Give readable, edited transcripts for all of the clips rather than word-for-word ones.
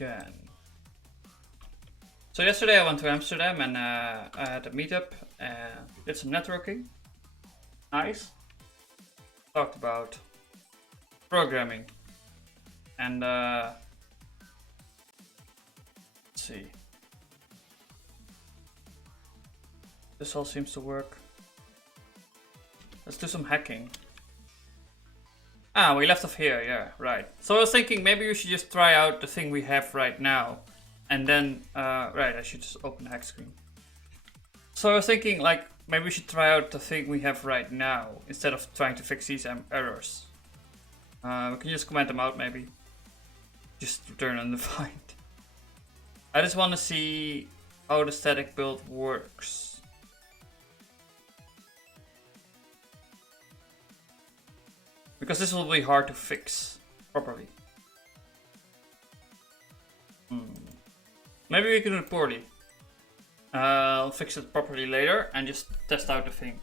again. So yesterday I went to Amsterdam and I had a meetup and did some networking. Nice. Talked about programming and let's see. This all seems to work. Let's do some hacking. Ah, we left off here, yeah, right. So I was thinking maybe we should just try out the thing we have right now. And then, right, I should just open the hack screen. So I was thinking like, maybe we should try out the thing we have right now, instead of trying to fix these errors. We can just comment them out maybe. Just return undefined. I just want to see how the static build works. Because this will be hard to fix properly. Maybe we can do it poorly. I'll fix it properly later and just test out the thing.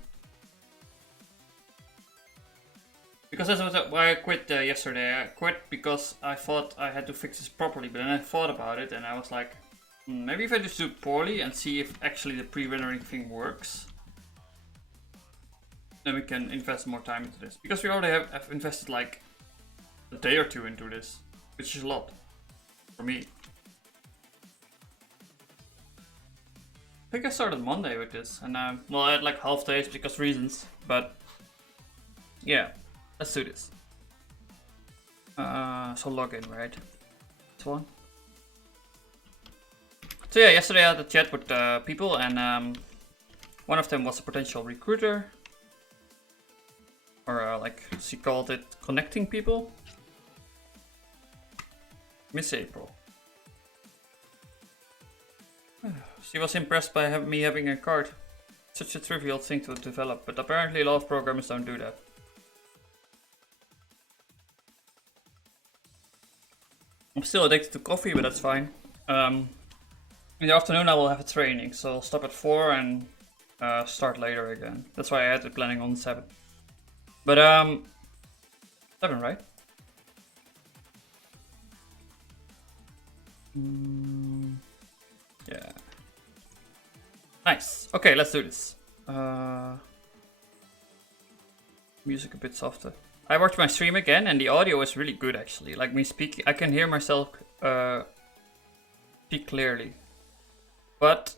Because that's why I quit yesterday. I quit because I thought I had to fix this properly, but then I thought about it and I was like, maybe if I just do it poorly and see if actually the pre-rendering thing works, then we can invest more time into this. Because we already have invested like a day or two into this, which is a lot for me. I think I started Monday with this, and well, I had like half days because reasons, but yeah, let's do this. So login, right? This one. So yeah, yesterday I had a chat with people, and one of them was a potential recruiter. Or like she called it connecting people. Miss April. She was impressed by me having a card. Such a trivial thing to develop, but apparently a lot of programmers don't do that. I'm still addicted to coffee, but that's fine. In the afternoon I will have a training, so I'll stop at 4 and start later again. That's why I had it planning on 7. But 7, right? Yeah. Nice. Okay, let's do this. Music a bit softer. I watched my stream again, and the audio is really good actually. Like me speaking, I can hear myself speak clearly, but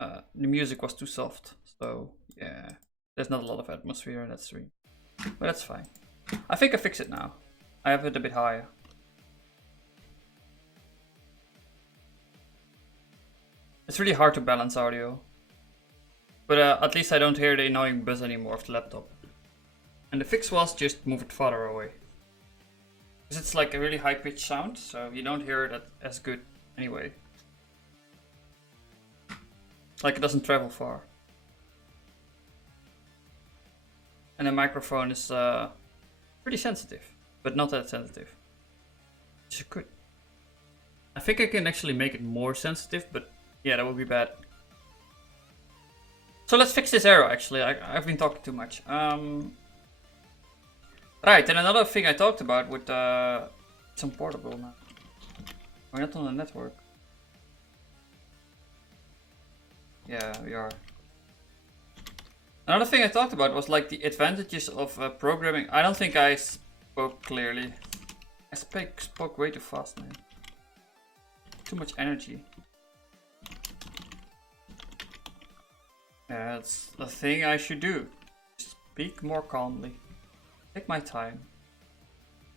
the music was too soft. So yeah, there's not a lot of atmosphere in that stream. But that's fine. I think I fixed it now. I have it a bit higher. It's really hard to balance audio. But at least I don't hear the annoying buzz anymore of the laptop. And the fix was just move it farther away. Because it's like a really high pitched sound, so you don't hear that as good anyway. Like it doesn't travel far. And the microphone is pretty sensitive, but not that sensitive. Which is good. I think I can actually make it more sensitive, but yeah, that would be bad. So let's fix this error actually. I've been talking too much. Right, and another thing I talked about with some portable now. We're not on the network. Yeah, we are. Another thing I talked about was like the advantages of programming. I don't think I spoke clearly. I spoke way too fast, man. Too much energy. That's the thing I should do. Speak more calmly. Take my time.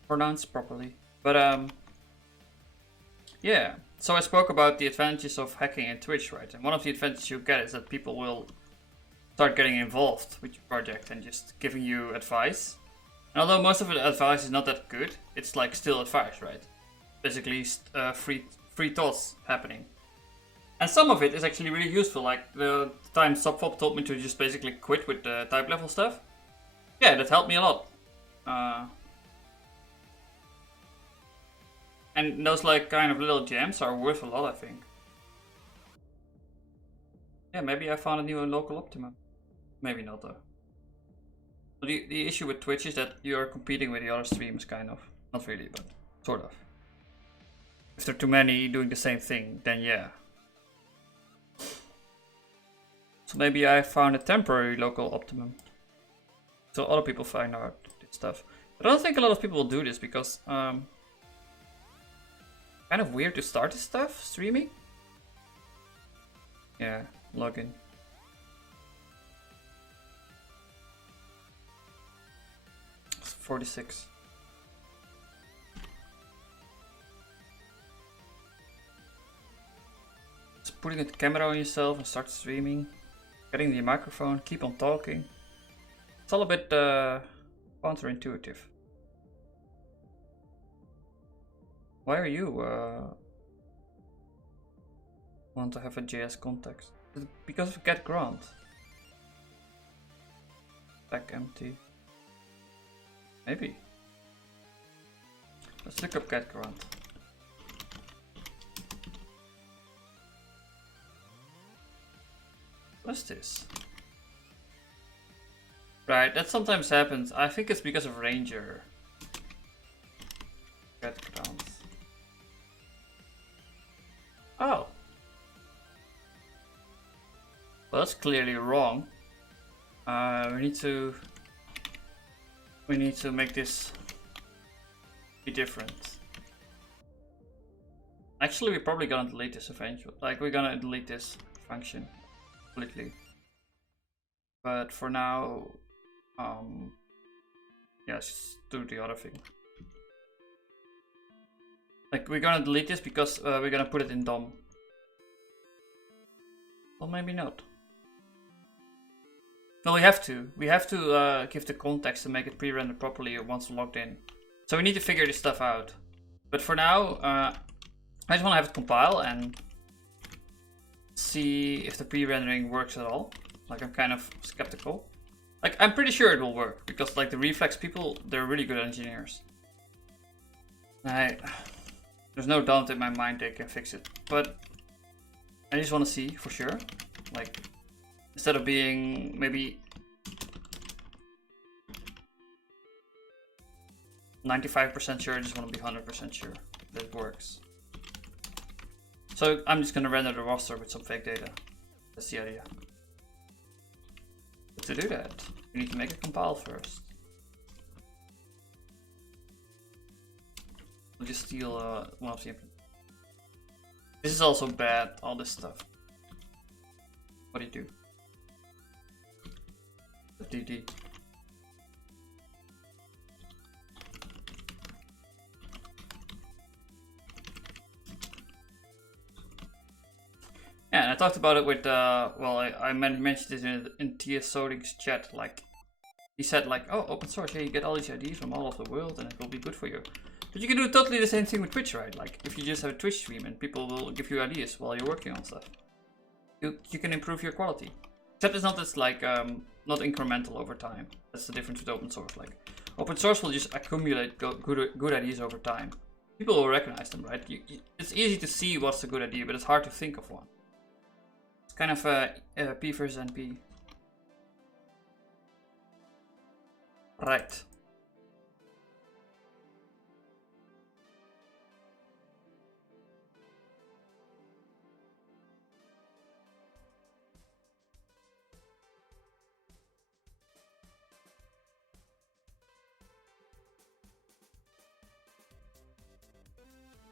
Pronounce properly. But yeah. So I spoke about the advantages of hacking in Twitch, right? And one of the advantages you get is that people will start getting involved with your project and just giving you advice. And although most of the advice is not that good, it's like still advice, right? Basically free thoughts happening. And some of it is actually really useful, like the time Subfob told me to just basically quit with the type level stuff. Yeah, that helped me a lot. And those like kind of little gems are worth a lot, I think. Yeah, maybe I found a new local optimum. Maybe not though. The issue with Twitch is that you're competing with the other streams, kind of. Not really, but sort of. If there are too many doing the same thing, then yeah. So maybe I found a temporary local optimum. So other people find out this stuff. I don't think a lot of people will do this because kind of weird to start this stuff, streaming. Yeah, login. It's 46. Just putting a camera on yourself and start streaming. Getting the microphone, keep on talking. It's all a bit counterintuitive. Why are you want to have a JS context? Is it because of get grant? Back empty. Maybe. Let's look up get grant. What's this? Right, that sometimes happens. I think it's because of Ranger. Get grant. Oh. Well, that's clearly wrong. We need to make this be different. Actually, we're probably gonna delete this eventually. Like, we're gonna delete this function completely. But for now, yeah, let's just do the other thing. Like, we're gonna delete this because we're gonna put it in DOM. Well, maybe not. No, we have to. We have to give the context to make it pre-rendered properly once logged in. So we need to figure this stuff out. But for now, I just want to have it compile and see if the pre-rendering works at all. Like, I'm kind of skeptical. Like, I'm pretty sure it will work because, like, the Reflex people, they're really good engineers. There's no doubt in my mind they can fix it, but I just want to see for sure. Like, instead of being maybe 95% sure, I just want to be 100% sure that it works. So I'm just going to render the roster with some fake data. That's the idea. But to do that, we need to make a compile first. We'll just steal one of the input. This is also bad, all this stuff. What do you do? The DD. Yeah, and I talked about it with, well, I mentioned it in TS Soding's chat. Like, he said, like, oh, open source, yeah, you get all these ideas from all over the world and it will be good for you. But you can do totally the same thing with Twitch, right? Like, if you just have a Twitch stream and people will give you ideas while you're working on stuff, you can improve your quality. Except it's not this, like, not incremental over time. That's the difference with open source. Like, open source will just accumulate good ideas over time. People will recognize them, right? It's easy to see what's a good idea, but it's hard to think of one. It's kind of P versus NP. Right.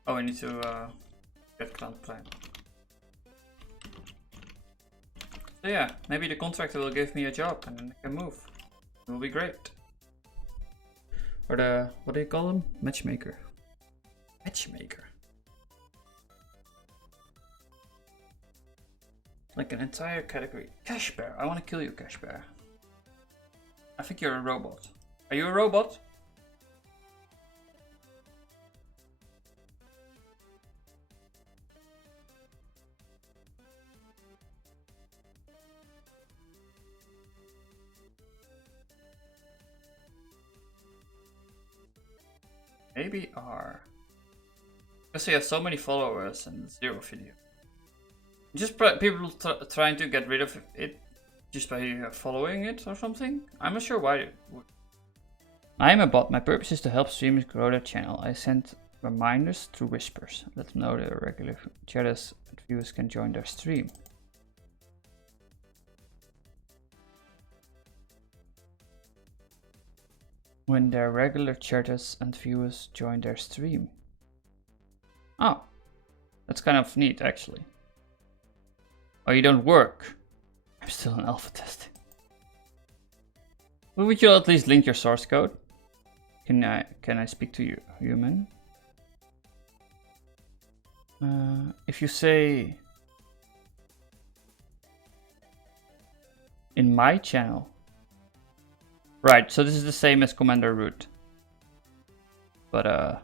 Oh, I need to get grant plan. So yeah, maybe the contractor will give me a job and then I can move. It will be great. Or the, what do you call them? Matchmaker. Matchmaker. Like an entire category. Cash Bear. I want to kill you, Cash Bear. I think you're a robot. Are you a robot? Maybe R. Because you have so many followers and 0 video. Just people trying to get rid of it just by following it or something. I'm not sure why it would. I am a bot. My purpose is to help streamers grow their channel. I send Reminders through whispers. Let them know that regular chatters and viewers can join their stream. When their regular chatters and viewers join their stream. Oh, that's kind of neat actually. Oh, you don't work. I'm still in alpha testing. Well, would you at least link your source code? Can I speak to you, human? If you say in my channel. Right, so this is the same as Commander root. But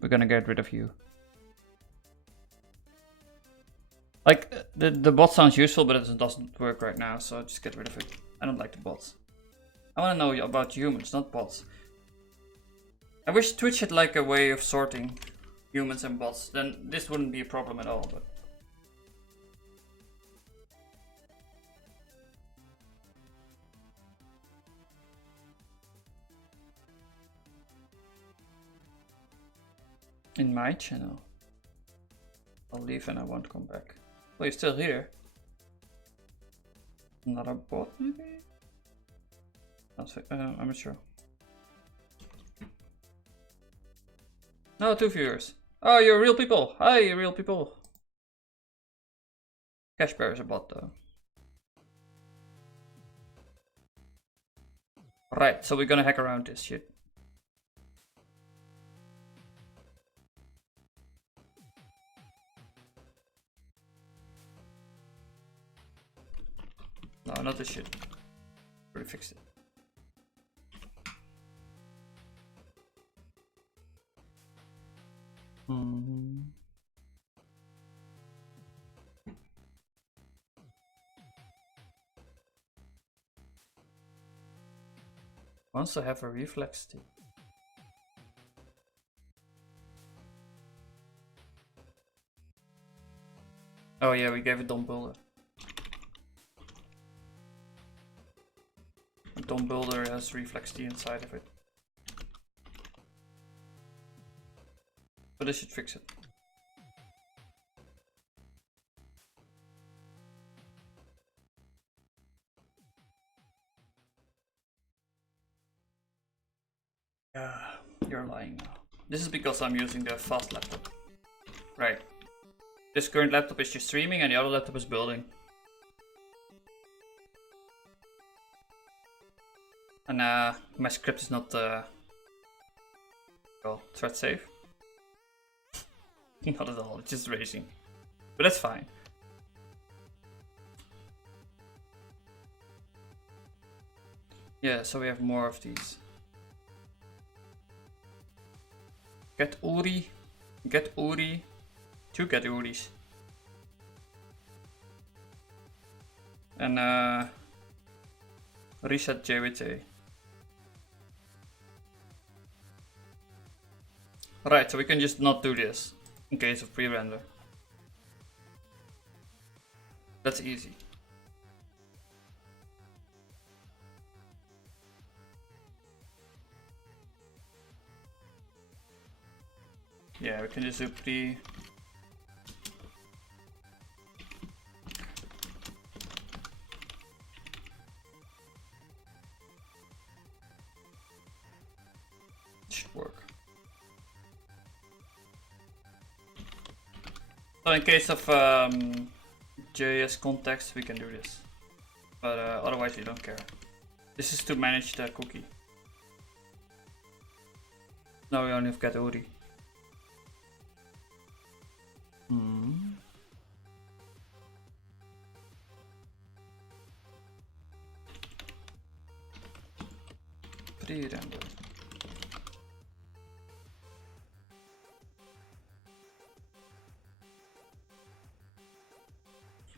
we're gonna get rid of you. Like, the bot sounds useful, but it doesn't work right now, so just get rid of it. I don't like the bots. I wanna know about humans, not bots. I wish Twitch had like a way of sorting humans and bots, then this wouldn't be a problem at all, but... In my channel. I'll leave and I won't come back. Well, you're still here. Another bot, maybe? I'm not sure. No, 2 viewers. Oh, you're real people. Hi, real people. Cash Bear is a bot, though. Right, so we're gonna hack around this shit. No, not this shit. Already fixed it. Wants to have a reflex stick. Oh yeah, we gave it Dom Builder. Dom Builder has reflex T inside of it. But this should fix it. You're lying now. This is because I'm using the fast laptop. Right. This current laptop is just streaming and the other laptop is building. And my script is not well, thread safe. Not at all, it's just racing. But that's fine. Yeah, so we have more of these. Get Uri. Get Uri. 2 get Uris. And reset JWT. Right, so we can just not do this in case of pre-render. That's easy. Yeah, we can just do pre. Should work. So in case of JS context, we can do this, but otherwise we don't care. This is to manage the cookie. Now we only have get Uri. Pre-render.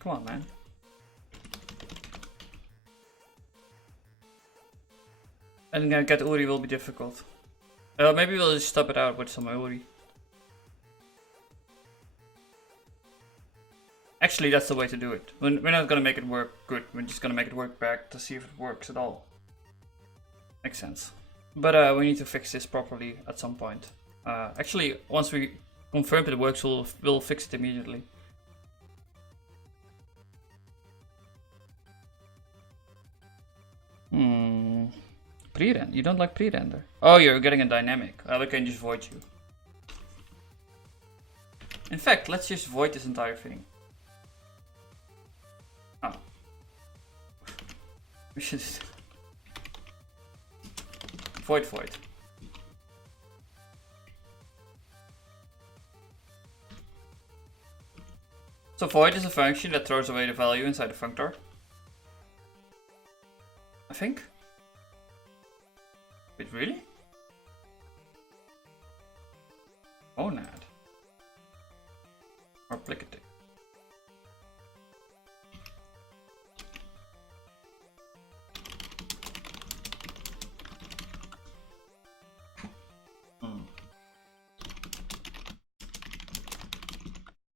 Come on, man. And get Uri will be difficult. Maybe we'll just stop it out with some Uri. Actually, that's the way to do it. We're not gonna make it work good. We're just gonna make it work back to see if it works at all. Makes sense. But we need to fix this properly at some point. Actually, once we confirm that it works, we'll fix it immediately. Pre-render. You don't like pre-render? Oh, you're getting a dynamic. We can just void you. In fact, let's just void this entire thing. Oh. We should void. So void is a function that throws away the value inside the functor. I think. Wait, really? Monad. Or applicative.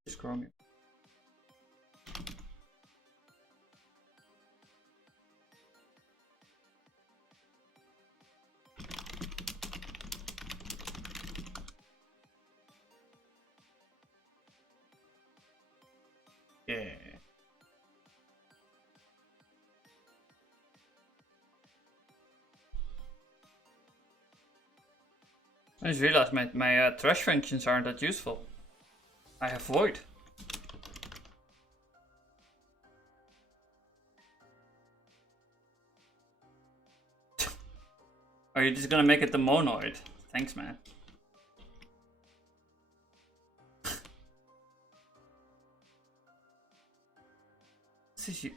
Just Chromium. Yeah. I just realized my trash functions aren't that useful. I have void. Are you just gonna make it the monoid? Thanks, man. This is you.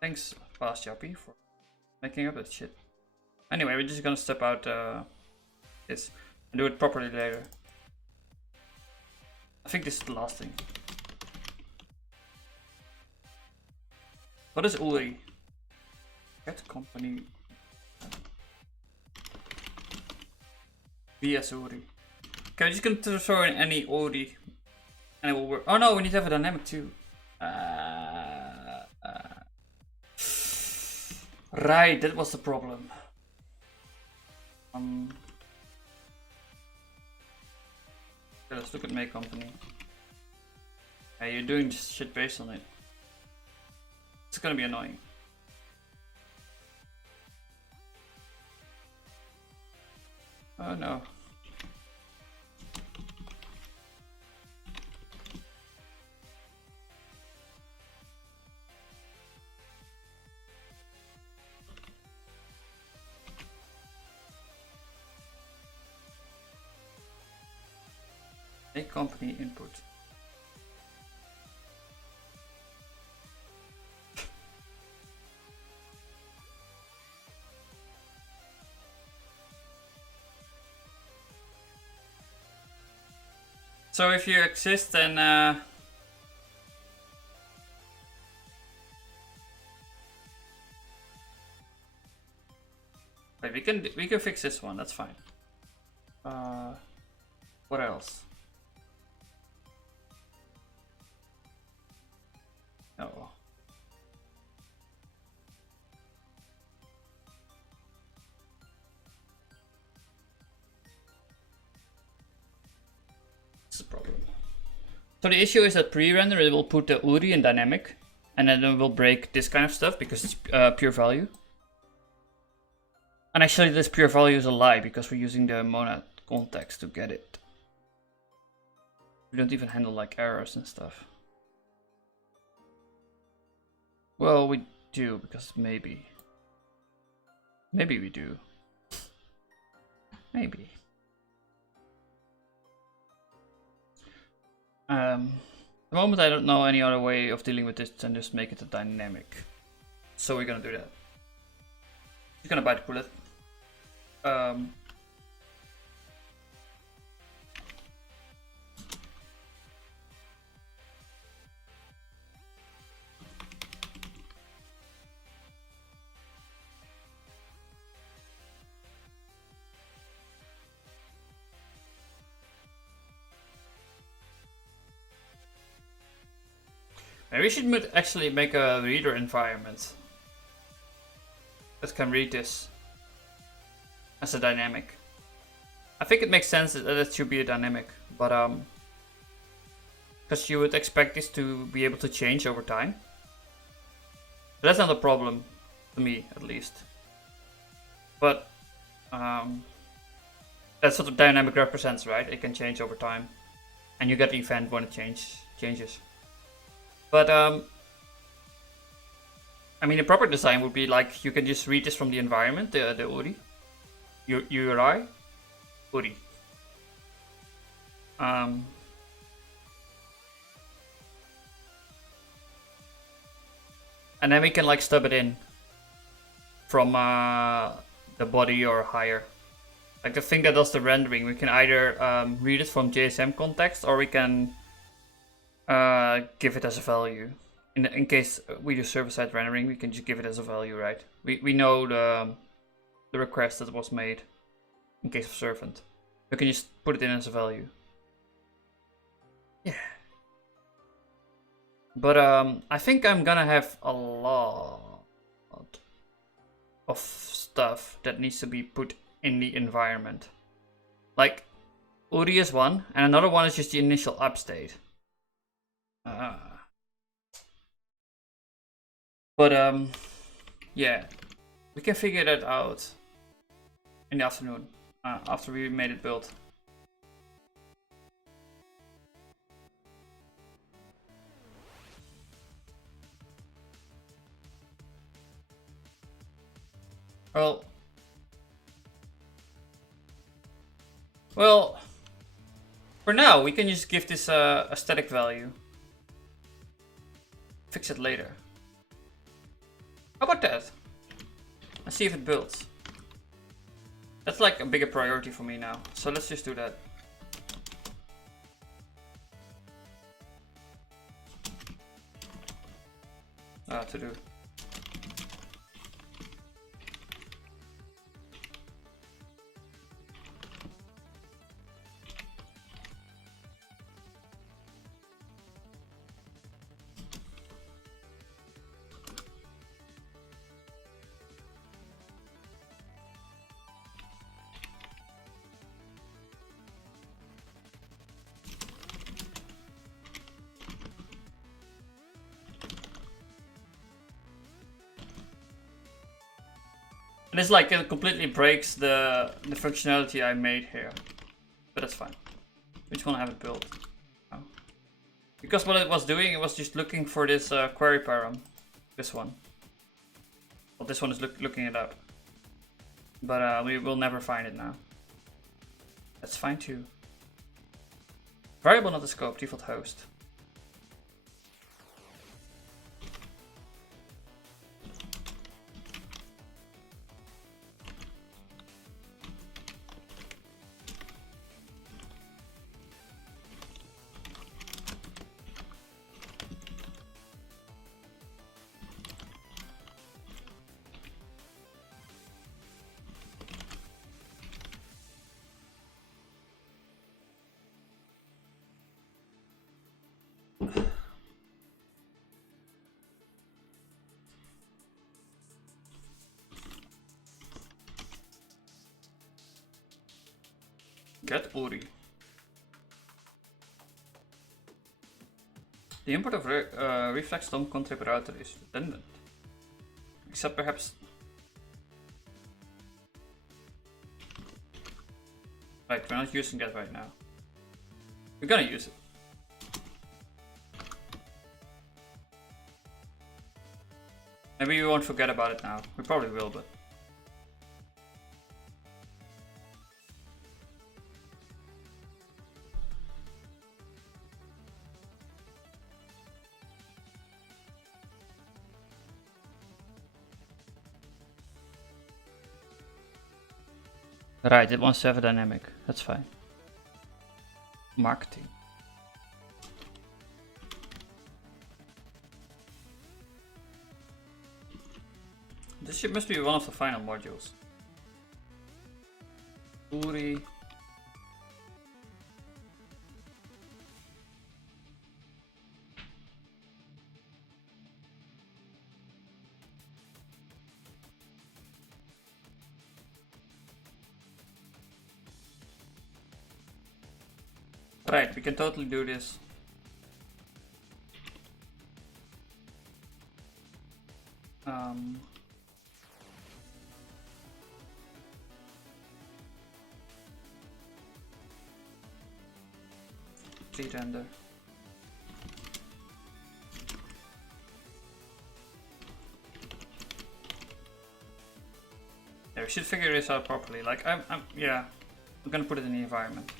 Thanks, Fast Yappy, for making up that shit. Anyway, we're just gonna step out this and do it properly later. I think this is the last thing. What is Uri? Get company. VS Uri. Okay, I'm just gonna throw in any Uri and it will work. Oh no, we need to have a dynamic too. Right, that was the problem. Okay, let's look at make company. Hey, you're doing shit based on it. It's gonna be annoying. Oh no. Make company input. So if you exist, then wait, we can fix this one. That's fine. What else? No. That's the problem. So the issue is that pre-render it will put the URI in dynamic, and then it will break this kind of stuff because it's pure value. And actually, this pure value is a lie because we're using the monad context to get it. We don't even handle like errors and stuff. Well, we do because maybe we do. Maybe. At the moment, I don't know any other way of dealing with this than just make it a dynamic. So we're gonna do that. Just gonna bite the bullet. Maybe we should actually make a reader environment that can read this. as a dynamic. I think it makes sense that it should be a dynamic, but because you would expect this to be able to change over time. But that's not a problem, to me at least. But that's what the dynamic represents, right? It can change over time, and you get the event when it changes. But I mean, a proper design would be like you can just read this from the environment, the URI, URI, URI. And then we can like stub it in from the body or higher. Like the thing that does the rendering, we can either read it from JSM context or we can give it as a value. In case we do server-side rendering, we can just give it as a value, right? We know the request that was made in case of servant. We can just put it in as a value. Yeah. But I think I'm gonna have a lot of stuff that needs to be put in the environment. Like URI is one, and another one is just the initial upstate. But yeah, we can figure that out in the afternoon after we made it build. Well, for now we can just give this a static value. Fix it later. How about that? Let's see if it builds. That's like a bigger priority for me now. So let's just do that. To do. And it's like it completely breaks the functionality I made here. But that's fine. We just want to have it built. Oh. Because what it was doing, it was just looking for this query param. This one. Well, this one is looking it up. But we will never find it now. That's fine too. Variable not the scope, default host. Get URI. The import of Reflex DOM contrib router is redundant. Except perhaps... Right, we're not using that right now. We're gonna use it. Maybe we won't forget about it now. We probably will, but... Right, it wants to have a dynamic. That's fine. Marketing. This must be one of the final modules. URI. Right, we can totally do this. Render. Yeah, we should figure this out properly. Like, I'm gonna put it in the environment.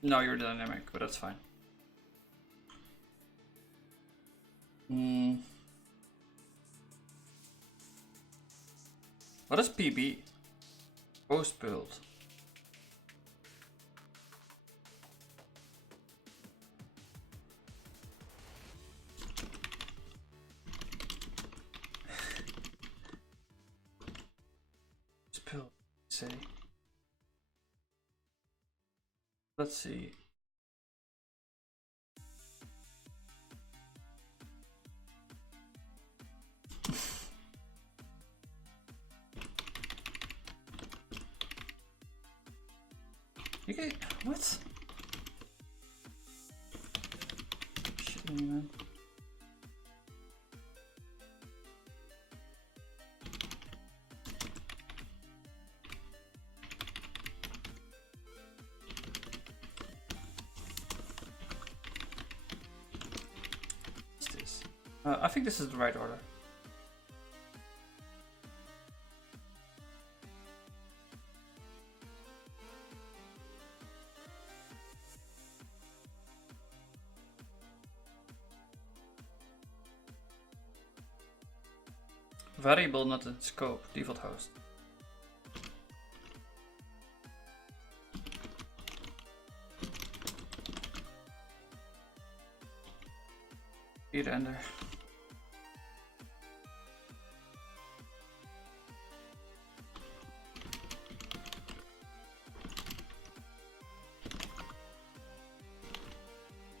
No, you're dynamic, but that's fine. What is PB? Post build. Build, say. Let's see. Okay, what? Shit, man. What's this? I think this is the right order. Variable, not in scope, default host. Render.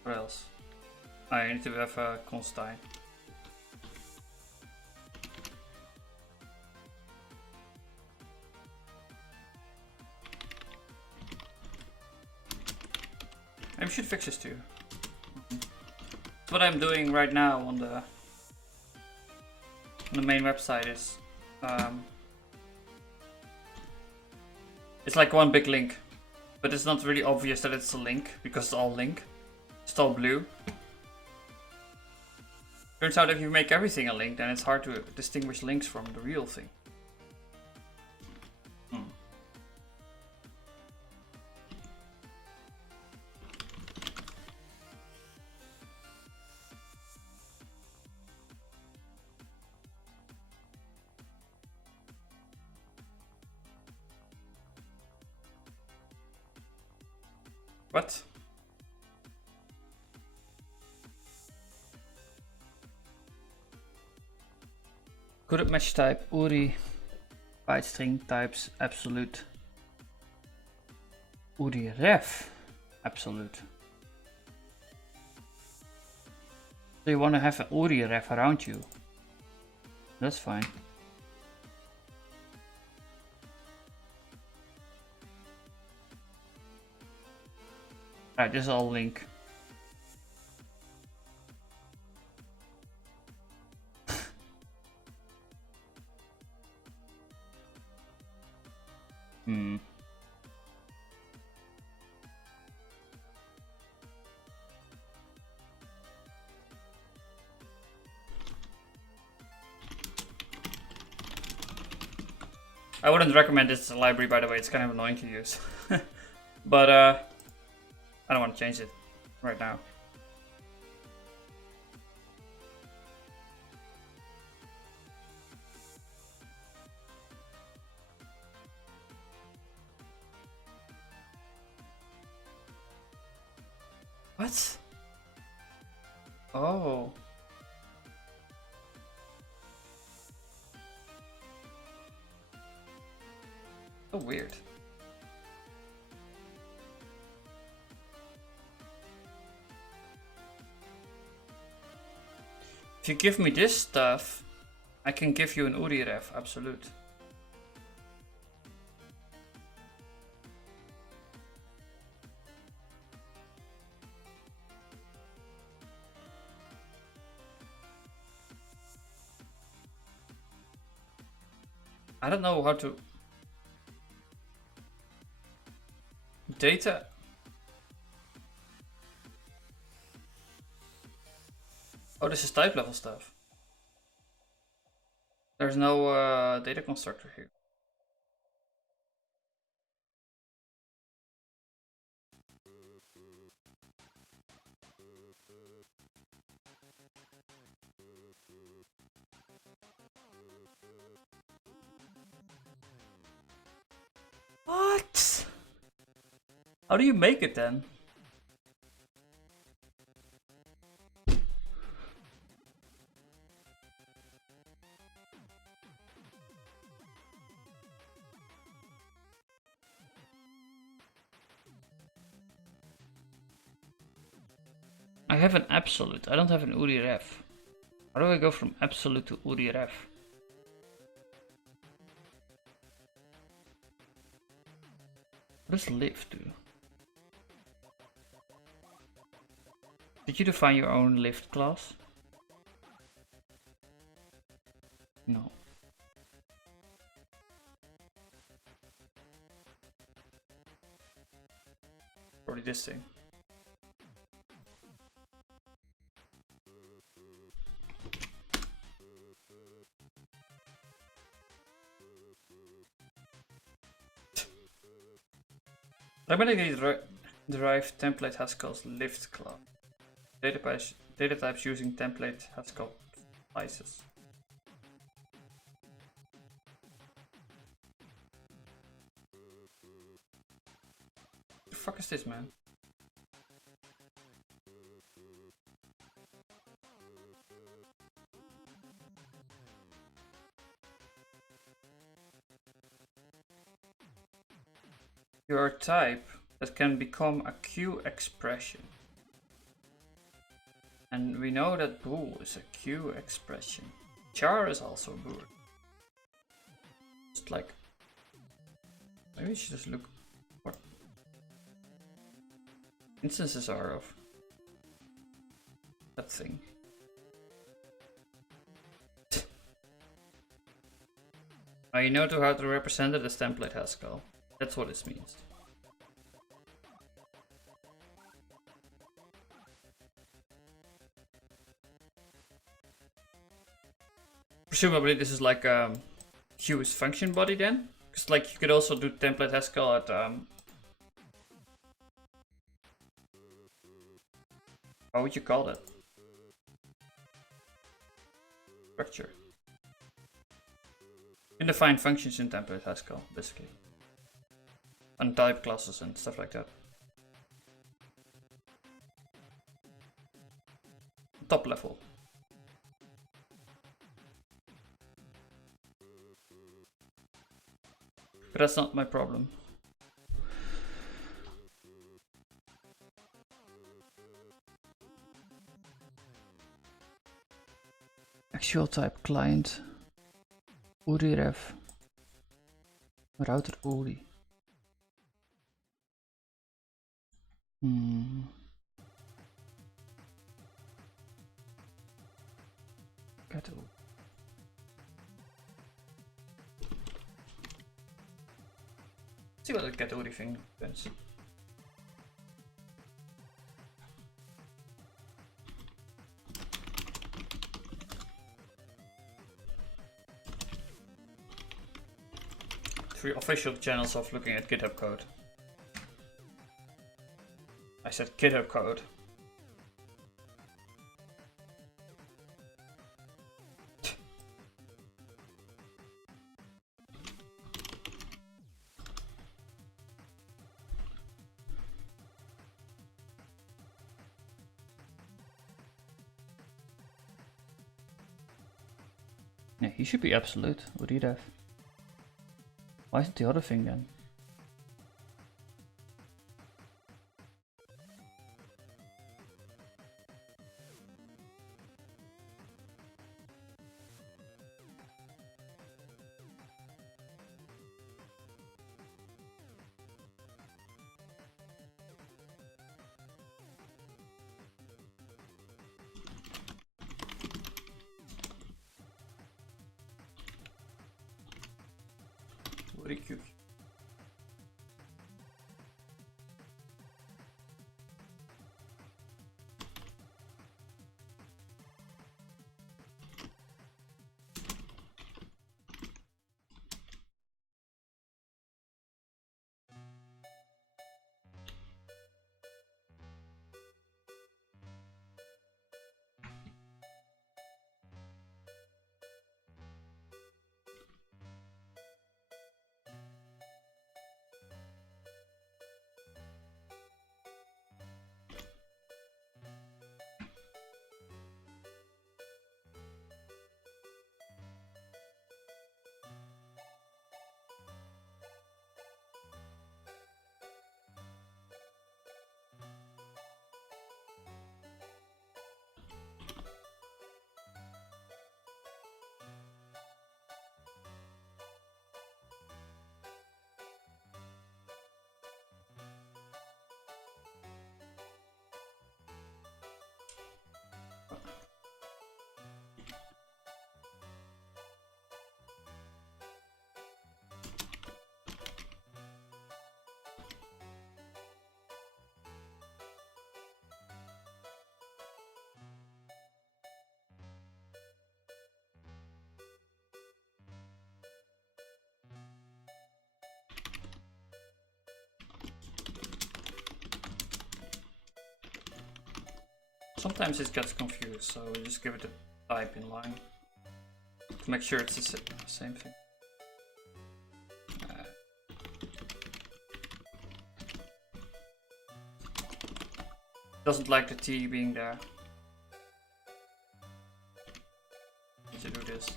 What else? I need to have a constraint. Maybe we should fix this too. What I'm doing right now on the main website is it's like one big link, but it's not really obvious that it's a link because it's all link. It's all blue. Turns out if you make everything a link, then it's hard to distinguish links from the real thing. What? Couldn't mesh type URI byte string types absolute URI ref absolute. So you want to have an URI ref around you. That's fine. Right, this is all link. I wouldn't recommend this library, by the way. It's kind of annoying to use. But I don't want to change it right now. What? Oh. So weird. If you give me this stuff, I can give you an URI ref, absolute. I don't know how to... Data... Oh, this is type level stuff. There's no data constructor here. What? How do you make it then? I have an absolute, I don't have an URF. How do I go from absolute to URF? What does live do? Did you define your own lift class? No. Probably this thing. Automatically derive template Haskell's lift class. Data types using template Haskell slices. What the fuck is this, man? You're a type that can become a Q expression. And we know that bool is a Q expression. Char is also a bool. Just like... Maybe we should just look what instances are of that thing. You know how to represent it as template Haskell. That's what this means. Presumably this is like Q's function body then? Because like you could also do template Haskell at how would you call that? Structure. You can define functions in template Haskell, basically. And type classes and stuff like that. Top level. But that's not my problem. Actual type client. URI-ref. Router URI. Get URI. See what the get URI thing is. Three official channels of looking at GitHub code. I said GitHub code. Yeah, he should be absolute. Would he have? Why isn't the other thing then? Pretty cute. Sometimes it gets confused, so we just give it a type in line to make sure it's the same thing. Doesn't like the T being there. Need to do this.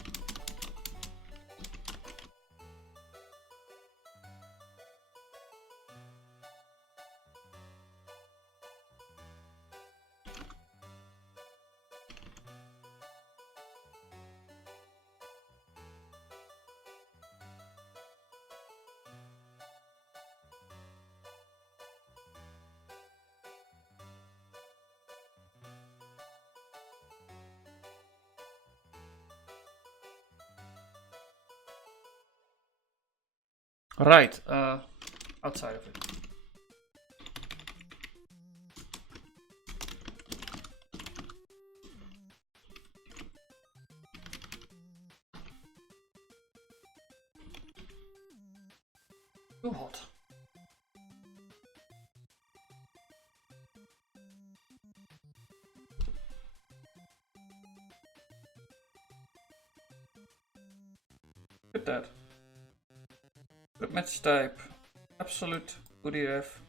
Right, outside of it. Too hot. Look at that. Good match type. Absolute booty ref.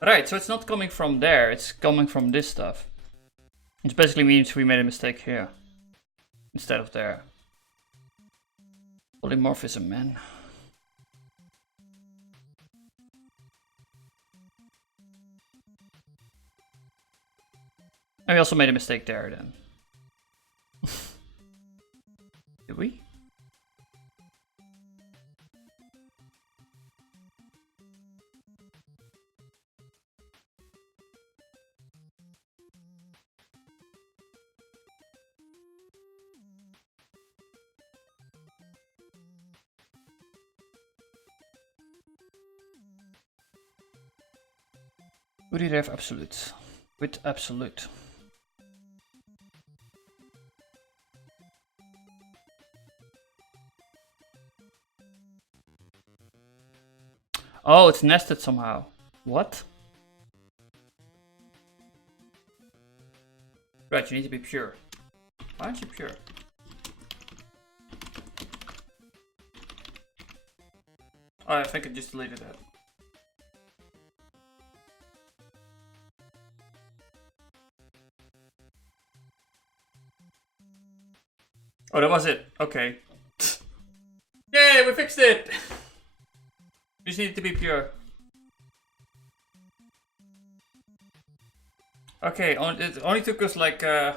Right, so it's not coming from there, it's coming from this stuff. Which basically means we made a mistake here instead of there. Polymorphism, man. And we also made a mistake there then. Did we? Booty ref absolute. With absolute. Oh, it's nested somehow. What? Right, you need to be pure. Why aren't you pure? Oh, I think I just deleted that. Oh, that was it. Okay. Yay, we fixed it! We just need to be pure. Okay, it only took us like 3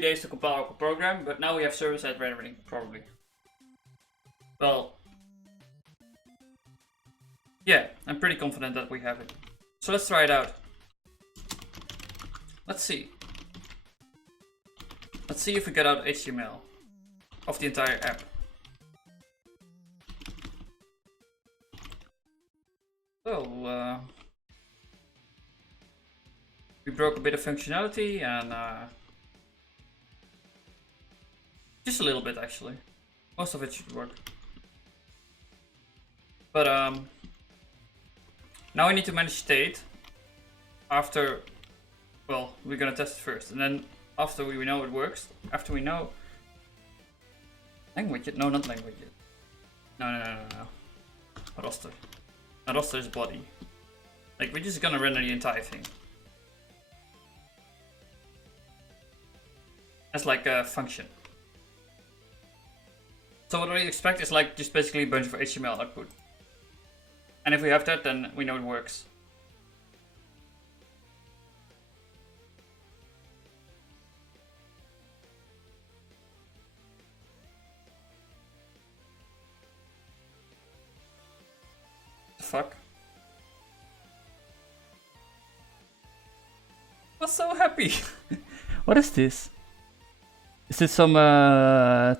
days to compile our program, but now we have server-side rendering, probably. Well, Yeah, I'm pretty confident that we have it. So let's try it out. Let's see. Let's see if we get out HTML of the entire app. So, we broke a bit of functionality and just a little bit actually. Most of it should work. But now we need to manage state after, well, we're gonna test it first. And then after we know it works, after we know language, no, not language. No. Roster. A roster is body. Like, we're just gonna render the entire thing. As like a function. So what I expect is like just basically a bunch of HTML output. And if we have that, then we know it works. The fuck? I was so happy. What is this? Is this some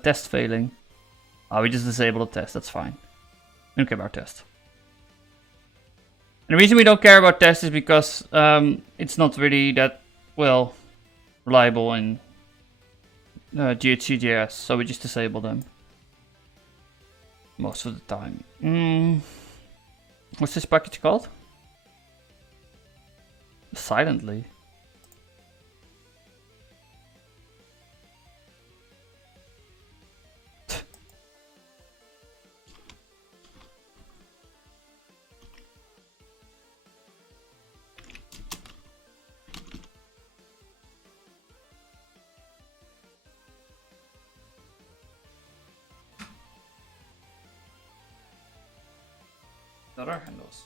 test failing? Oh, we just disabled a test, that's fine. We don't care about test. And the reason we don't care about test is because it's not really that, well, reliable in GHC.js, so we just disable them. Most of the time. What's this package called? Silently. Other handles.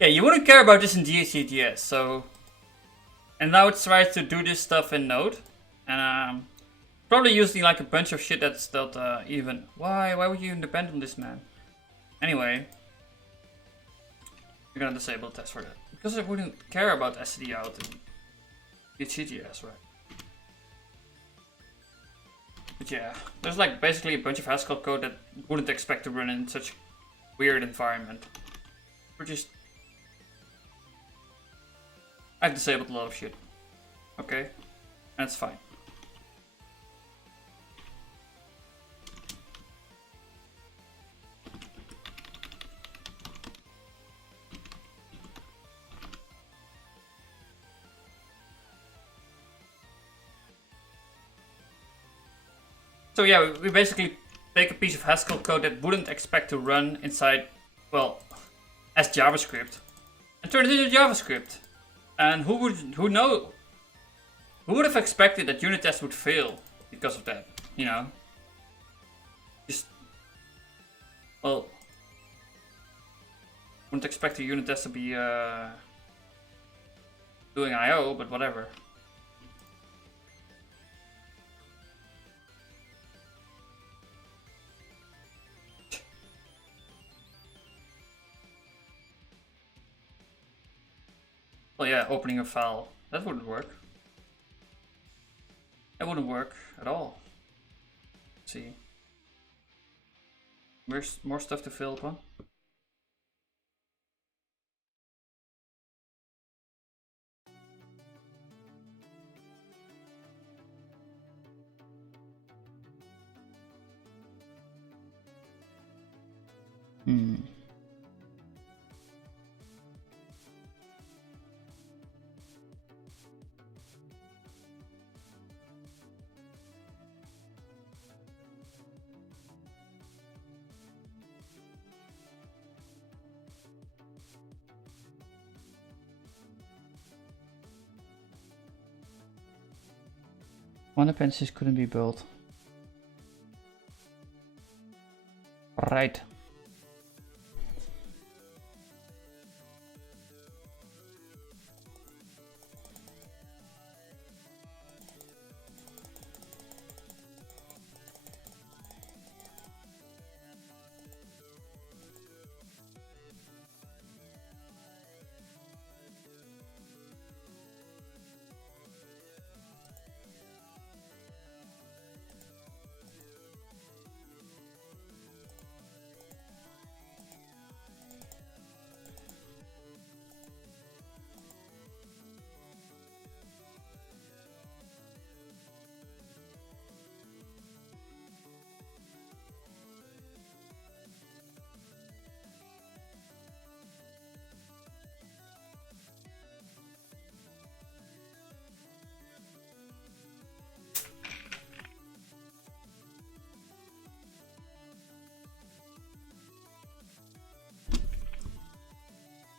Yeah, you wouldn't care about this in GHC.js, so... And now it tries to do this stuff in Node. And probably using like a bunch of shit that's not even... Why would you even depend on this, man? Anyway. We're gonna disable the test for that. Because I wouldn't care about std out in GHC.js, right? But yeah, there's like basically a bunch of Haskell code that wouldn't expect to run in such a weird environment. We're just... I've disabled a lot of shit. Okay, that's fine. So yeah, we basically take a piece of Haskell code that wouldn't expect to run inside, well, as JavaScript, and turn it into JavaScript. And who would have expected that unit tests would fail because of that? You know, just, well, wouldn't expect a unit test to be doing I/O, but whatever. Well, yeah, opening a file. That wouldn't work. That wouldn't work at all. Let's see. There's more stuff to fill upon. One dependencies couldn't be built. Right.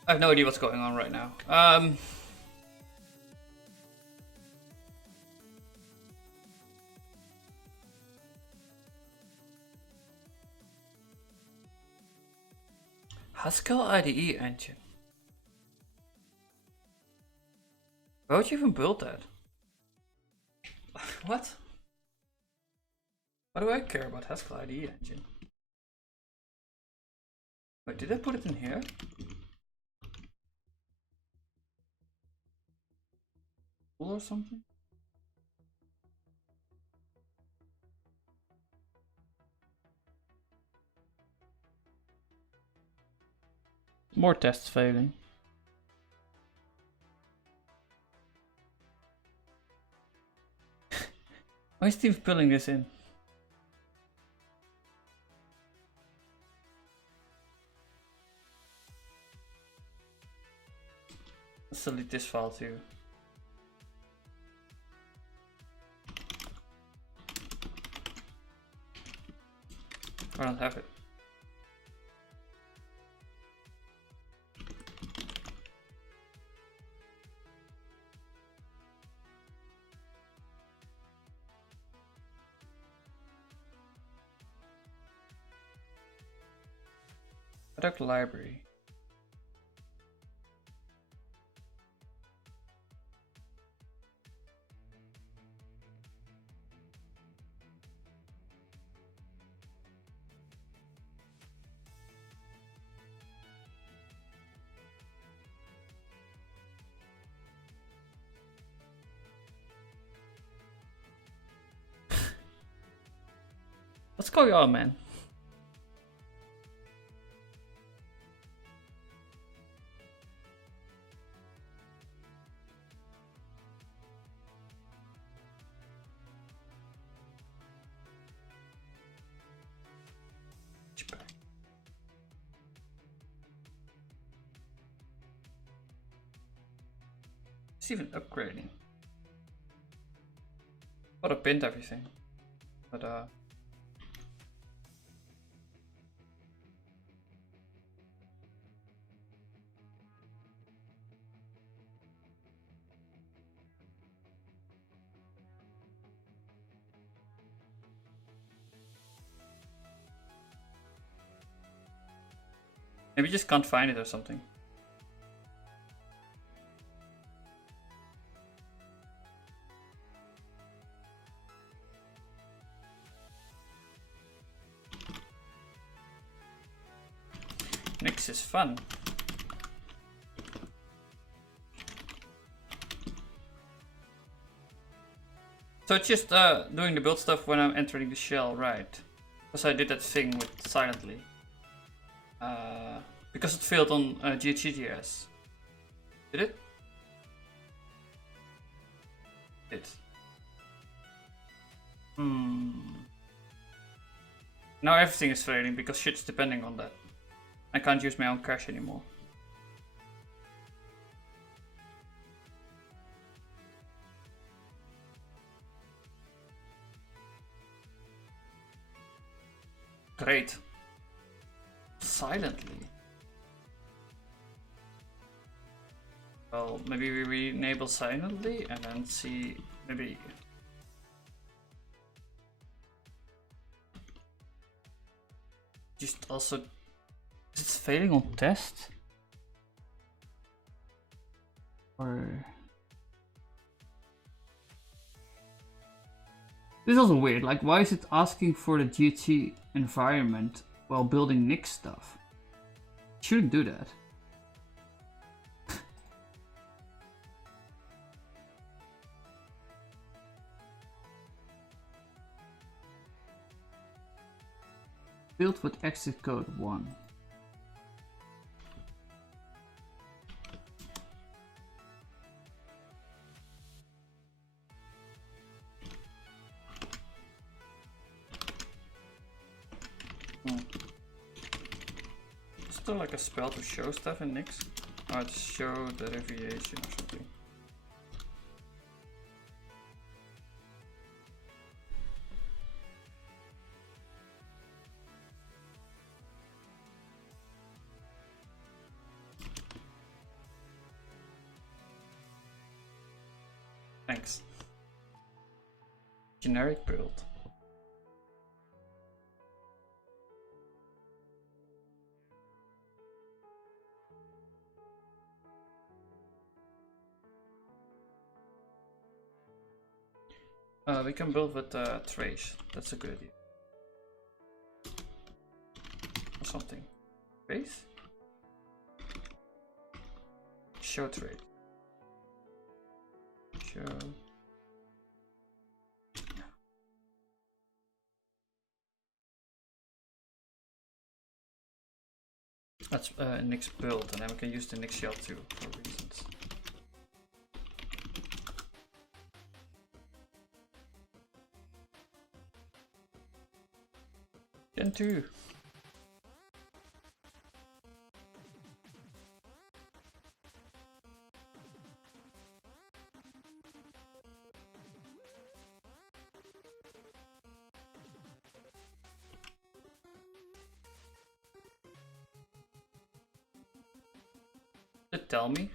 I have no idea what's going on right now. Haskell IDE engine. Why would you even build that? What? Why do I care about Haskell IDE engine? Wait, did I put it in here? Or something? More tests failing. Why is Steve pulling this in? Let's delete this file too. I don't have it. Product library. What's going on, man? It's even upgrading. Thought I pinned everything, but maybe you just can't find it or something. Nix is fun. So it's just doing the build stuff when I'm entering the shell, right? Because I did that thing with silently. Because it failed on GHGS. Did it? It. Now everything is failing because shit's depending on that. I can't use my own cache anymore. Great. Silently. Well, maybe we re-enable silently and then see, maybe. Just also, is it failing on test? Or this is also weird, like why is it asking for the GT environment while building Nix stuff? It shouldn't do that. Built with exit code 1. Is there like a spell to show stuff in Nix? Or to show the deviation or something? Thanks. Generic build. We can build with trace. That's a good idea. Or something. Trace? Show trace. Show. That's Nick's build, and then we can use the Nick shell too for reasons. Gen 2. Did it tell me?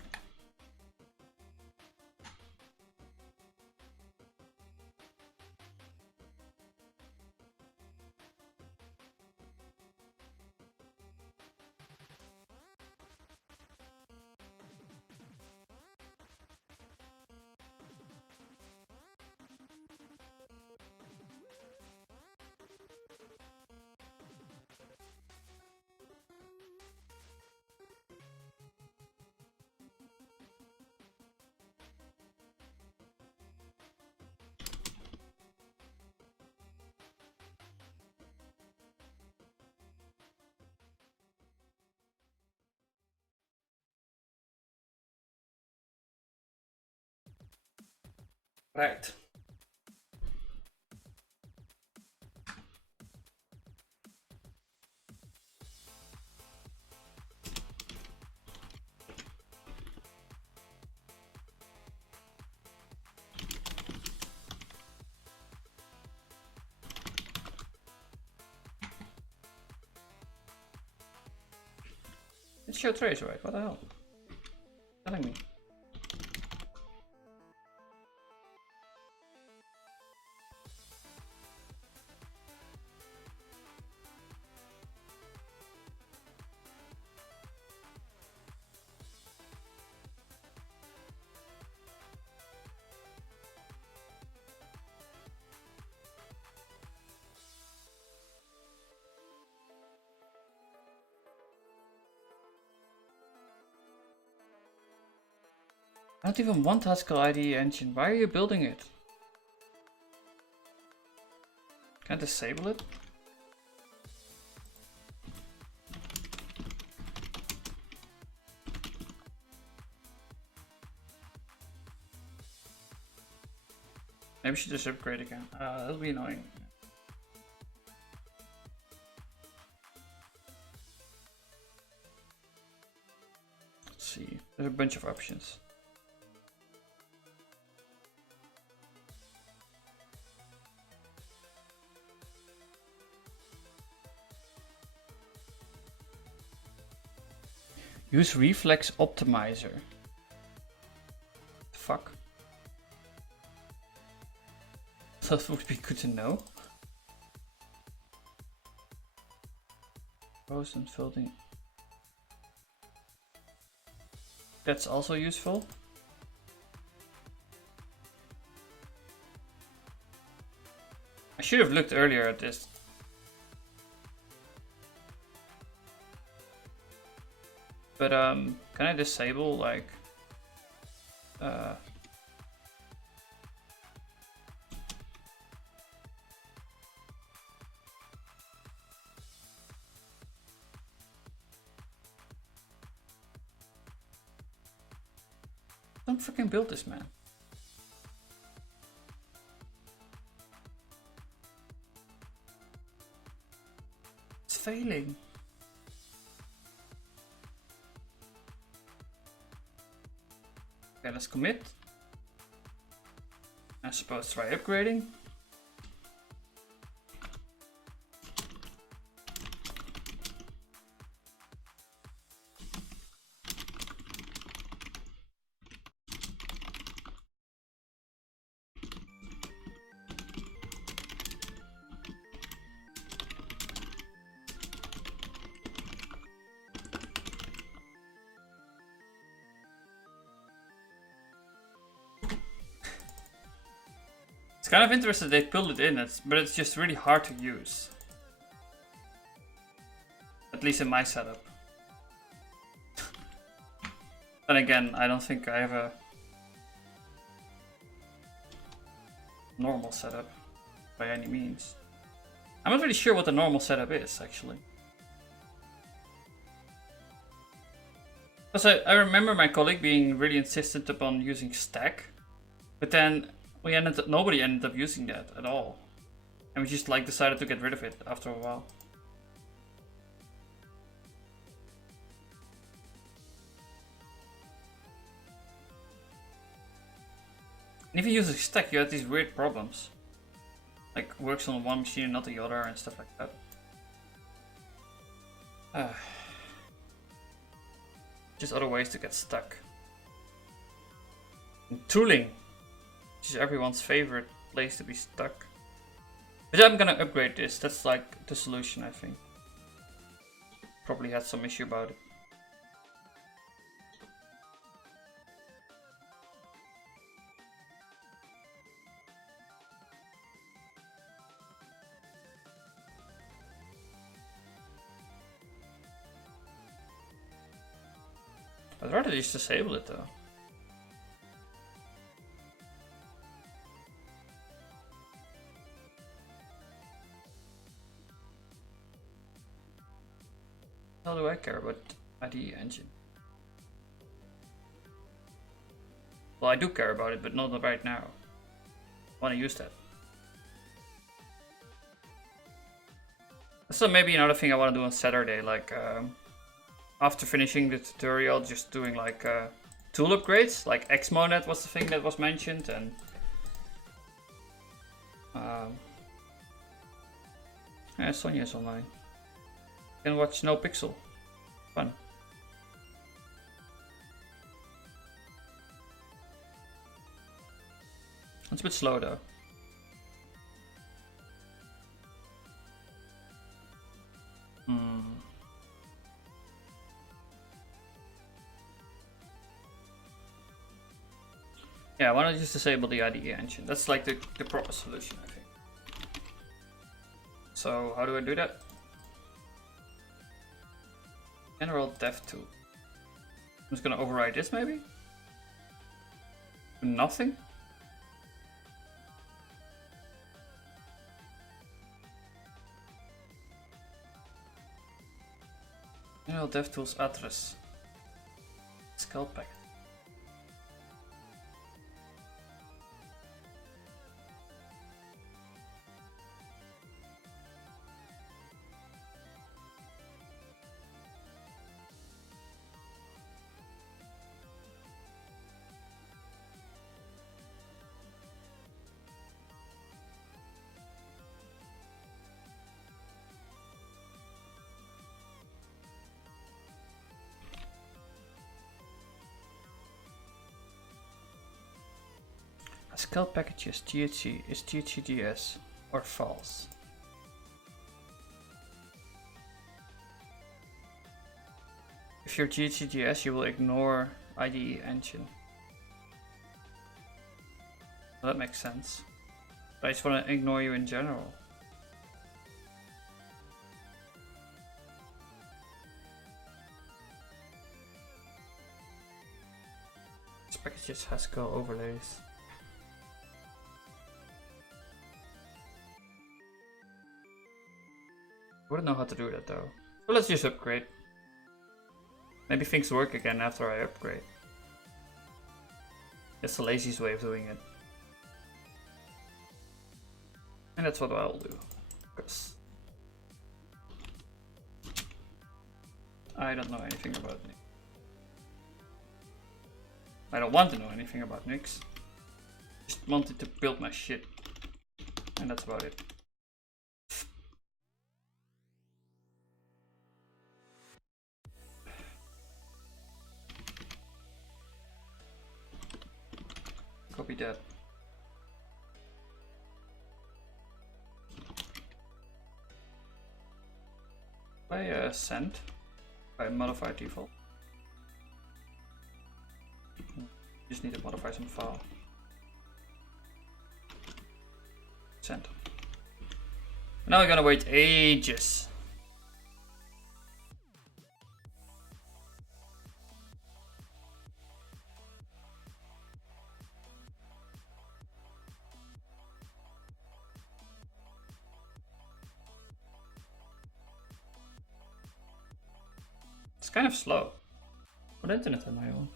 Right. It's show trace, right? What the hell? Telling me. I don't even want Haskell IDE engine. Why are you building it? Can I disable it? Maybe we should just upgrade again. That'll be annoying. Let's see. There's a bunch of options. Use Reflex Optimizer. Fuck. That would be good to know. Post and filtering. That's also useful. I should have looked earlier at this. But can I disable like don't freaking build this, man. It's failing. Okay, let's commit. I suppose try upgrading. kind of interesting they pulled it in, but it's just really hard to use. At least in my setup. Then again, I don't think I have a normal setup by any means. I'm not really sure what the normal setup is, actually. Because I remember my colleague being really insistent upon using stack, but then nobody ended up using that at all. And we just like decided to get rid of it after a while. And if you use a stack, you have these weird problems. Like, works on one machine and not the other and stuff like that. Just other ways to get stuck. And tooling, which is everyone's favorite place to be stuck. But I'm gonna upgrade this, that's like the solution, I think. Probably had some issue about it. I'd rather just disable it though. How do I care about IDE engine? Well, I do care about it, but not right now. I want to use that. So maybe another thing I want to do on Saturday, like after finishing the tutorial, just doing like tool upgrades, like Xmonad was the thing that was mentioned, and yeah, Sonia's online. You can watch No Pixel. Fun. It's a bit slow though. Yeah, why not just disable the IDE engine? That's like the proper solution, I think. So how do I do that? General dev tool. I'm just gonna override this maybe? Nothing? General DevTools address. Haskell package. Haskell packages THC is THCDS or false. If you're THCDS, you will ignore IDE engine. Well, that makes sense. But I just want to ignore you in general. This package is Haskell overlays. I wouldn't know how to do that though. So let's just upgrade. Maybe things work again after I upgrade. That's the laziest way of doing it. And that's what I'll do. Because I don't know anything about Nix. I don't want to know anything about Nix. Just wanted to build my shit. And that's about it. Copy that. By send by modify default. Just need to modify some file. Now we're gonna wait ages. It's kind of slow. What internet am I on?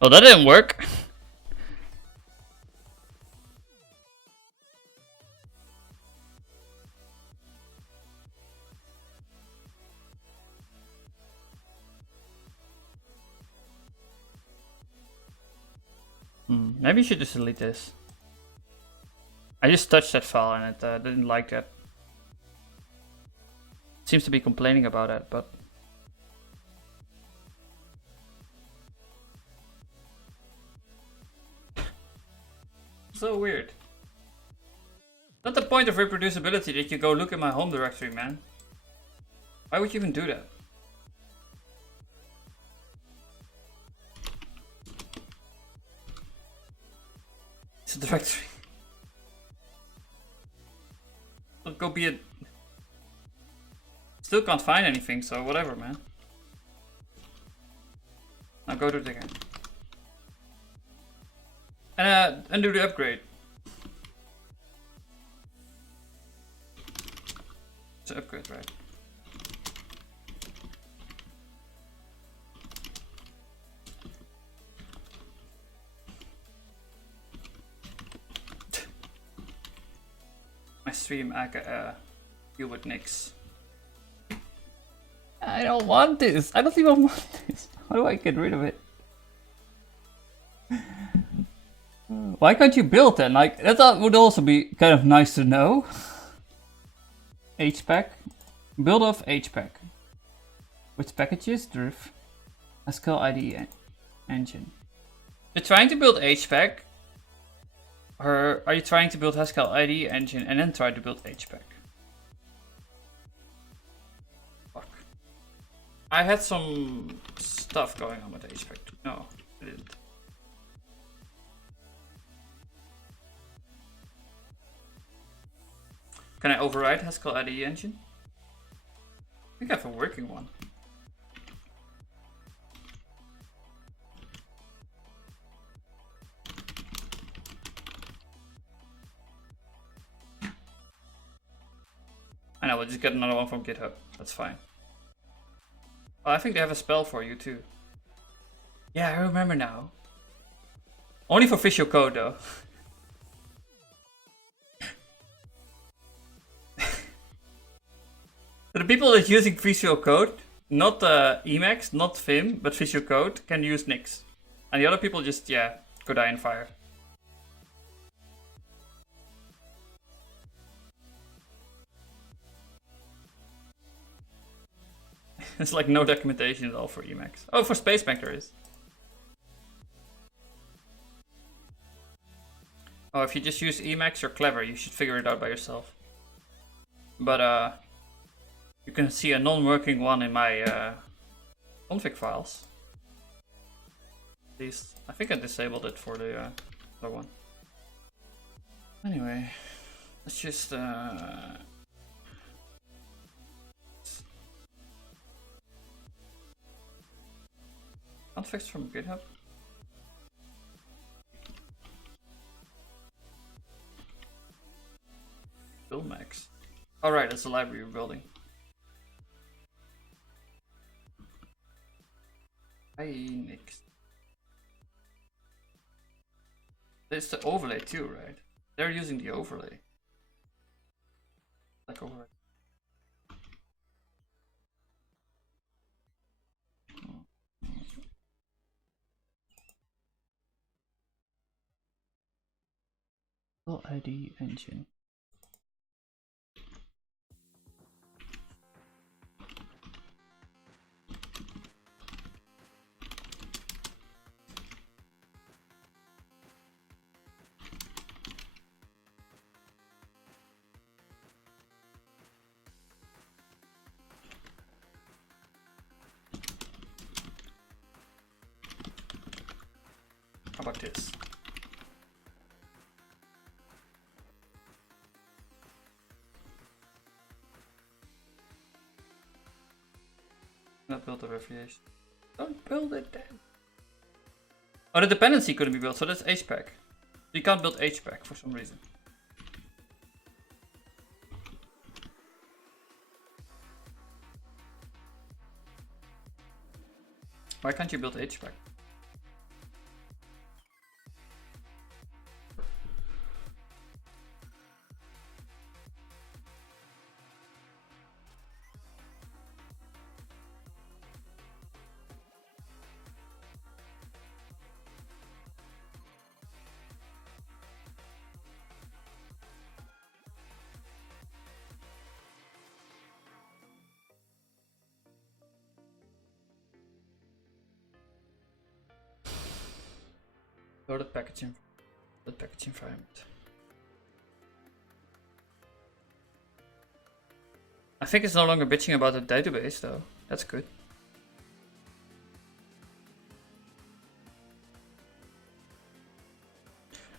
Well, that didn't work. Maybe you should just delete this. I just touched that file and it didn't like that. It seems to be complaining about it, but... So weird. Not the point of reproducibility that you go look at my home directory, man. Why would you even do that? It's a directory. Don't go be a... Still can't find anything, so whatever, man. Now go to it again. And undo the upgrade. It's an upgrade, right? My stream, you with Nix. I don't want this. I don't even want this. How do I get rid of it? Why can't you build then? Like, that would also be kind of nice to know. HPack. Build of HPack. Which packages? Drift. Haskell IDE engine. You're trying to build HPack? Or are you trying to build Haskell IDE engine and then try to build HPack? Fuck. I had some stuff going on with HPack. No, I didn't. Can I override Haskell IDE engine? I think I have a working one. I know, we'll just get another one from GitHub. That's fine. Oh, I think they have a spell for you too. Yeah, I remember now. Only for Visual Code though. The people that are using Visual Code, not Emacs, not Vim, but Visual Code, can use Nix. And the other people just, yeah, go die in fire. It's like no documentation at all for Emacs. Oh, for Spacebank there is. Oh, if you just use Emacs, you're clever. You should figure it out by yourself. But, you can see a non-working one in my config files. At least, I think I disabled it for the other one. Anyway, let's just... Configs from GitHub. Buildmax. Alright, that's the library we're building. Hi, Nix. It's the overlay too, right? They're using the overlay. Like overlay. ID engine. build the variation. Don't build it then. Oh, the dependency couldn't be built, so that's HPAC. You can't build HPAC for some reason. Why can't you build HPAC? Or the package environment. I think it's no longer bitching about the database though. That's good.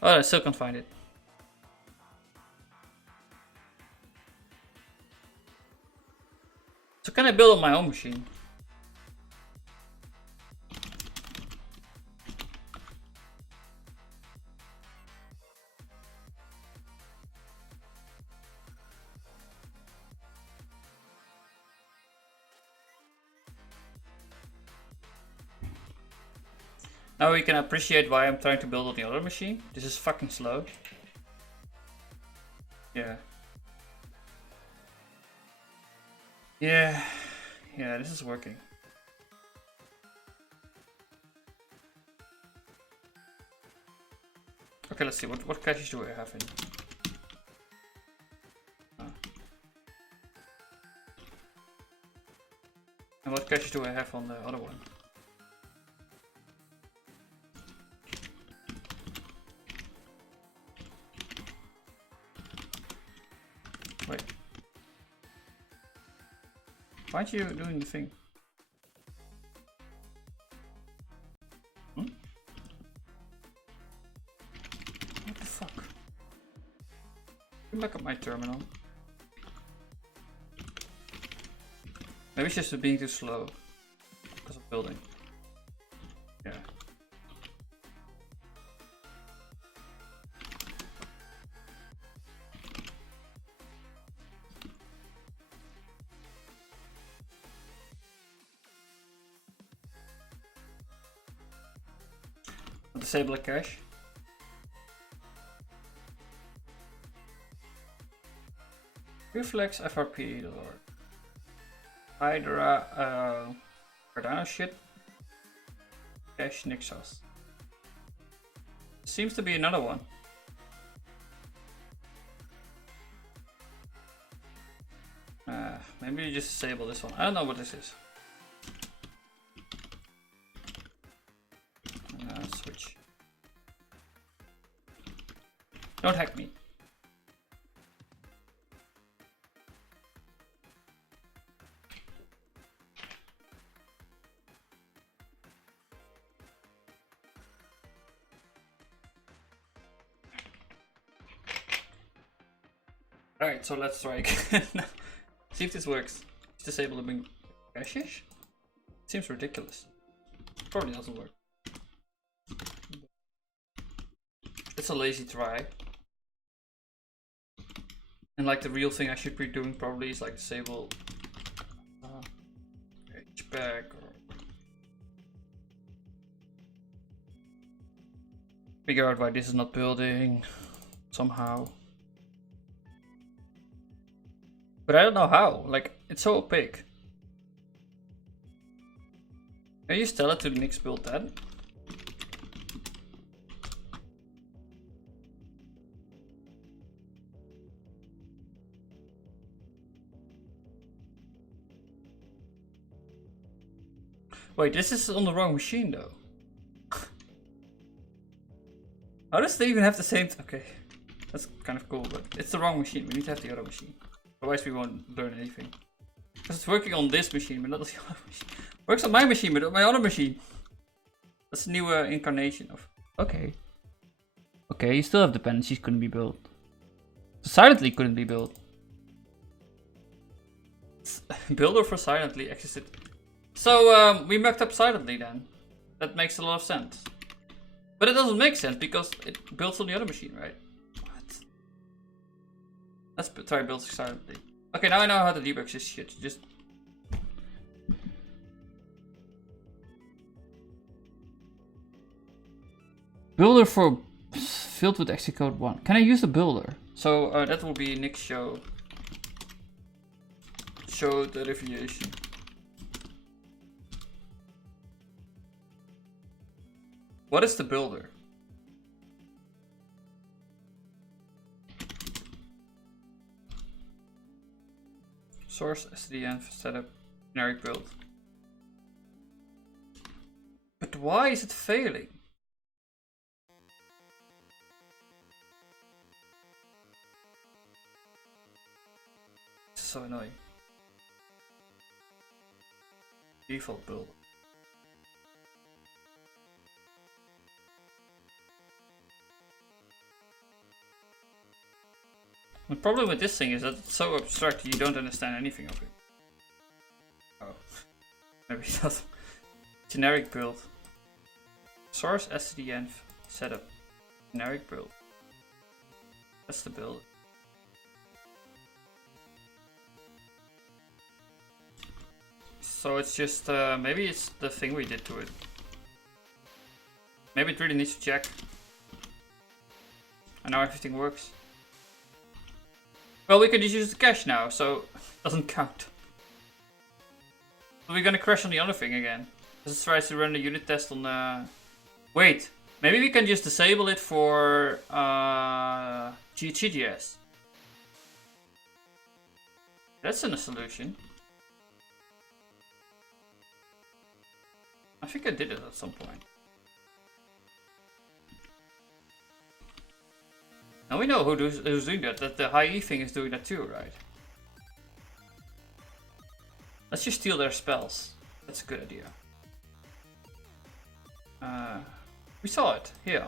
Oh, I still can't find it. So can I build on my own machine? Now we can appreciate why I'm trying to build on the other machine. This is fucking slow. Yeah. Yeah, this is working. Okay, let's see, what caches do I have in? And what caches do I have on the other one? Wait. Why aren't you doing the thing? Hmm? What the fuck? Back up my terminal. Maybe it's just being too slow because of building. Yeah. Disable a cache. Reflex FRP.org. Hydra Cardano shit. Cache Nixos. Seems to be another one. Maybe you just disable this one. I don't know what this is. Switch. Don't hack me. Alright, so let's try again. See if this works. Just disable the big caches? Seems ridiculous. Probably doesn't work. It's a lazy try. And like the real thing I should be doing probably is like disable HPAC or figure out why this is not building somehow. But I don't know how, like it's so opaque. Can you just tell it to the next build then? Wait, this is on the wrong machine though. How does they even have the same? Okay, that's kind of cool, but it's the wrong machine. We need to have the other machine. Otherwise we won't learn anything. Because it's working on this machine, but not on the other machine. Works on my machine, but on my other machine. That's a new incarnation of... Okay. Okay, you still have dependencies couldn't be built. So silently couldn't be built. Builder for silently existed So we mucked up silently then. That makes a lot of sense. But it doesn't make sense because it builds on the other machine, right? What? Let's try building silently. Okay, now I know how to debug this shit. Just builder for filled with Xcode 1. Can I use the builder? So that will be Nick show. Show the deviation. What is the builder? Source SDN setup generic build. But why is it failing? It's so annoying. Default build. The problem with this thing is that it's so abstract you don't understand anything of it. Oh, maybe not. Generic build. Source SDN setup. Generic build. That's the build. So it's just, maybe it's the thing we did to it. Maybe it really needs to check. And now everything works. Well, we can just use the cache now, so it doesn't count. But we're gonna crash on the other thing again. Let's try to run the unit test on the... Wait, maybe we can just disable it for GGS. That's a solution. I think I did it at some point. Now we know who's doing that. That the high E thing is doing that too, right? Let's just steal their spells. That's a good idea. We saw it here.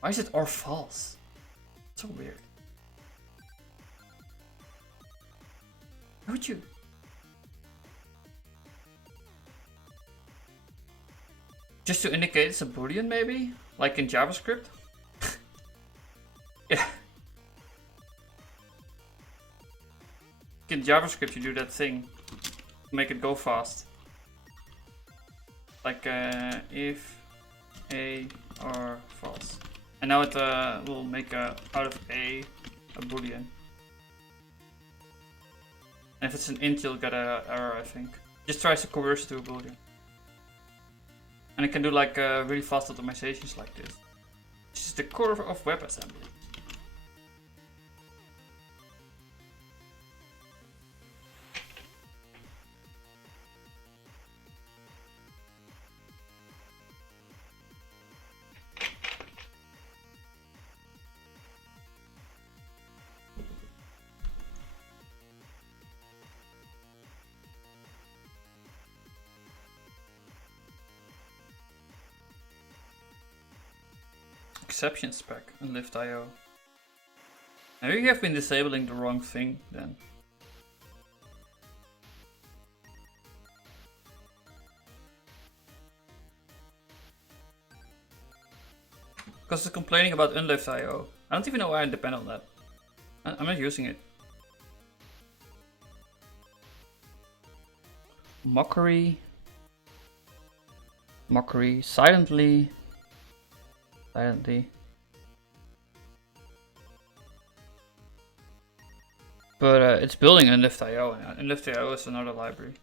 Why is it or false? It's so weird. Why would you? Just to indicate it's a boolean maybe? Like in JavaScript? Yeah. In JavaScript you do that thing. Make it go fast. Like if A or false. And now it will make out of A boolean. And if it's an int, you'll get an error, I think. Just tries to convert it to a boolean. And it can do like really fast optimizations like this. This is the core of WebAssembly. Exception spec and lift.io. Maybe you have been disabling the wrong thing then. Because it's complaining about unlift.io. I don't even know why I depend on that. I'm not using it. Mockery. Mockery. Silently. But it's building unlift.io, and unlift.io is another library.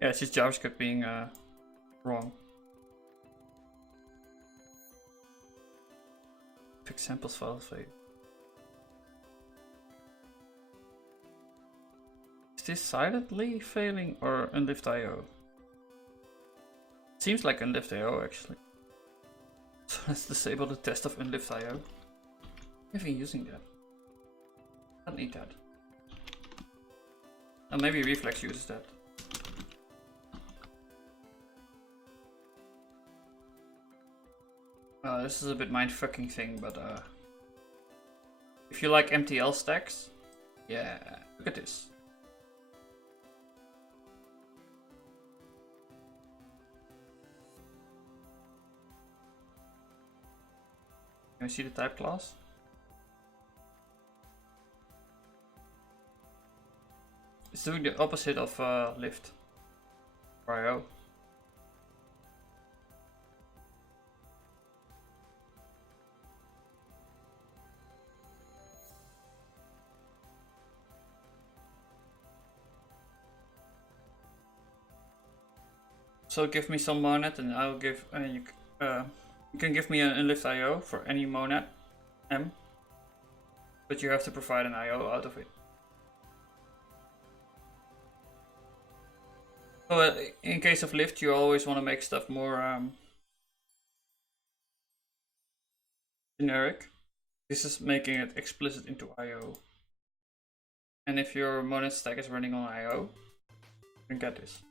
Yeah, it's just JavaScript being wrong. Fix samples files for you. Is this silently failing or unlift IO? Seems like unlift IO actually. So let's disable the test of unlift IO. Even using that. I don't need that. And maybe Reflex uses that. This is a bit mindfucking thing, but if you like MTL stacks, yeah, look at this. Can you see the type class? It's doing the opposite of lift or IO. So give me some monad and I'll give you can give me a lift IO for any monad M, but you have to provide an IO out of it. So in case of lift, you always want to make stuff more generic. This is making it explicit into IO. And if your monad stack is running on IO, you can get this.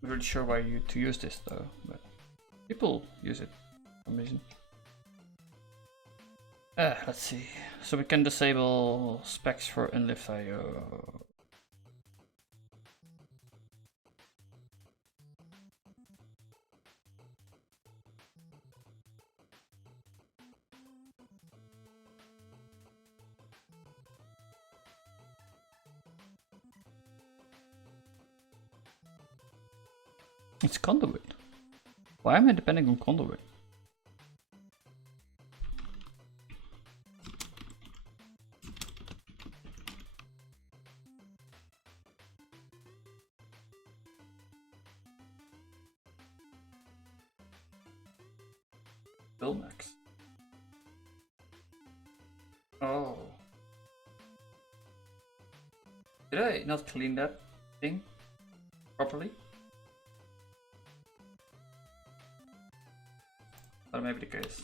I'm not really sure why to use this though, but people use it for some reason. Let's see. So we can disable specs for unlift IO. It's conduit. Why am I depending on conduit? Max. Oh. Did I not clean that thing properly? That may be the case.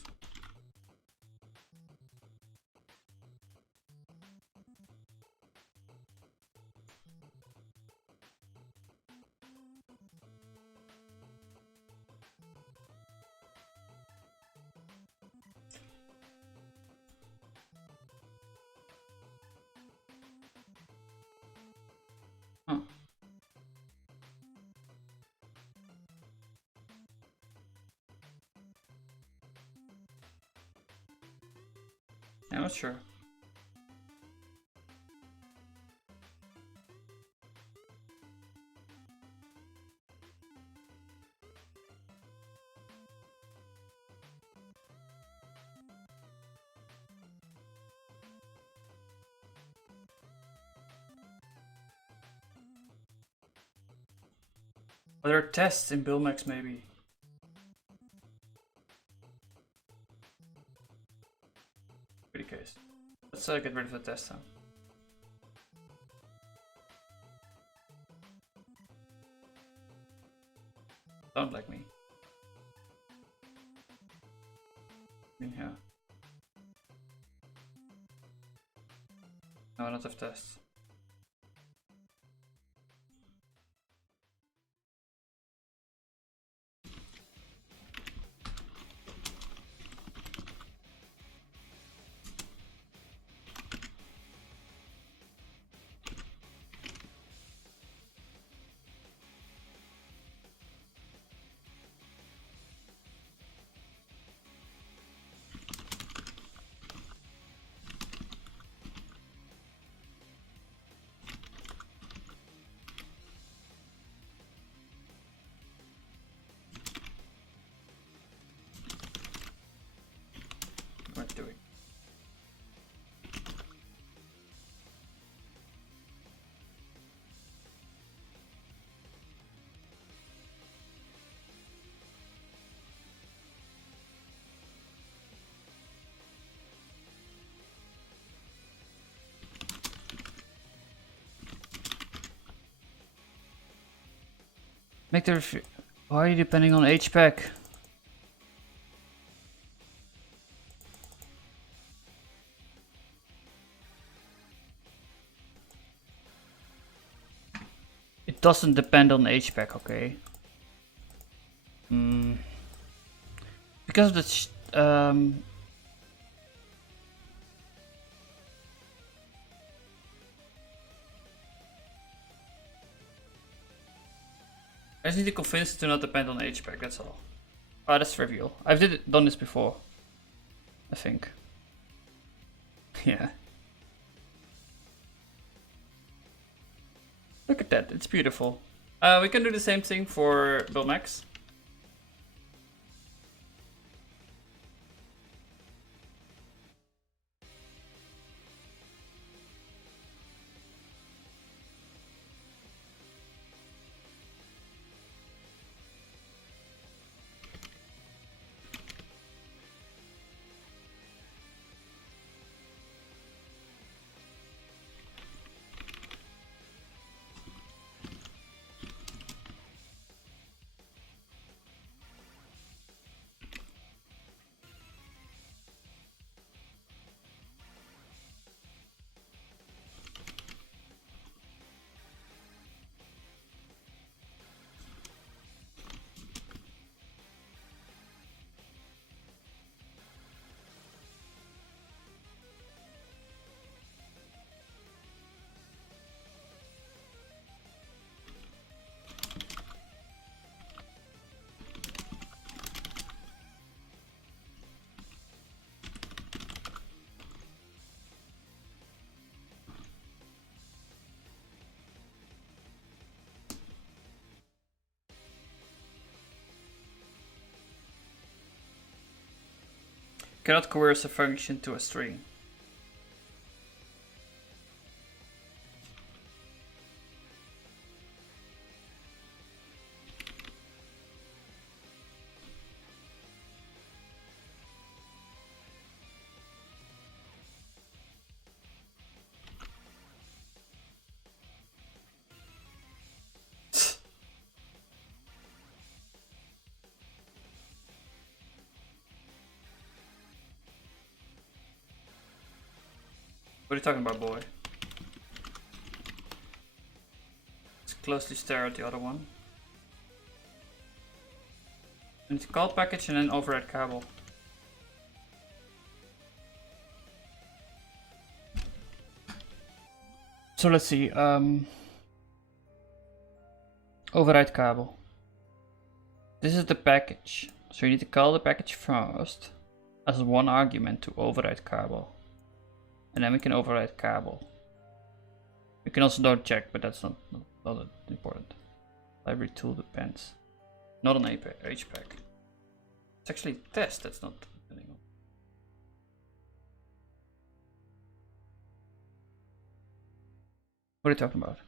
Huh. I'm not sure. Are there tests in Buildmax maybe? Pretty case. Let's get rid of the test then. Don't like me. In here. No, not have tests. Make the why are you depending on HPAC? It doesn't depend on HPAC, okay? Because of the I just need to convince it to not depend on HPAC, that's all. Ah, that's trivial. I've done this before, I think. Yeah. Look at that, it's beautiful. We can do the same thing for Bill Max. Cannot coerce a function to a string. What are you talking about, boy? Let's closely stare at the other one. And it's call package and then override cable. So let's see. Override cable. This is the package. So you need to call the package first as one argument to override cable. And then we can override cable. We can also don't check, but that's not important. Library tool depends. Not on HPAC. It's actually test that's not depending on. What are you talking about?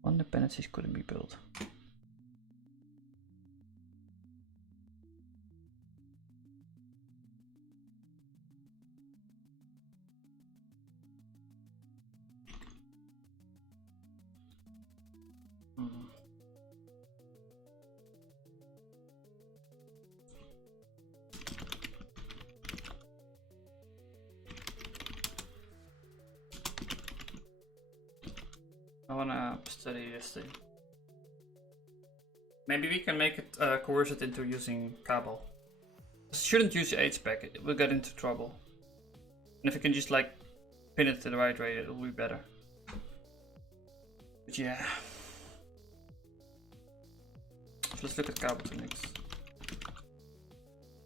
One dependencies couldn't be built. I wanna study this thing. Maybe we can make it coerce it into using cable. Shouldn't use HPAC, it will get into trouble. And if we can just like pin it to the right way, it'll be better. But yeah. So let's look at cable next.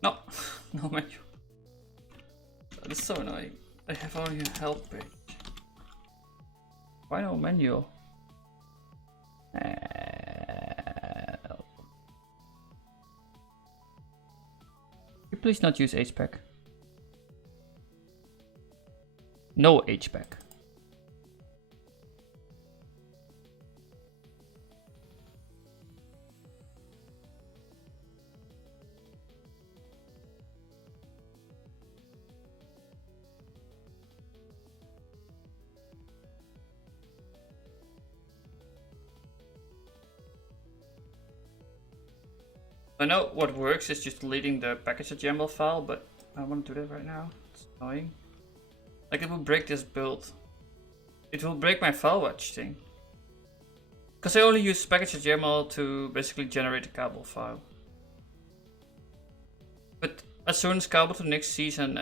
No, no menu. That is so annoying. I have only a help page. Why no menu? Please not use HPAC. No HPAC. I know what works is just deleting the package.yaml file, but I don't want to do that right now. It's annoying. Like it will break this build. It will break my file watch thing. Because I only use package.yaml to basically generate a Cabal file. But as soon as Cabal to Nix sees an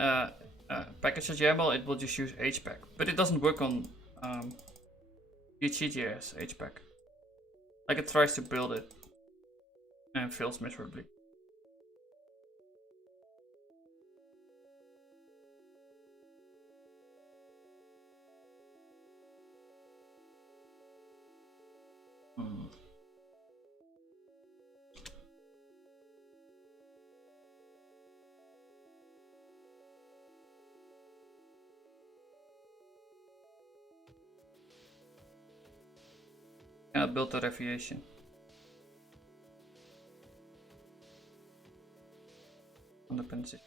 package.yaml, it will just use HPack. But it doesn't work on PHP.js HPack. Like it tries to build it and fails miserably. Cannot build that deviation. On dependency.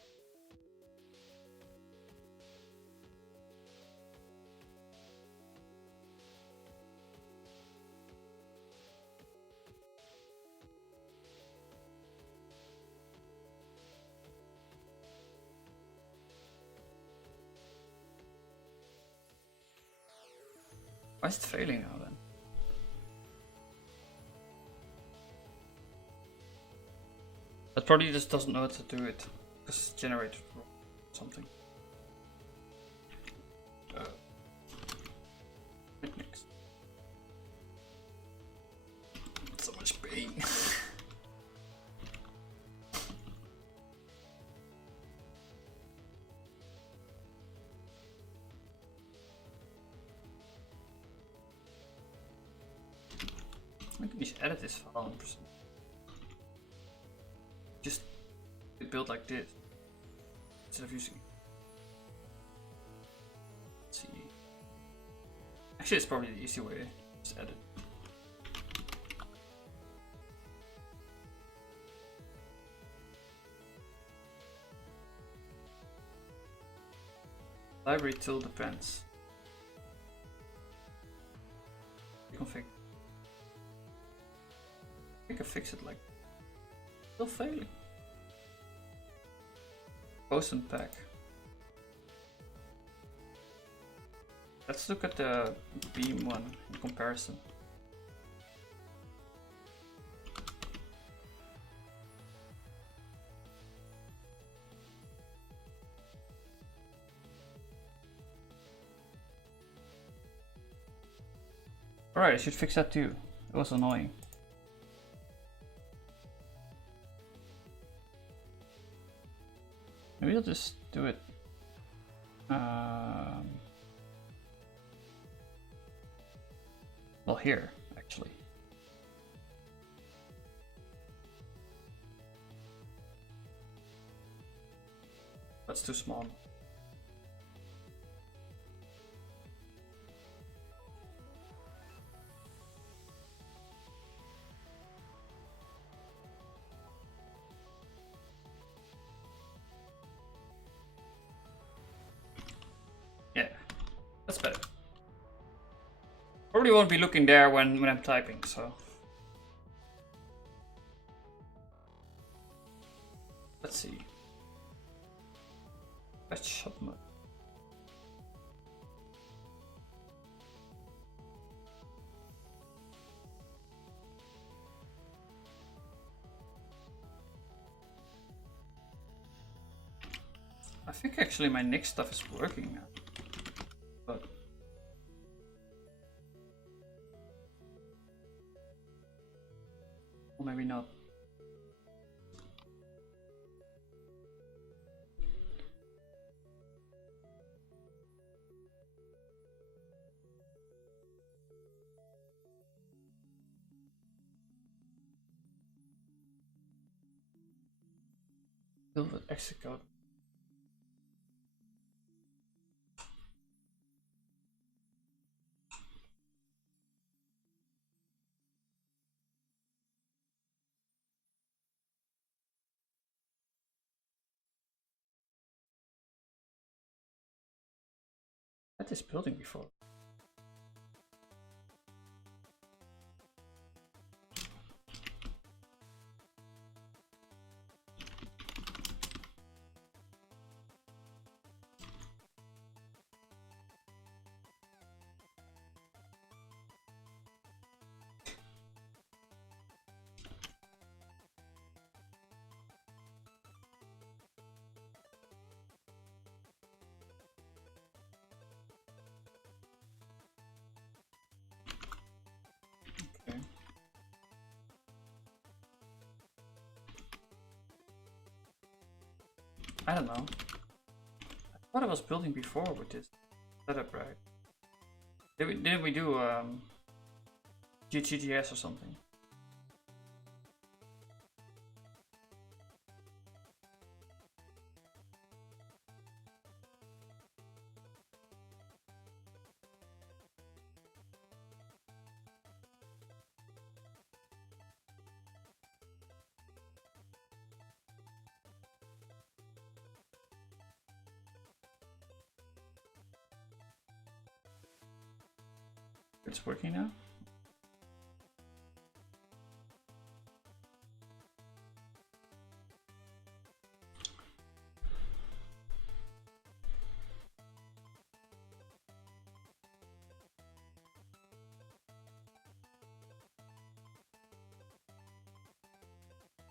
Why is it failing now then? It probably just doesn't know how to do it because it's generated something. Next. So much pain. I can just edit this file and just build like this instead of using. Let's see. Actually, it's probably the easy way. Just edit. Library tool depends. Config. I think I fix it like. Still failing. Post and pack. Let's look at the beam one in comparison. Alright, I should fix that too. It was annoying. Maybe I'll just do it. Well, here, actually. That's too small. Yeah, that's better. Probably won't be looking there when I'm typing, so. Let's see. Let's shut mode. I think actually my Nix stuff is working now. But or maybe not. Build with exit code. At this building before. I don't know. I thought I was building before with this setup, right? Didn't we do GTGS or something? It's working now?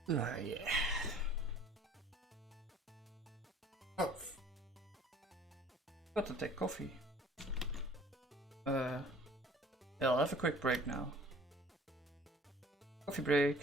Yeah. Oh. Got to take coffee. Yeah, I'll have a quick break now. Coffee break.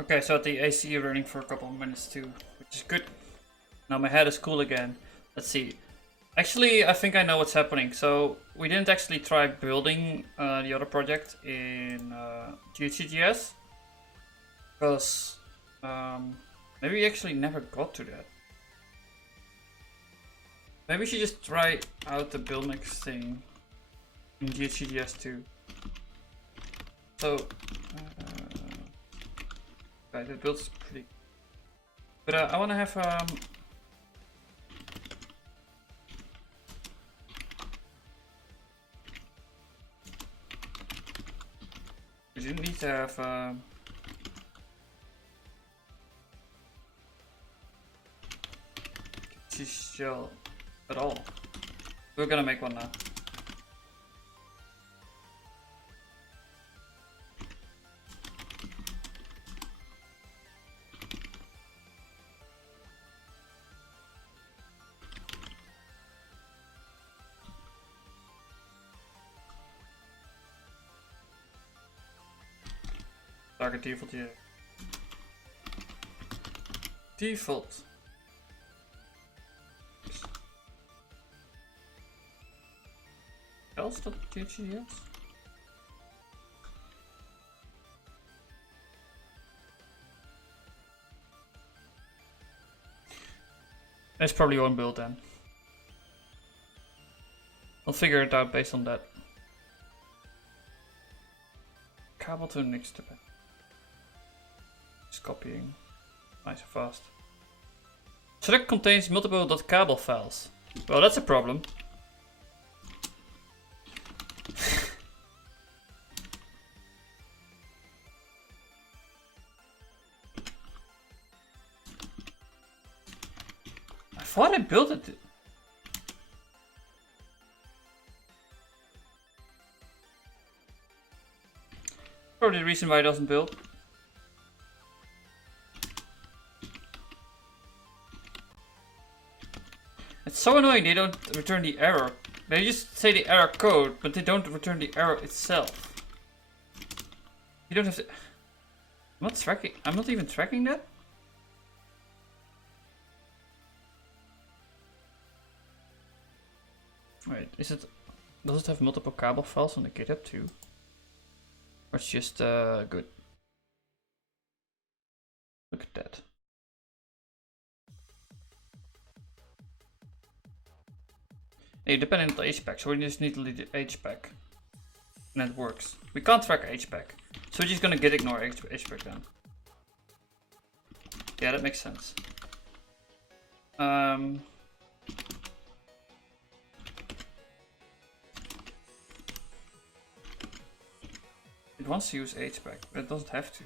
Okay, so at the AC running for a couple of minutes too, which is good. Now my head is cool again. Let's see. Actually, I think I know what's happening. So we didn't actually try building the other project in GTGS because maybe we actually never got to that. Maybe we should just try out the build next thing in GHCDS too. So, right, the build's pretty. But I want to have we didn't need to have shell at all. We're gonna make one now. Target default here. Default. Else dat GGS? It's probably one build then. I'll figure it out based on that. Cable to next to it. Just copying. Nice and fast. Select contains multiple .cable files. Well, that's a problem. I thought I built it. Probably the reason why it doesn't build. It's so annoying they don't return the error. They just say the error code, but they don't return the error itself. You don't have to... I'm not even tracking that? Wait, does it have multiple cable files on the GitHub too? Or it's just good? Look at that. Hey, depending on the HPAC, so we just need to delete the HPAC. And that works. We can't track HPAC. So we're just gonna git ignore HPAC then. Yeah, that makes sense. It wants to use HPAC, but it doesn't have to.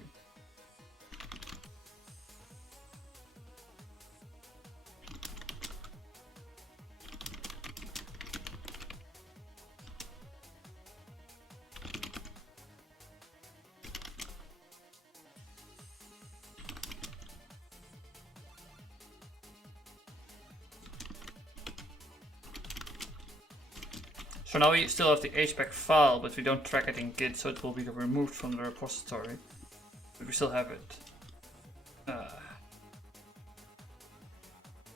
So now we still have the HPAC file, but we don't track it in Git, so it will be removed from the repository. But we still have it.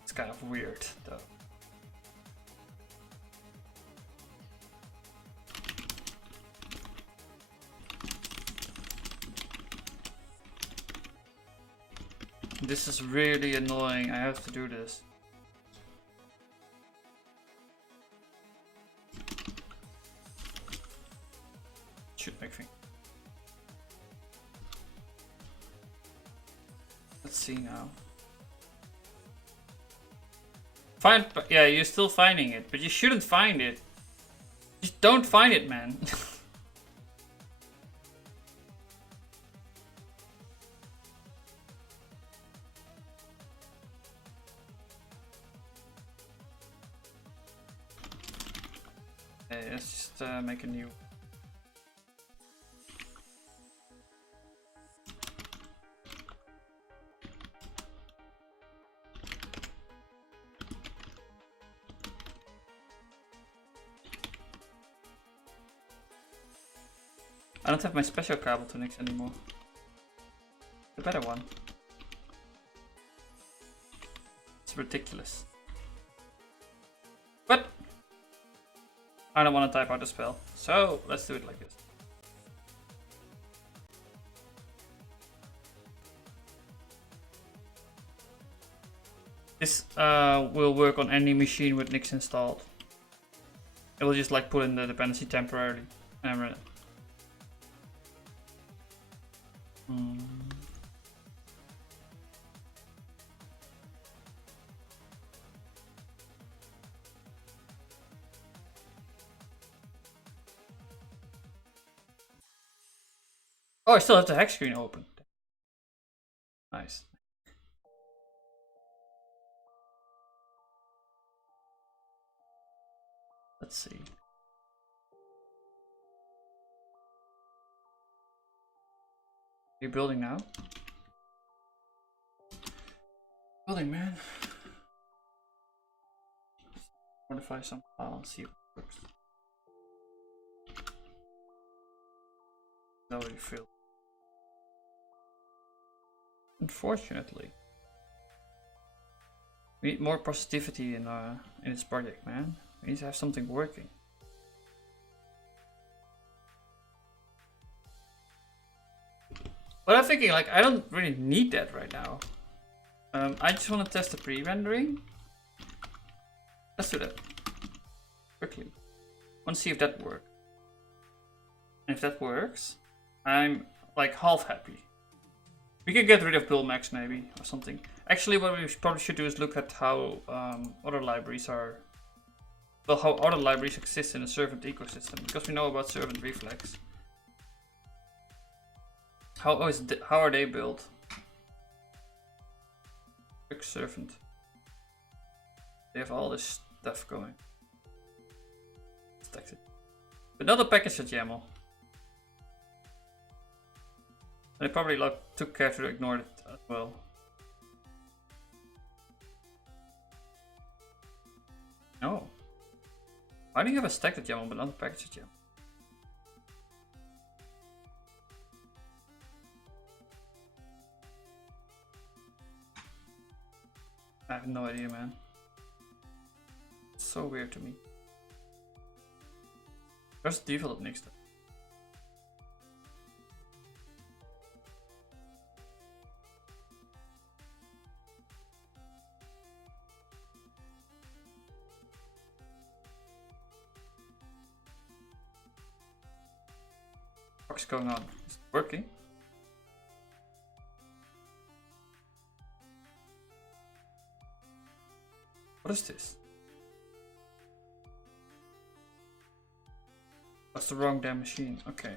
It's kind of weird, though. This is really annoying. I have to do this. Should make thing. Let's see now. Find, yeah, you're still finding it, but you shouldn't find it. Just don't find it, man. Okay, let's just make a new. I don't have my special cable to Nix anymore. The better one. It's ridiculous. But I don't want to type out the spell, so let's do it like this. This will work on any machine with Nix installed. It will just like put in the dependency temporarily and run it. Oh, I still have the hex screen open. Nice. Let's see. Are you building now? Building, man. Modify some file and see if it works. It's already filled. Unfortunately, we need more positivity in this project, man. We need to have something working. But I'm thinking, like, I don't really need that right now. I just want to test the pre-rendering. Let's do that quickly. I want to see if that works. And if that works, I'm like half happy. We can get rid of build max maybe or something. Actually, what we probably should do is look at how other libraries are. Well, how other libraries exist in a servant ecosystem, because we know about servant reflex. How are they built? Quick servant. They have all this stuff going. Stacked it. But not a package at YAML. They probably took care to ignore it as well. No. Why do you have a stacked at YAML but not a package at YAML? I have no idea, man. It's so weird to me. There's the default next to it. What's going on? Is it working? What is this? That's the wrong damn machine. Okay.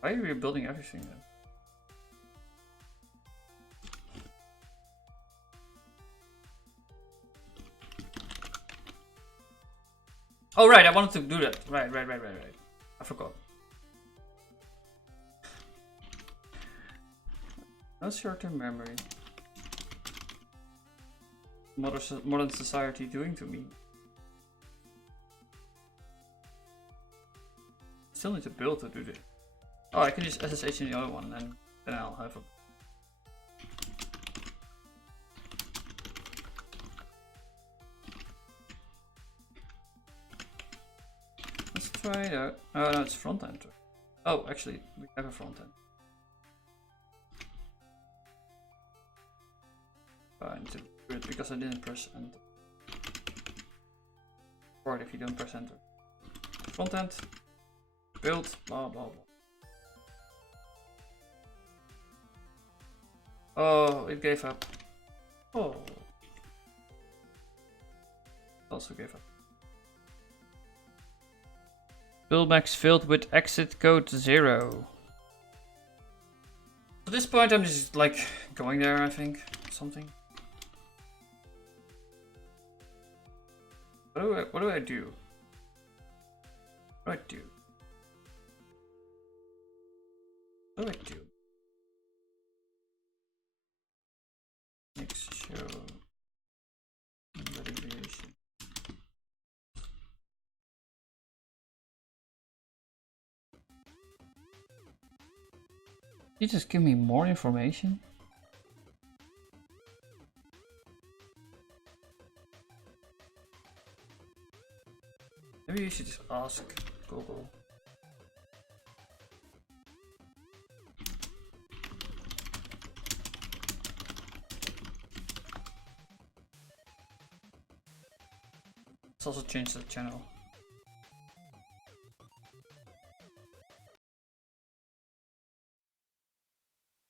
Why are you rebuilding everything then? Oh right, I wanted to do that. Right. I forgot. No short-term memory. Modern society doing to me? Still need to build to do this. Oh, I can just SSH in the other one, and then I'll have a. Let's try it out. Oh no, it's front end. Oh, actually, we have a front end. I need to do it because I didn't press enter. Or if you don't press enter. Front end, build, blah blah blah. Oh, it gave up. Oh. Also gave up. Build max filled with exit code 0. At this point I'm just like going there, I think. Something. What do I do? What do I do? What do I do? Next show. Validation. You just give me more information? Maybe you should just ask Google. also change the channel.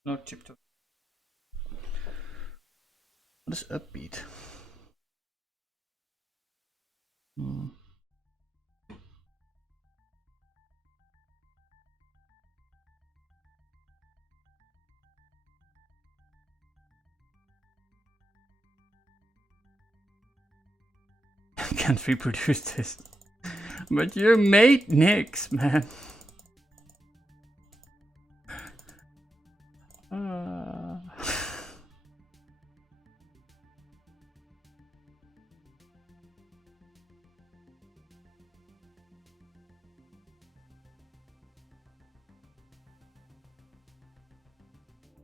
No chip to. What is upbeat? I can't reproduce this. But you made Nix, man.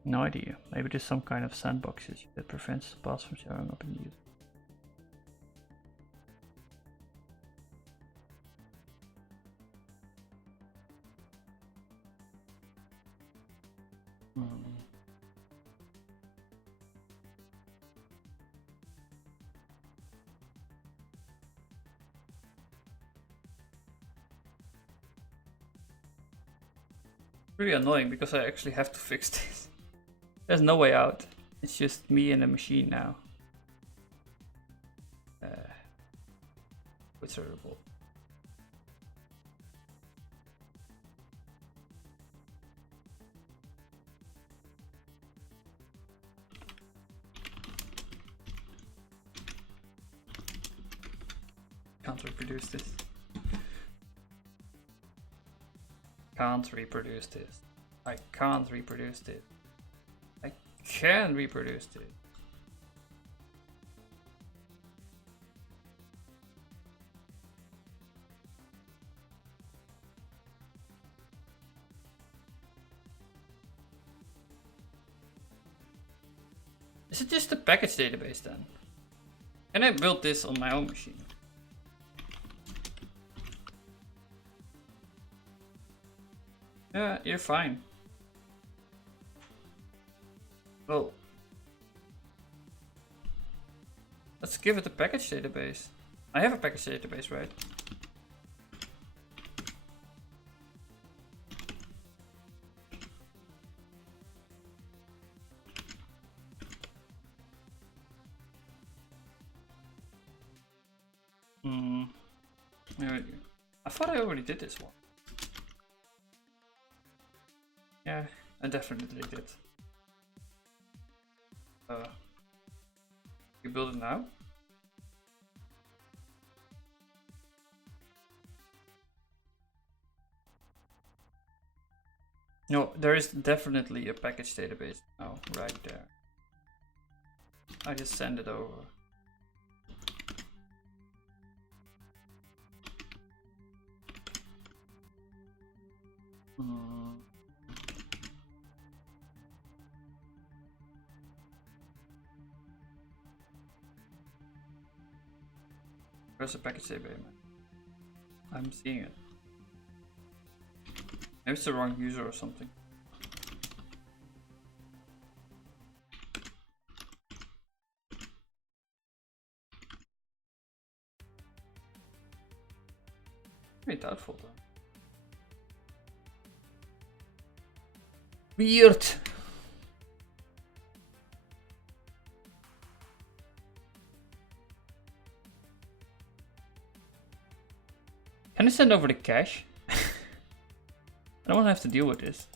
No idea. Maybe there's some kind of sandbox issue that prevents the paths from showing up in the user. Really annoying because I actually have to fix this. There's no way out. It's just me and the machine now. It's terrible. Can't reproduce this. Can't reproduce this. I can't reproduce this. I can reproduce this. Is it just a package database then? Can I build this on my own machine? Yeah, you're fine. Well, let's give it a package database. I have a package database, right? I thought I already did this one. Yeah, I definitely did. You build it now? No, there is definitely a package database now, right there. I just send it over. Where's the package database? I'm seeing it. Maybe it's the wrong user or something. Very doubtful though. Weird. Can I send over the cache? I don't want to have to deal with this.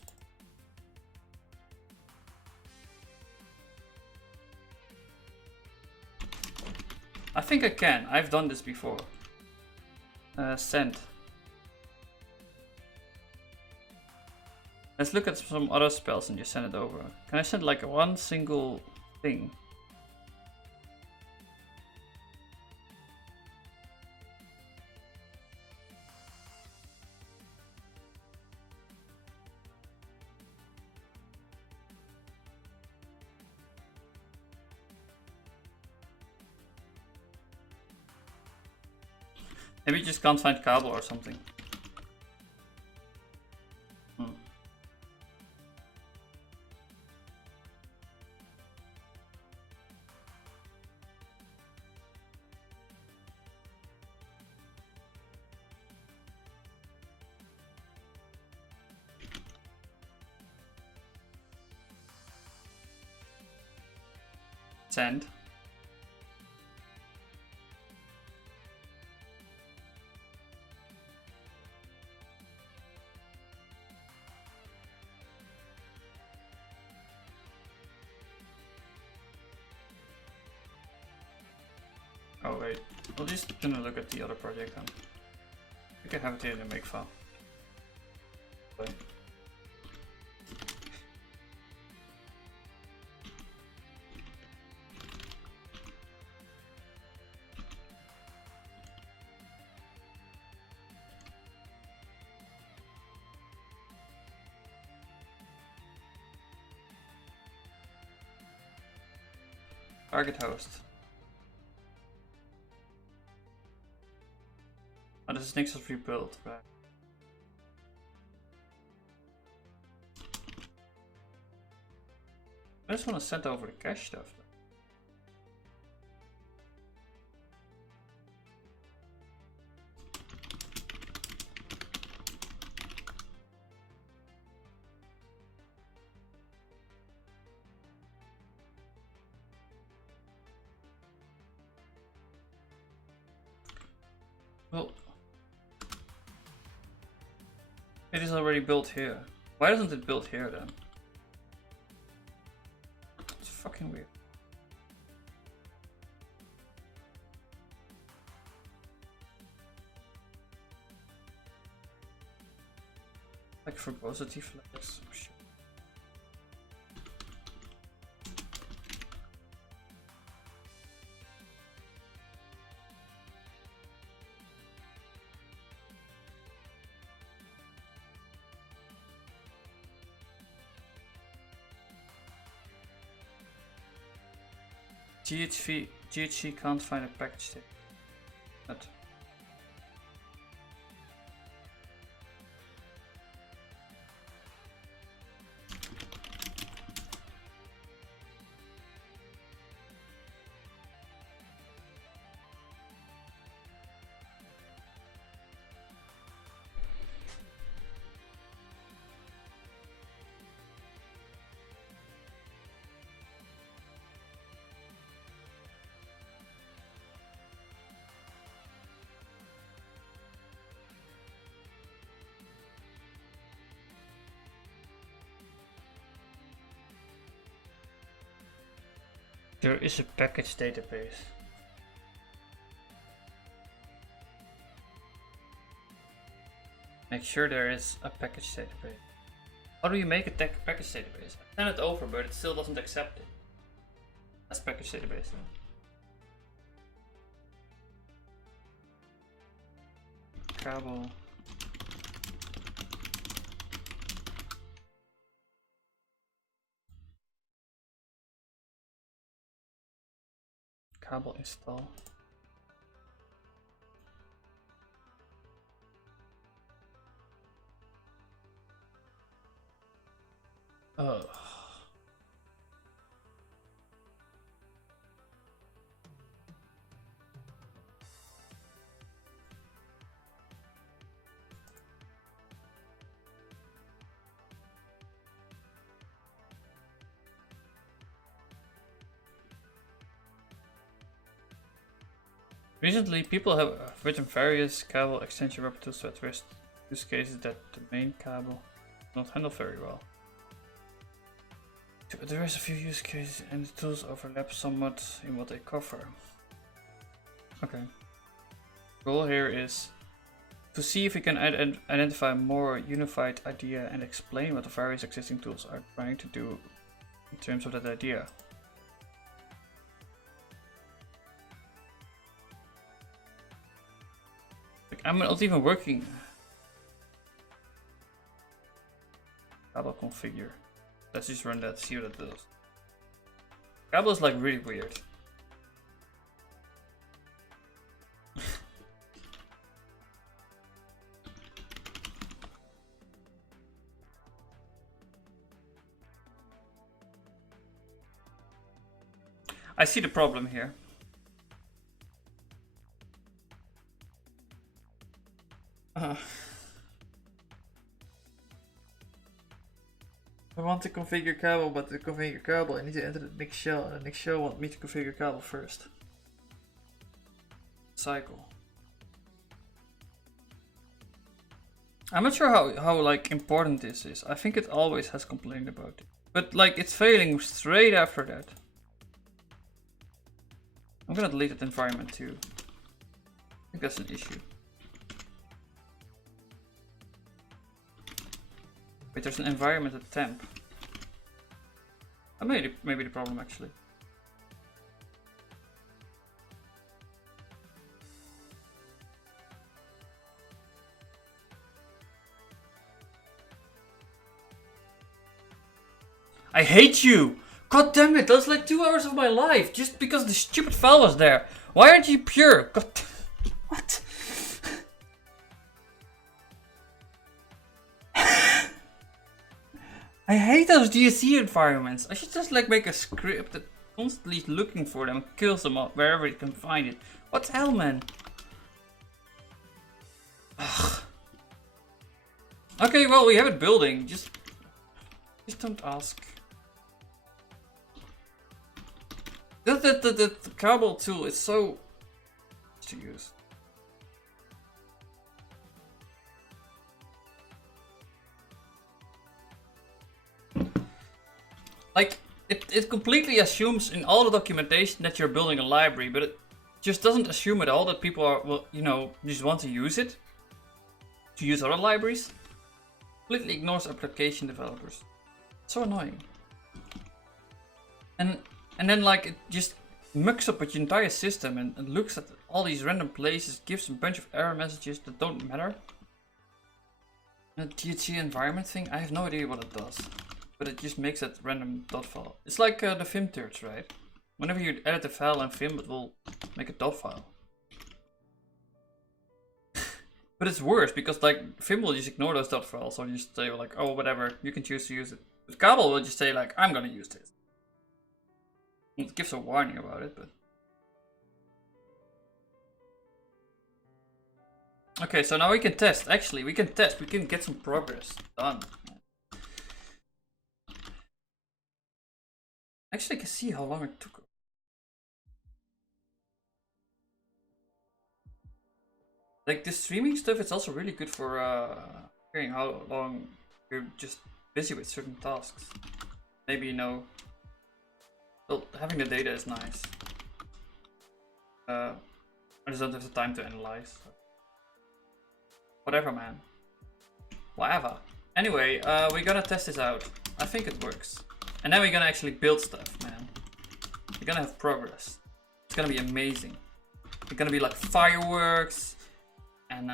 I think I can. I've done this before. Send. Let's look at some other spells and just send it over. Can I send like one single thing? Maybe you just can't find cable or something. Send. Oh wait, we'll just gonna look at the other project then. We can have it here in the make file. Okay. Target host. Oh, this is Nix's rebuild, right? I just want to send over the cache stuff. Well, it is already built here. Why doesn't it build here then? It's fucking weird. Like verbosity flags. Oh, shit. GHC can't find a package there. But there is a package database. Make sure there is a package database. How do you make a package database? I send it over, but it still doesn't accept it. That's package database. Kabel. Kabel install. Oh. Recently, people have written various cable extension wrapper tools to address use cases that the main cable not handle very well. To address a few use cases, and the tools overlap somewhat in what they cover. Okay. Goal here is to see if we can identify a more unified idea and explain what the various existing tools are trying to do in terms of that idea. Like, I'm not even working. Kabel configure. Let's just run that, see what it does. Kabel is like really weird. I see the problem here. I want to configure Cabal, but to configure Cabal I need to enter the Nix shell, and the Nix shell wants me to configure Cabal first. Cycle. I'm not sure how like important this is. I think it always has complained about it. But like it's failing straight after that. I'm gonna delete that environment too. I think that's an issue. Wait, there's an environment at temp. That may be the problem actually. I hate you! God damn it, that's like 2 hours of my life just because the stupid file was there. Why aren't you pure? God, what? I hate those DSC environments. I should just like make a script that constantly is looking for them and kills them all wherever it can find it. What the hell, man? Ugh. Okay, well we have it building. Just don't ask. The Cabal tool is so to use. Like, it completely assumes in all the documentation that you're building a library, but it just doesn't assume at all that people are, well, you know, just want to use it. To use other libraries. Completely ignores application developers. It's so annoying. And then like it just mucks up with your entire system and looks at all these random places, gives a bunch of error messages that don't matter. And the THC environment thing, I have no idea what it does. But it just makes that random dot file. It's like the Vim turds, right? Whenever you edit a file in Vim, it will make a dot file. But it's worse because like Vim will just ignore those dot files, or just say like, oh whatever, you can choose to use it. But Cabal will just say like, I'm gonna use this. It gives a warning about it, but... Okay, so now we can test. Actually, we can test. We can get some progress done. Actually, I can see how long it took. Like, this streaming stuff is also really good for hearing how long you're just busy with certain tasks. Maybe you know... Well, having the data is nice. I just don't have the time to analyze. So. Whatever, man. Whatever. Anyway, we're gonna test this out. I think it works. And then we're gonna actually build stuff, man. We're gonna have progress. It's gonna be amazing. It's gonna be like fireworks. And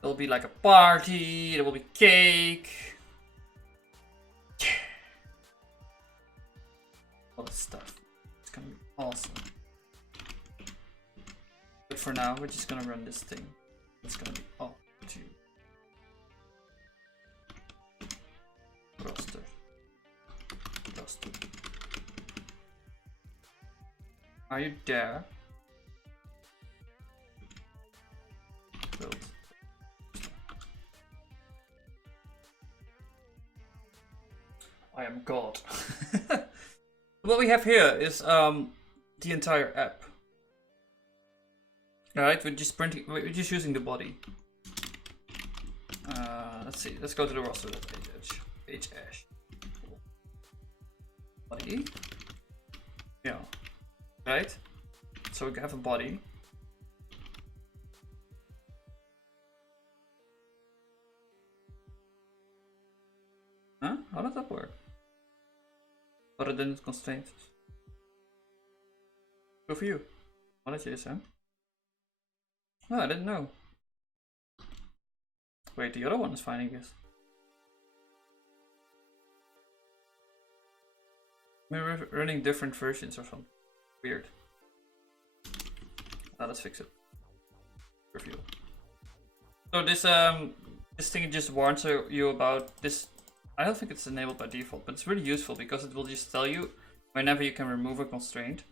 there'll be like a party. There will be cake. Yeah. All this stuff. It's gonna be awesome. But for now, we're just gonna run this thing. It's gonna be all to roster. Are you there? Build. I am God. What we have here is the entire app. Alright, we're just using the body. Let's see, let's go to the roster.page. Body. Yeah. Right? So we have a body. Huh? How does that work? Other than constraints. Good for you. What is this, huh? Oh, I didn't know. Wait, the other one is finding this. We're running different versions or something. Weird. Let's fix it. Review. So this thing just warns you about this. I don't think it's enabled by default, but it's really useful because it will just tell you whenever you can remove a constraint.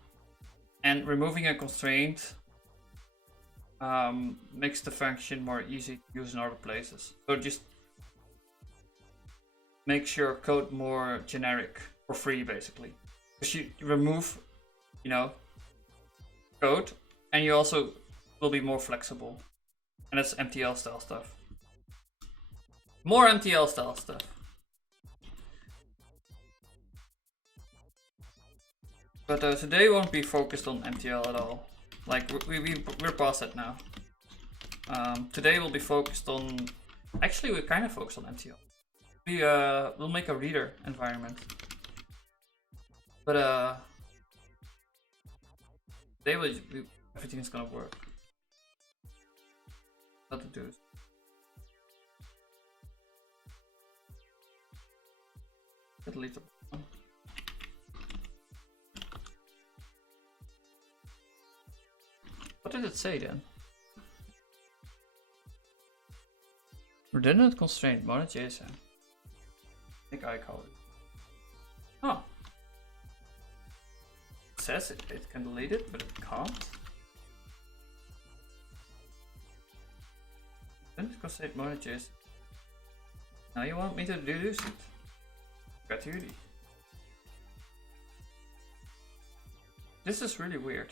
And removing a constraint makes the function more easy to use in other places. So just makes your code more generic for free, basically. Because you remove, you know, code, and you also will be more flexible. And that's MTL style stuff. More MTL style stuff. But today won't be focused on MTL at all. Like we're past that now. Today we'll be focused on. Actually, we're kind of focused on MTL. We'll make a reader environment. But today everything's gonna work. What to do? Delete the button. What did it say then? Redundant constraint, mono.jsm. I think I call it. Oh. It says it can delete it, but it can't. Redundant constraint, mono.jsm. Now you want me to deduce it. Gratuity. This is really weird.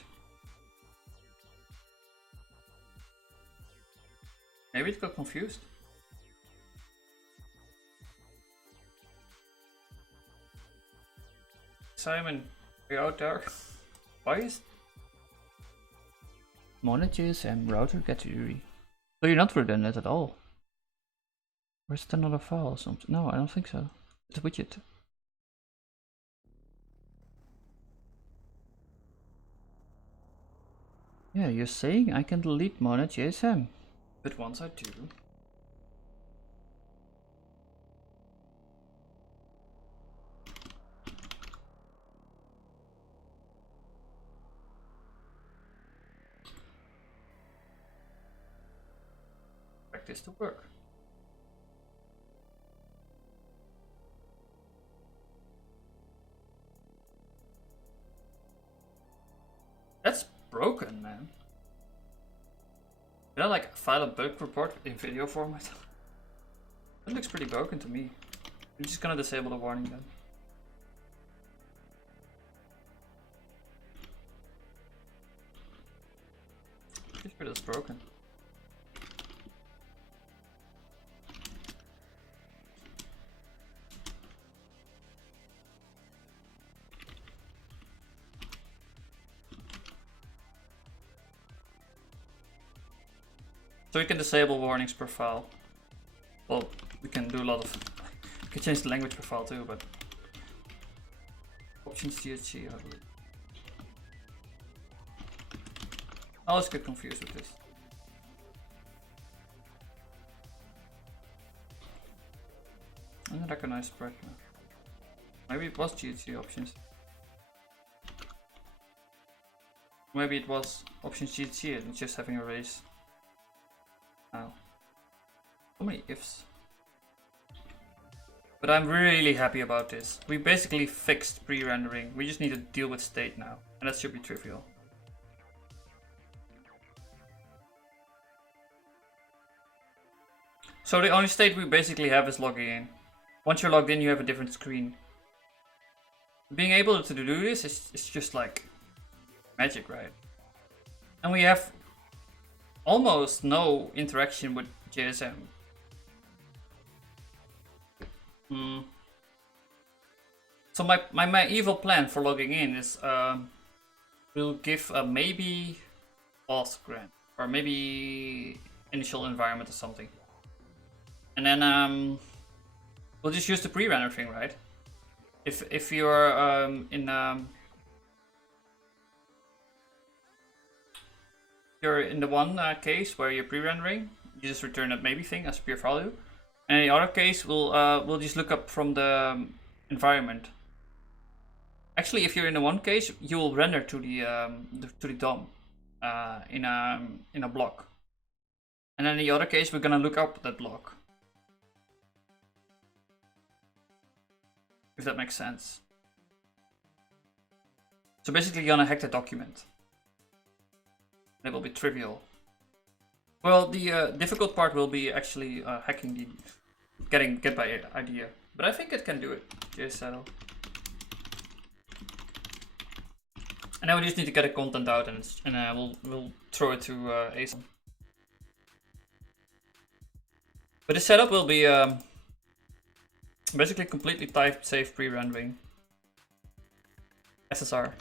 Maybe it got confused. Simon, are you out there? Why is mono.jsm router category? So you're not redundant at all. Or is it another file or something? No, I don't think so. It's a widget. Yeah, you're saying I can delete mono.jsm. But once I do, expect this to work. That's broken, man. You know, like file a bug report in video format. That looks pretty broken to me. I'm just gonna disable the warning then. Pretty sure that's broken. So we can disable warnings per file. Well, we can do a lot of. We can change the language per file too, but options DHC, I believe. I always get confused with this. I don't recognize spread now. Maybe it was GHC options. Maybe it was options GHC and just having a race. Wow. So many ifs. But I'm really happy about this. We basically fixed pre-rendering. We just need to deal with state now. And that should be trivial. So the only state we basically have is logging in. Once you're logged in, you have a different screen. Being able to do this is just like magic, right? And we have almost no interaction with JSM. So my evil plan for logging in is we'll give a maybe auth grant or maybe initial environment or something, and then we'll just use the pre-render thing, right? If you're you're in the one case where you're pre-rendering, you just return that maybe thing as pure value, and in the other case we'll just look up from the environment. Actually, if you're in the one case, you will render to the DOM in a block, and then in the other case we're gonna look up that block. If that makes sense. So basically you're gonna hack the document. It will be trivial. Well, the difficult part will be actually hacking the get by idea, but I think it can do it. JSaddle. And now we just need to get the content out, and we'll throw it to ASON. But the setup will be basically completely type safe pre-rendering. SSR.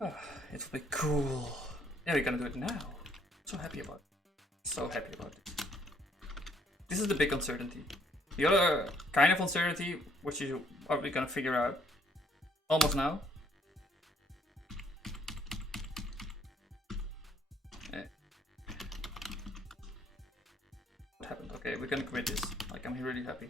Oh, it will be cool. Yeah, we're gonna do it now. So happy about it. So happy about it. This is the big uncertainty. The other kind of uncertainty, which you're probably gonna figure out almost now. What happened? Okay, we're gonna quit this. Like, I'm really happy.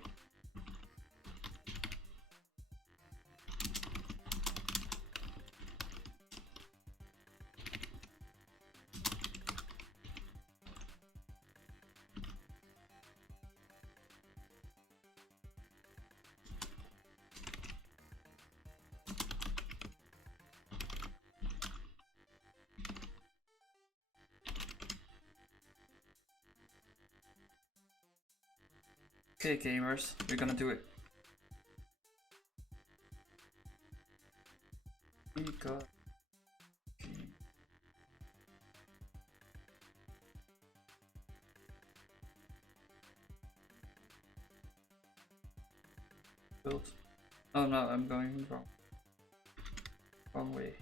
Okay, gamers, we're gonna do it. We got build. Oh no, I'm going wrong way.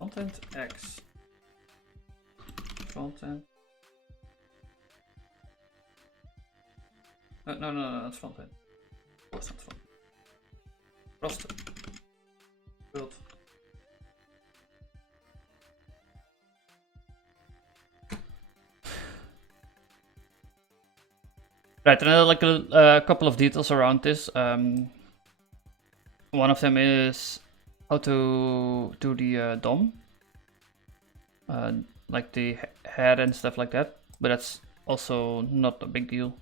Content X. Content. No, that's front end. Oh, it's not front end. Roster. Build. Right, and like a couple of details around this. One of them is how to do the DOM. Like the head and stuff like that. But that's also not a big deal.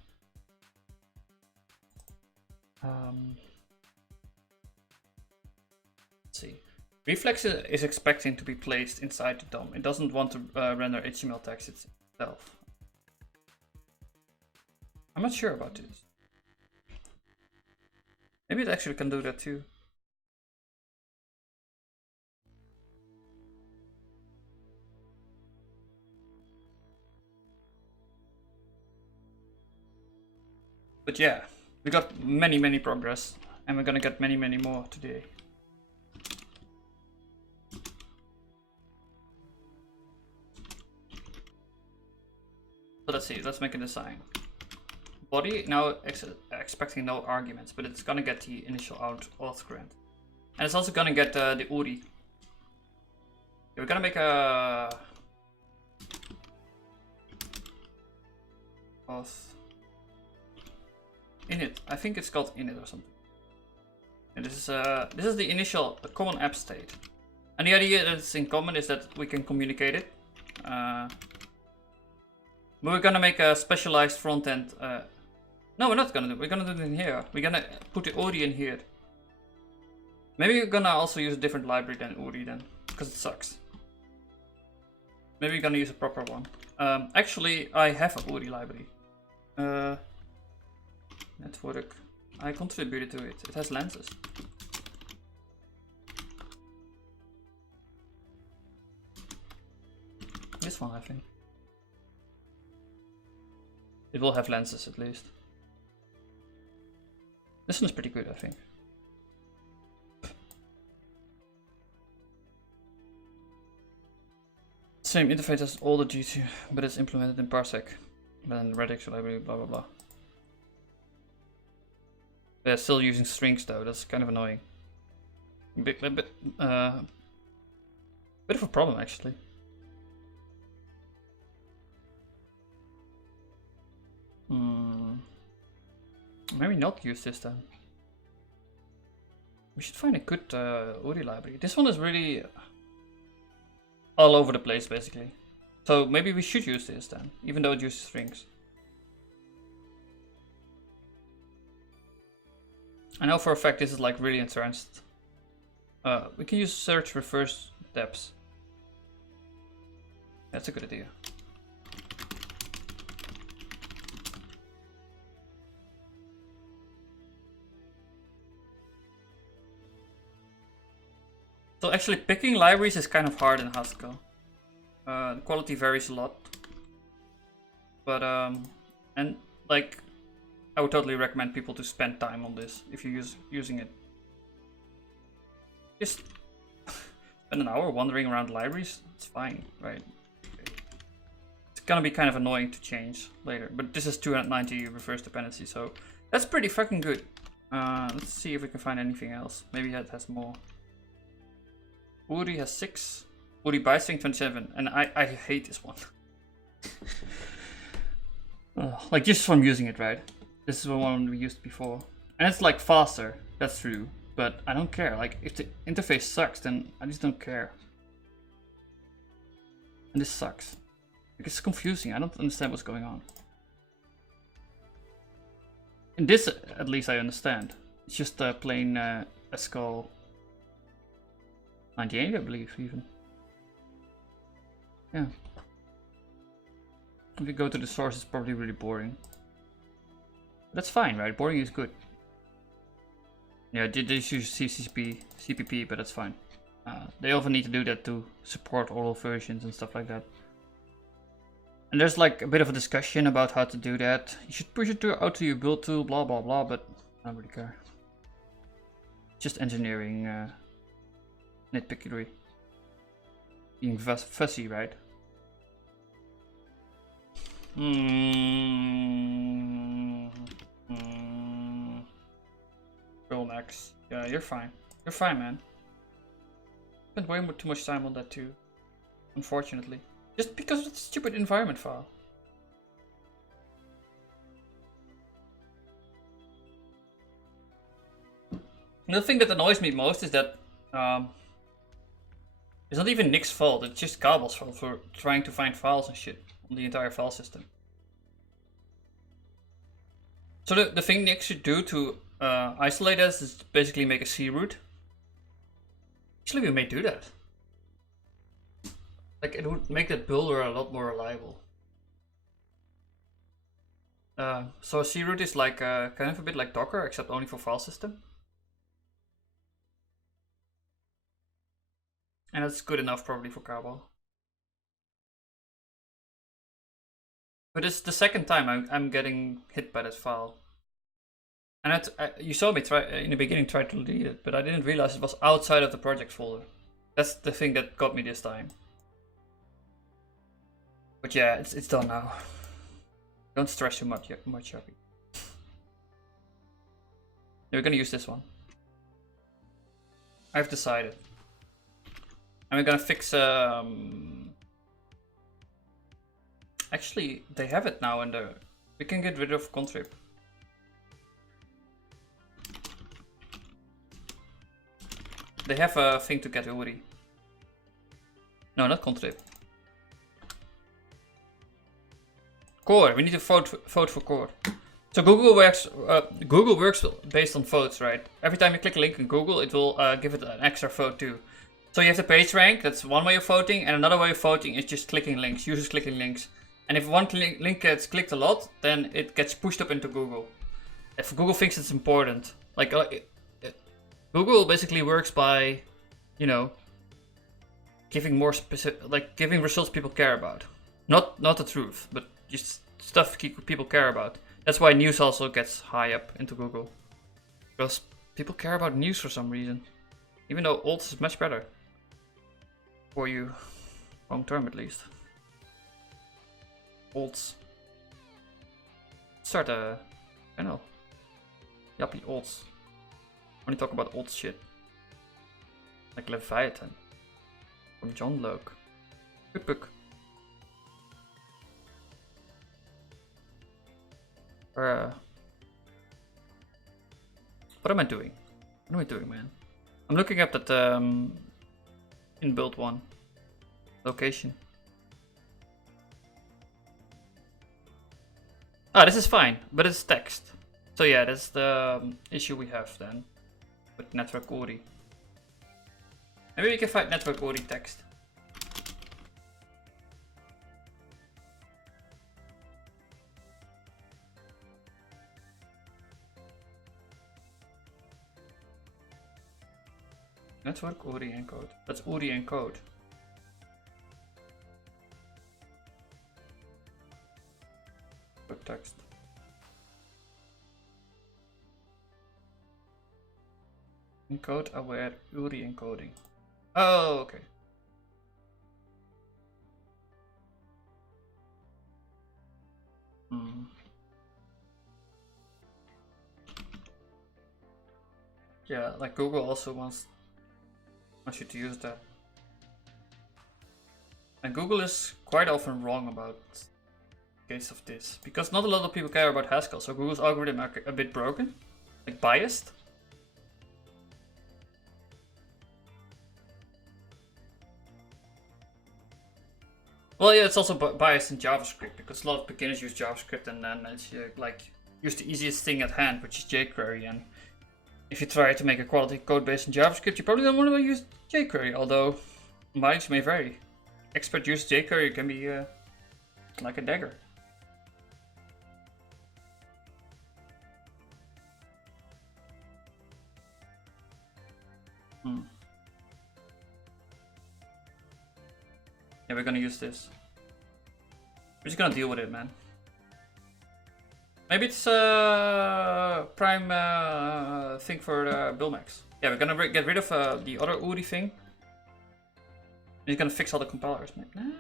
Let's see. Reflex is expecting to be placed inside the DOM. It doesn't want to render HTML text itself. I'm not sure about this. Maybe it actually can do that too. But yeah, we got many progress, and we're gonna get many more today. So let's see, let's make a design. Body, now expecting no arguments, but it's gonna get the initial auth grant. And it's also gonna get the URI. We're gonna make a auth init. I think it's called init or something. And this is the initial common app state. And the idea that it's in common is that we can communicate it. But we're gonna make a specialized front end. No, we're not gonna do it. We're gonna do it in here. We're gonna put the URI in here. Maybe we're gonna also use a different library than URI then, because it sucks. Maybe we're gonna use a proper one. Actually, I have a URI library. Network. I contributed to it. It has lenses. This one, I think. It will have lenses at least. This one is pretty good, I think. Same interface as all the G2, but it's implemented in Parsec. But then Redux library, blah blah blah. They're still using strings though, that's kind of annoying. Bit of a problem actually. Maybe not use this then. We should find a good URI library. This one is really all over the place basically. So maybe we should use this then, even though it uses strings. I know for a fact this is like really entrenched. We can use search reverse depths. That's a good idea. So actually picking libraries is kind of hard in Haskell. The quality varies a lot. But, and like, I would totally recommend people to spend time on this if you're using it. Just spend an hour wandering around libraries, it's fine, right? Okay. It's gonna be kind of annoying to change later, but this is 290 reverse dependency, so that's pretty fucking good. Let's see if we can find anything else. Maybe it has more. Uri has 6. Uri byte 27, and I hate this one. Like just from using it, right? This is the one we used before. And it's like faster, that's true. But I don't care. Like if the interface sucks, then I just don't care. And this sucks. Like, it's confusing. I don't understand what's going on. In this, at least I understand. It's just a plain Haskell 98, I believe, even. Yeah. If you go to the source, it's probably really boring. That's fine, right? Boring is good. Yeah, they use CPP, but that's fine. They often need to do that to support oral versions and stuff like that. And there's like a bit of a discussion about how to do that. You should push it out to your build tool, blah blah blah, but I don't really care. Just engineering nitpickery. Being fussy, right? Girl Max. Yeah, you're fine. You're fine, man. Spent way too much time on that too. Unfortunately. Just because of the stupid environment file. And the thing that annoys me most is that it's not even Nick's fault, it's just Kabel's fault for trying to find files and shit on the entire file system. So the thing Nick should do to isolate us is basically make a C root. Actually, we may do that. Like, it would make that builder a lot more reliable. So a C root is like kind of a bit like Docker, except only for file system. And that's good enough probably for Kabel. But it's the second time I'm getting hit by that file. And you saw me try in the beginning try to delete it, but I didn't realize it was outside of the project folder. That's the thing that got me this time. But yeah, it's done now. Don't stress too much, Happy. We're gonna use this one. I've decided. And we're gonna fix actually, they have it now, and we can get rid of contrib. They have a thing to get Uri. No, not contrib. Core. We need to vote for core. So Google works based on votes, right? Every time you click a link in Google, it will give it an extra vote too. So you have the page rank. That's one way of voting, and another way of voting is just clicking links. Users clicking links. And if one link gets clicked a lot, then it gets pushed up into Google. If Google thinks it's important, like Google basically works by, you know, giving more specific, like giving results people care about. Not the truth, but just stuff people care about. That's why news also gets high up into Google, because people care about news for some reason, even though old is much better for you, long term at least. Olds. Start a channel. Yappie olds. Only talk about old shit. Like Leviathan. From John Locke. Puk. What am I doing? What am I doing, man? I'm looking up that in build one location. Ah, this is fine, but it's text. So yeah, that's the issue we have then with network Uri. Maybe we can find network Uri text. Network URI encode. That's URI encode. Text. Encode aware URI encoding. Oh, okay. Yeah, like Google also wants you to use that. And Google is quite often wrong about the case of this, because not a lot of people care about Haskell, so Google's algorithm are a bit broken, like biased. Well, yeah, it's also biased in JavaScript, because a lot of beginners use JavaScript and then it's like use the easiest thing at hand, which is jQuery. And if you try to make a quality code based on JavaScript, you probably don't want to use jQuery, although mileage may vary. Expert use jQuery can be like a dagger. Yeah, we're gonna use this. We're just gonna deal with it, man. Maybe it's a prime thing for Bullmax. Yeah, we're gonna get rid of the other URI thing. He's gonna fix all the compilers, man.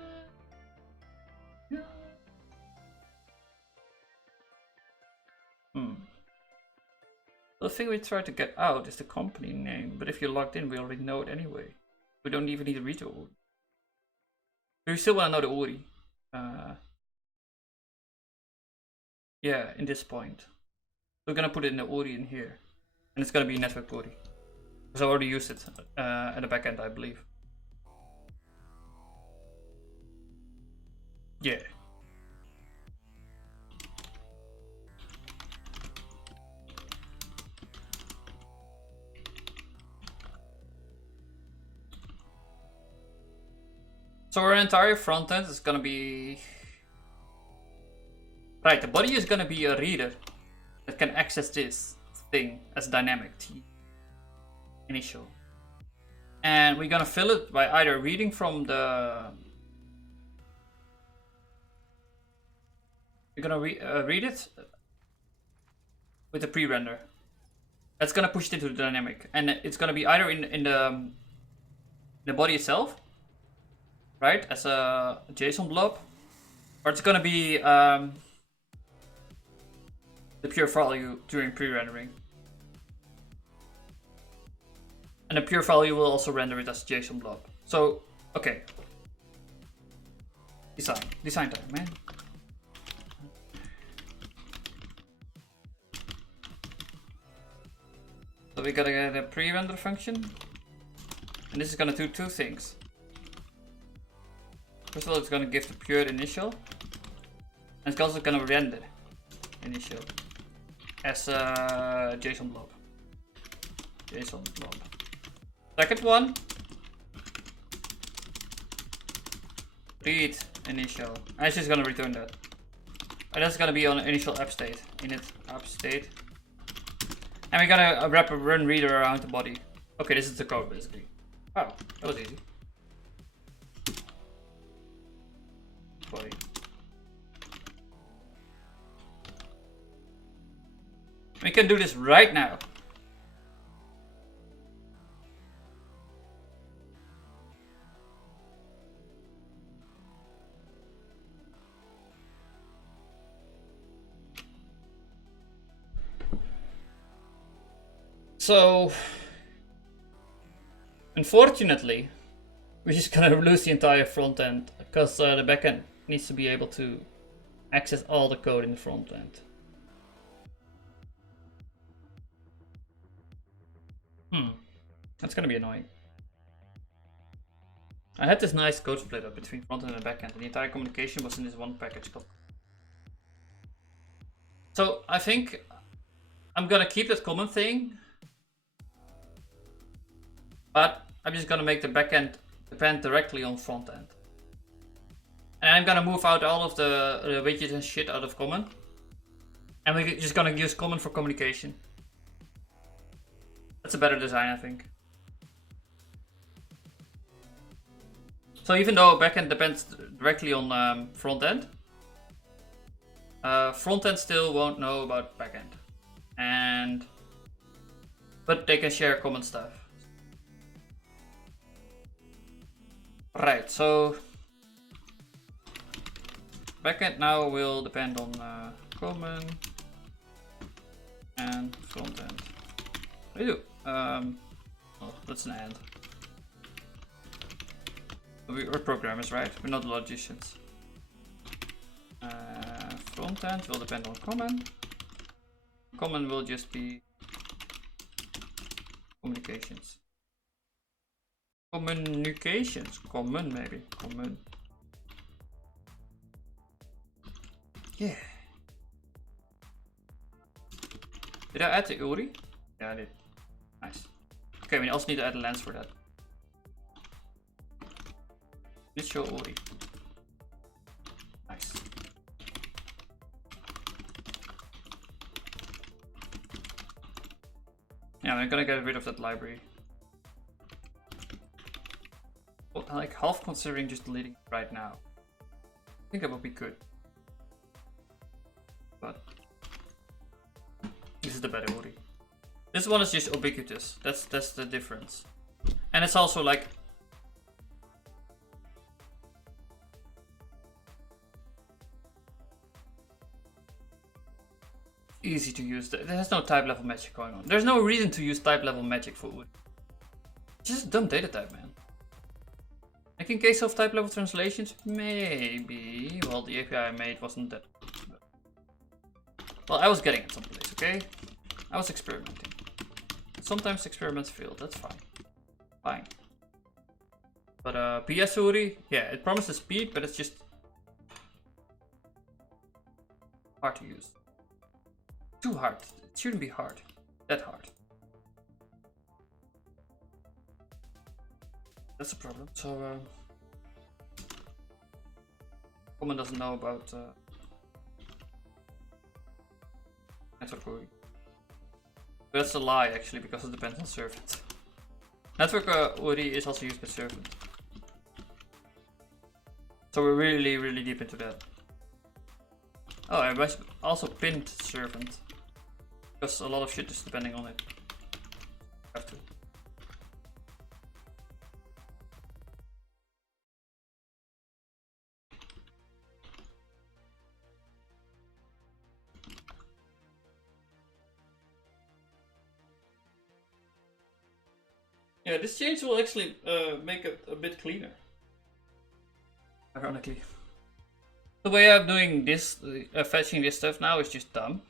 The thing we try to get out is the company name, but if you're logged in, we already know it anyway. We don't even need to read the URI. We still want to know the URI. Yeah, in this point. We're gonna put it in the URI in here. And it's gonna be network URI. Because I already used it at the backend, I believe. Yeah. So our entire front end is gonna be... Right, the body is gonna be a reader that can access this thing as dynamic T initial. And we're gonna fill it by either reading from the... We're gonna read it with the pre-render. That's gonna push it into the dynamic. And it's gonna be either in the body itself, right, as a JSON blob, or it's gonna be the pure value during pre-rendering. And the pure value will also render it as a JSON blob. So, okay. Design time, man. So we gotta get a pre-render function. And this is gonna do two things. First of all, it's gonna give the pure initial, and it's also gonna render initial as a JSON blob. Second one, read initial, and it's just gonna return that. And that's gonna be on initial app state, init app state, and we're gonna wrap a run reader around the body. Okay, this is the code basically. Oh, that was easy. Body. We can do this right now. So, unfortunately, we're just gonna lose the entire front end because the backend needs to be able to access all the code in the front end. That's gonna be annoying. I had this nice code split up between front end and back end, and the entire communication was in this one package called. So I think I'm gonna keep that common thing, but I'm just gonna make the backend depend directly on front end. And I'm gonna move out all of the widgets and shit out of common. And we're just gonna use common for communication. That's a better design, I think. So even though backend depends directly on front end, front end still won't know about backend, but they can share common stuff. Right, so backend now will depend on common and front end. Ooh, oh, that's an and. We're programmers, right? We're not logicians. Front end will depend on common. Common will just be communications. Communications. Common, maybe. Common. Yeah. Did I add the URI? Yeah, I did. Nice. Okay, we also need to add a lens for that. Let's show URI. Nice. Yeah, I'm gonna get rid of that library. Well, like half considering just deleting it right now. I think that would be good. But this is the better URI. This one is just ubiquitous. That's the difference. And it's also like easy to use. There's no type level magic going on. There's no reason to use type level magic for URI. Just a dumb data type, man. Like in case of type level translations, maybe. Well, the API I made wasn't that. Well, I was getting it someplace, okay? I was experimenting. Sometimes experiments fail, that's fine. Fine. But PS URI, yeah, it promises speed, but it's just hard to use. Too hard. It shouldn't be hard. That hard. That's a problem. So, common doesn't know about network URI. That's a lie actually, because it depends on servant. Network URI is also used by servant. So we're really deep into that. Oh, I also pinned servant. Because a lot of shit is depending on it. Have to. Yeah, this change will actually make it a bit cleaner. Ironically. The way I'm doing this, fetching this stuff now is just dumb.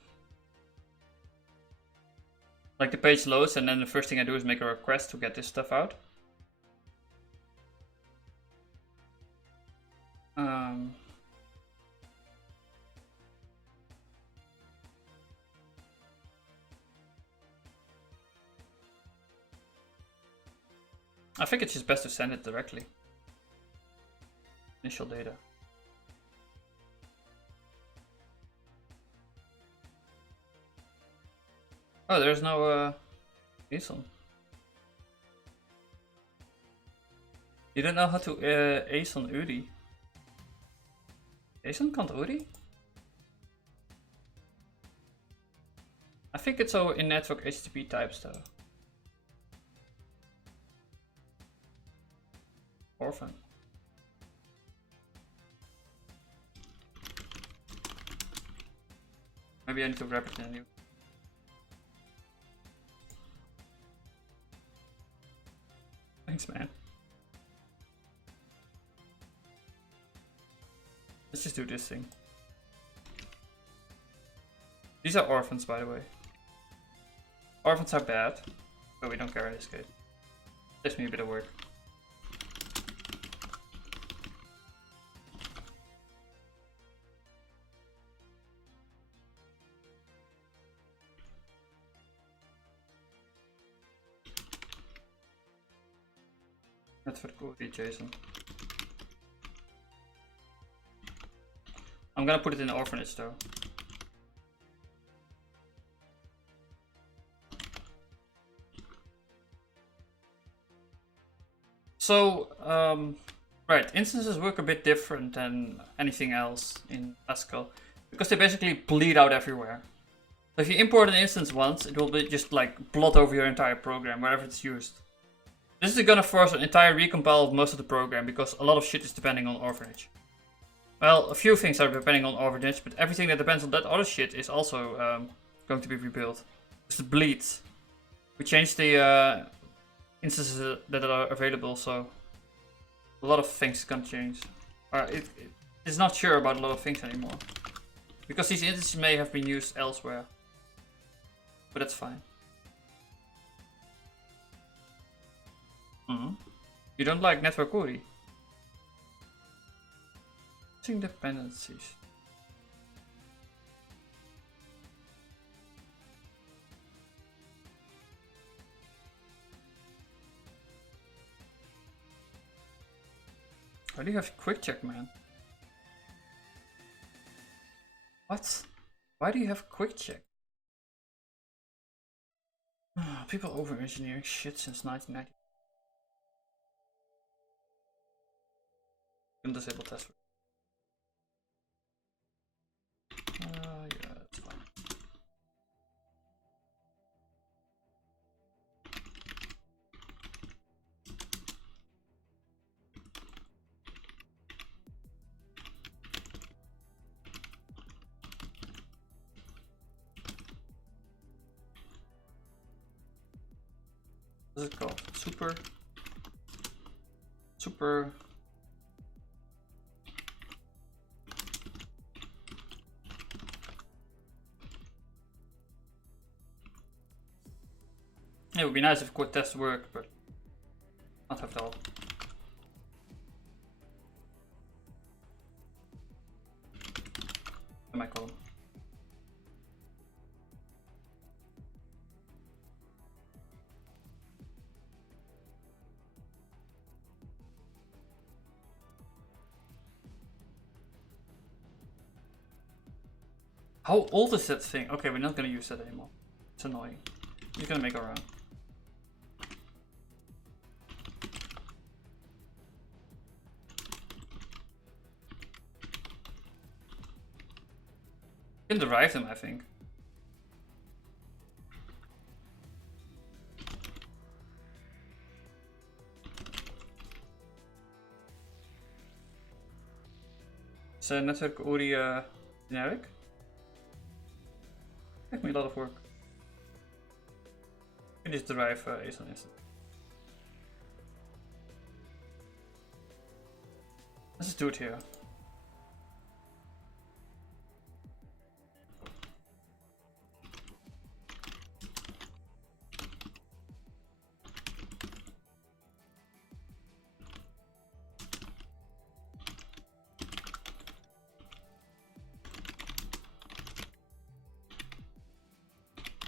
Like the page loads and then the first thing I do is make a request to get this stuff out. I think it's just best to send it directly. Initial data. Oh, there's no ASON. You don't know how to ASON URI. ASON can't URI? I think it's all in network HTTP types though. Orphan. Maybe I need to wrap it in a new. Thanks, man. Let's just do this thing. These are orphans, by the way. Orphans are bad, but we don't care in this case. Saves me a bit of work. Network URI JSON. I'm gonna put it in the orphanage though. So, Right, instances work a bit different than anything else in Haskell because they basically bleed out everywhere. So if you import an instance once, it will be just like blot over your entire program wherever it's used. This is gonna force an entire recompile of most of the program because a lot of shit is depending on orphanage. Well, a few things are depending on orphanage, but everything that depends on that other shit is also going to be rebuilt. Just it bleeds. We changed the instances that are available, so a lot of things can change. It's not sure about a lot of things anymore. Because these instances may have been used elsewhere. But that's fine. You don't like network URI? Dependencies. Why do you have quick check, man? What? Why do you have quick check? People over-engineering shit since 1990. Can disable test. Yeah, that's fine. What is it called? Super. It would be nice if quick tests worked, but not have it all. Semicolon. How old is that thing? Okay, we're not gonna use that anymore. It's annoying. We're gonna make our own. You can derive them, I think. Is network URI generic? Take me a lot of work. You can just derive ASON instant. Let's just do it here.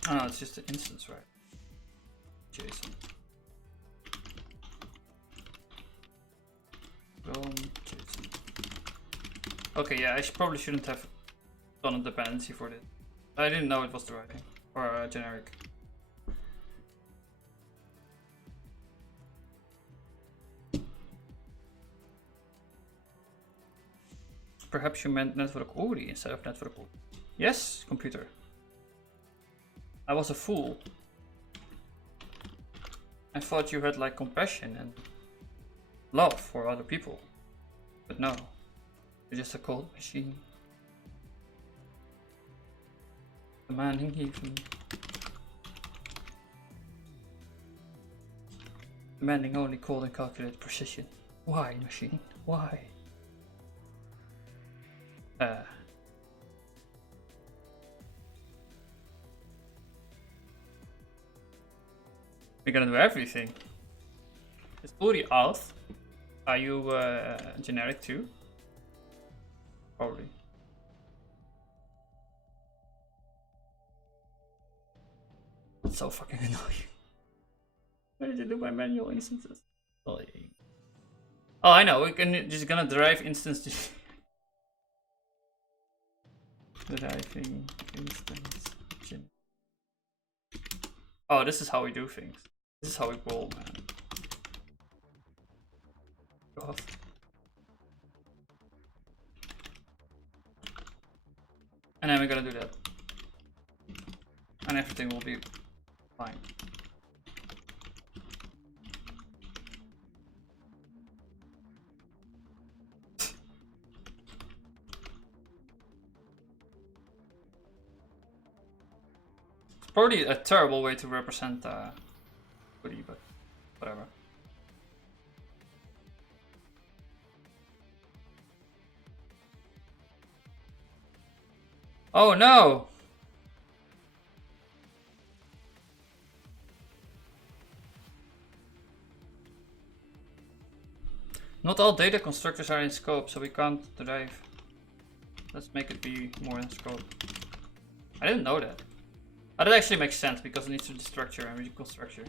Oh no, it's just an instance, right? JSON. JSON. Okay, yeah, probably shouldn't have done a dependency for this. I didn't know it was the right thing. Or generic. Perhaps you meant network URI instead of network URI. Yes, computer. I was a fool. I thought you had like compassion and love for other people. But no, you're just a cold machine. Demanding even. Demanding only cold and calculated precision. Why, machine? Why? We're gonna do everything. Is URI auth? Are you generic too? Probably. That's so fucking annoying. Why did you do my manual instances? Oh, I know. We can just gonna derive instance. Deriving instance. Oh, this is how we do things. This is how we roll, man. God. And then we're gonna do that. And everything will be fine. It's probably a terrible way to represent Woody, but whatever. Oh no! Not all data constructors are in scope, so we can't derive. Let's make it be more in scope. I didn't know that. Oh, that actually makes sense because it needs to destructure and reconstructure.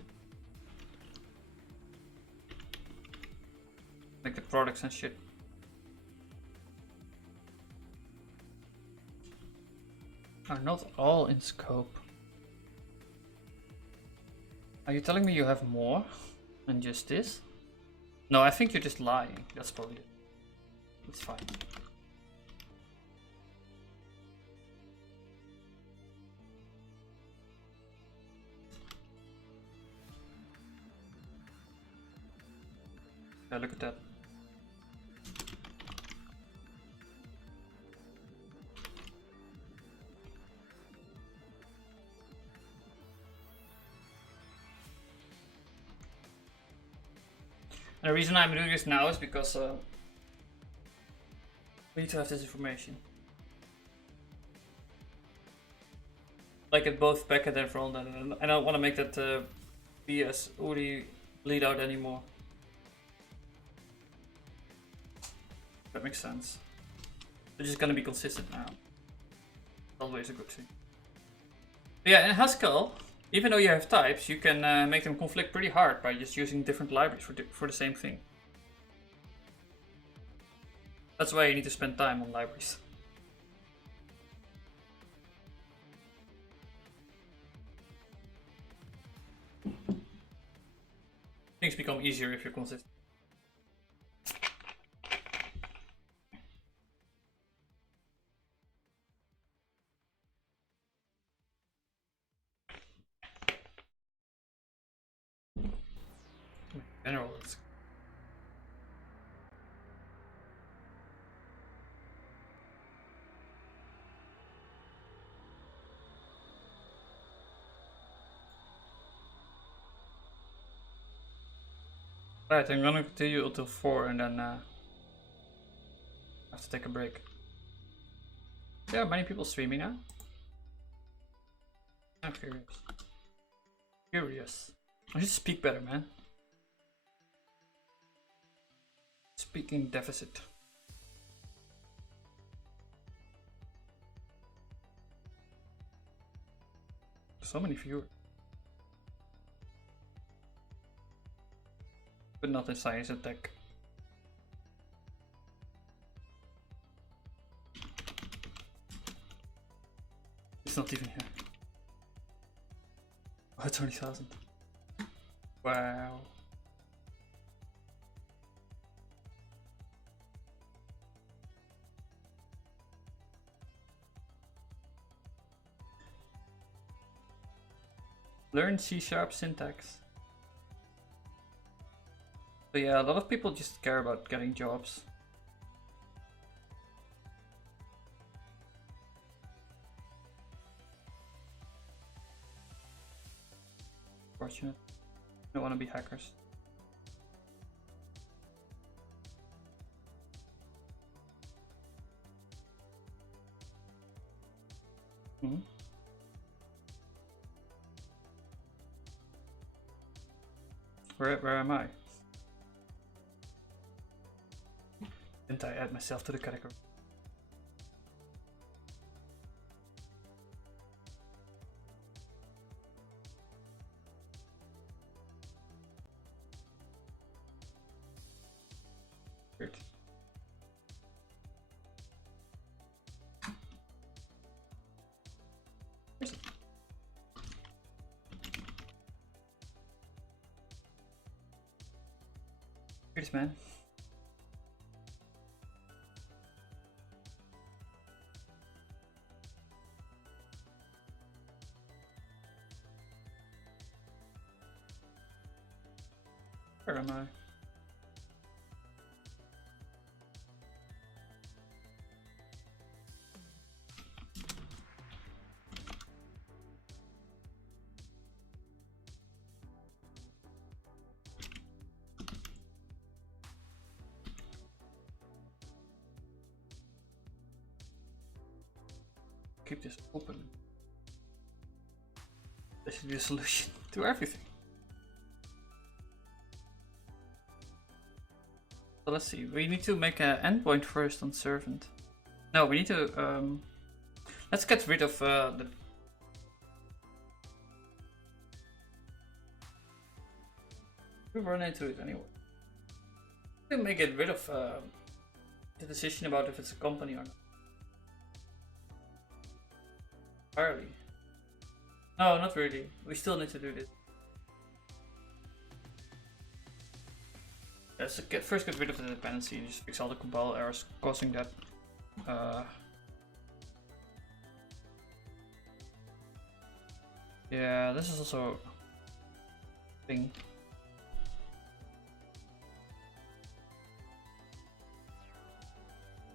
Like the products and shit. Are not all in scope. Are you telling me you have more than just this? No, I think you're just lying. That's probably it. That's fine. Yeah, look at that. And the reason I'm doing this now is because we need to have this information. Like at both backend and front end, and I don't want to make that be as Uri bleed out anymore. That makes sense. They're just gonna be consistent now. Always a good thing. But yeah, in Haskell, even though you have types, you can make them conflict pretty hard by just using different libraries for the same thing. That's why you need to spend time on libraries. Things become easier if you're consistent. General, it's right, I'm gonna continue until 4 and then I have to take a break. There are many people streaming now. I'm curious. Curious. I should speak better, man. Speaking deficit. So many viewers. But not in science and tech. It's not even here. Oh, 20,000. Wow. Learn C# syntax. So yeah, a lot of people just care about getting jobs. Fortunate. Don't want to be hackers. Hmm. Where am I? Didn't I add myself to the category? Weird. Where's it? Here's man. Where am I? Keep this open. This should be a solution to everything. So let's see. We need to make an endpoint first on servant. No, we need to. Let's get rid of the. We run into it anyway. We may get rid of the decision about if it's a company or not. Entirely. No, not really. We still need to do this. Let's first get rid of the dependency and just fix all the compile errors causing that. Yeah, this is also a thing.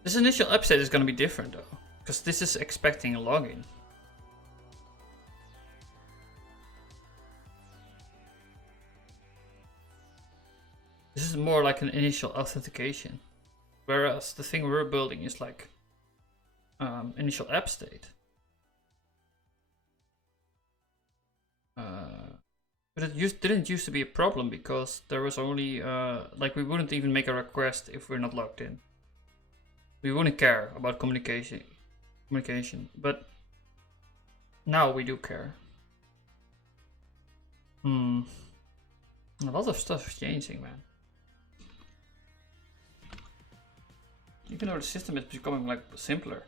This initial update is going to be different though, because this is expecting a login. This is more like an initial authentication, whereas the thing we're building is like initial app state. But it didn't used to be a problem because there was only like we wouldn't even make a request if we're not logged in. We wouldn't care about communication, but now we do care. A lot of stuff is changing, man. Even though the system is becoming like simpler.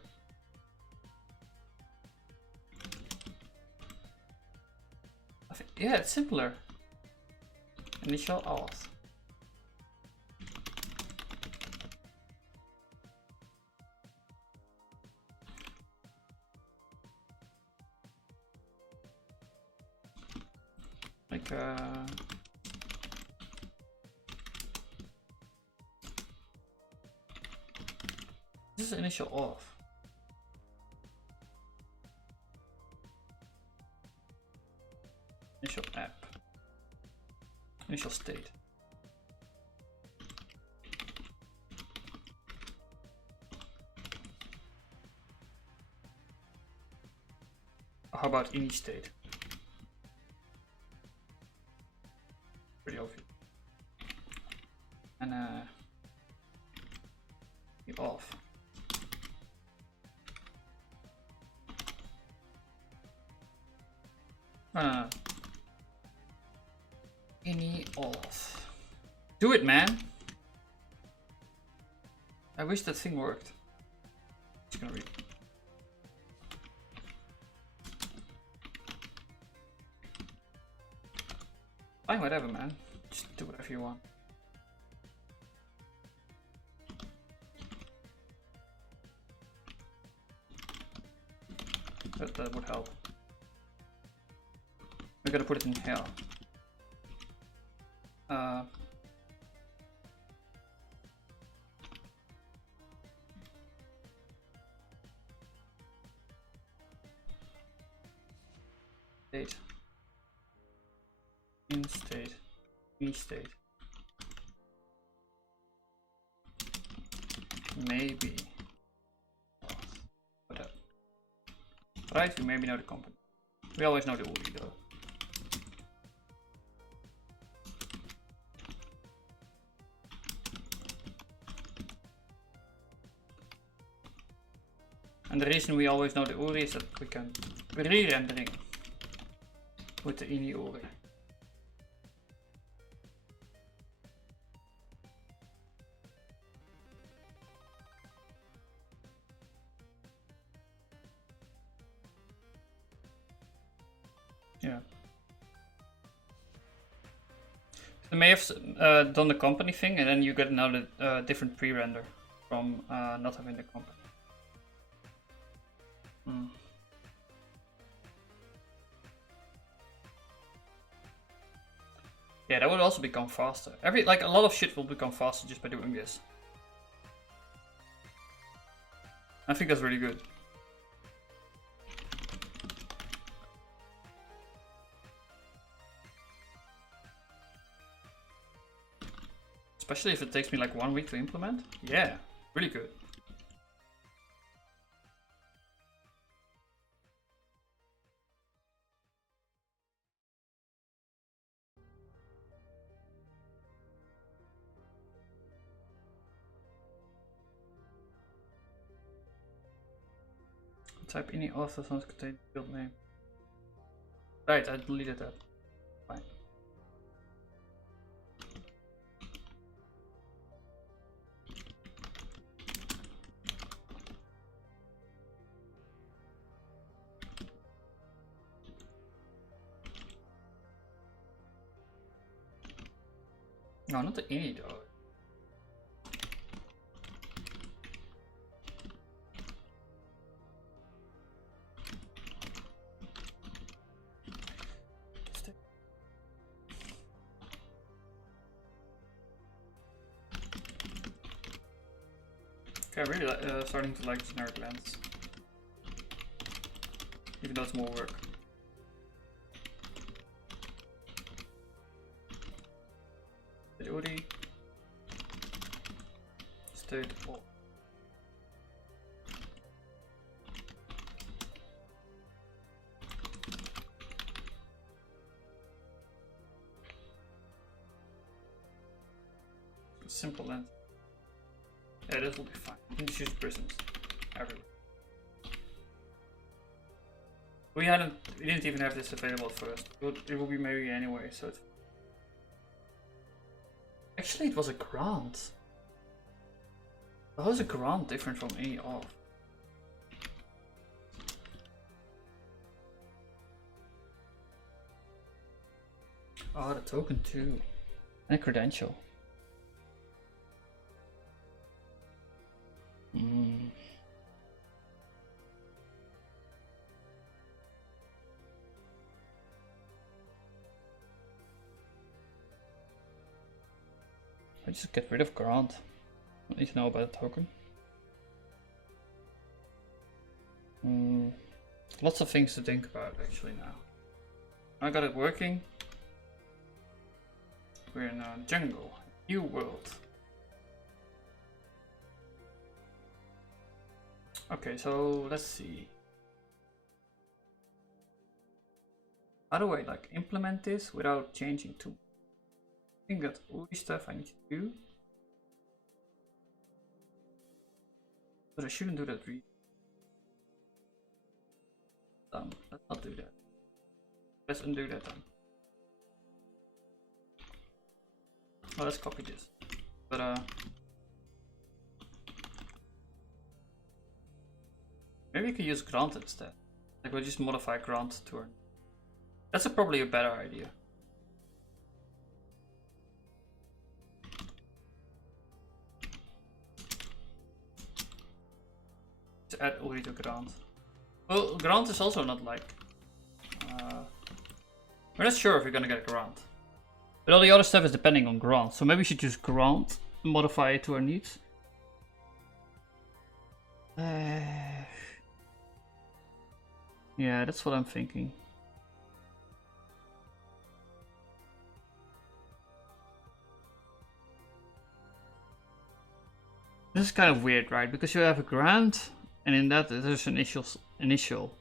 I think, yeah, it's simpler. Initial auth. Like this is initial auth. Initial app. Initial state. How about init state? Pretty obvious. And the auth. Any auth. Do it, man. I wish that thing worked. Just gonna read. Fine, whatever, man. Just do whatever you want. That would help. We're gonna put it in here. State. In state. Me state. Maybe. Whatever. Right, we maybe know the company. We always know the URI though. And the reason we always know the URI is that we can re-rendering with the ini URI. Yeah. They may have done the company thing and then you get another different pre-render from not having the company. Yeah, that would also become faster. Like a lot of shit will become faster just by doing this. I think that's really good. Especially if it takes me like 1 week to implement. Yeah, really good. Type any author does not contain build name. Right, I deleted that. Fine. No, not the ini though. Okay, I really starting to like generic lens. Even though it's more work. Udi. State all. Simple lens. Yeah, this will be fine. You can just use prisms everywhere. We didn't even have this available at first. It will be maybe anyway, so it's... Actually, it was a grant. How is a grant different from any off? Oh, the token too. And a credential. I just get rid of grant. I need to know about the token. Lots of things to think about actually now. I got it working. We're in a jungle, new world. Okay, so let's see. How do I like implement this without changing too? I think that's all the stuff I need to do. But I shouldn't do that really. Let's not do that. Let's undo that then. Oh, let's copy this. But maybe we can use grant instead. Like we'll just modify grant to earn. That's probably a better idea. To add Uri to grant. Well, grant is also not like... we're not sure if we're gonna get a grant. But all the other stuff is depending on grant. So maybe we should just grant and modify it to our needs. Yeah, that's what I'm thinking. This is kind of weird, right? Because you have a grant, and in that there's an initial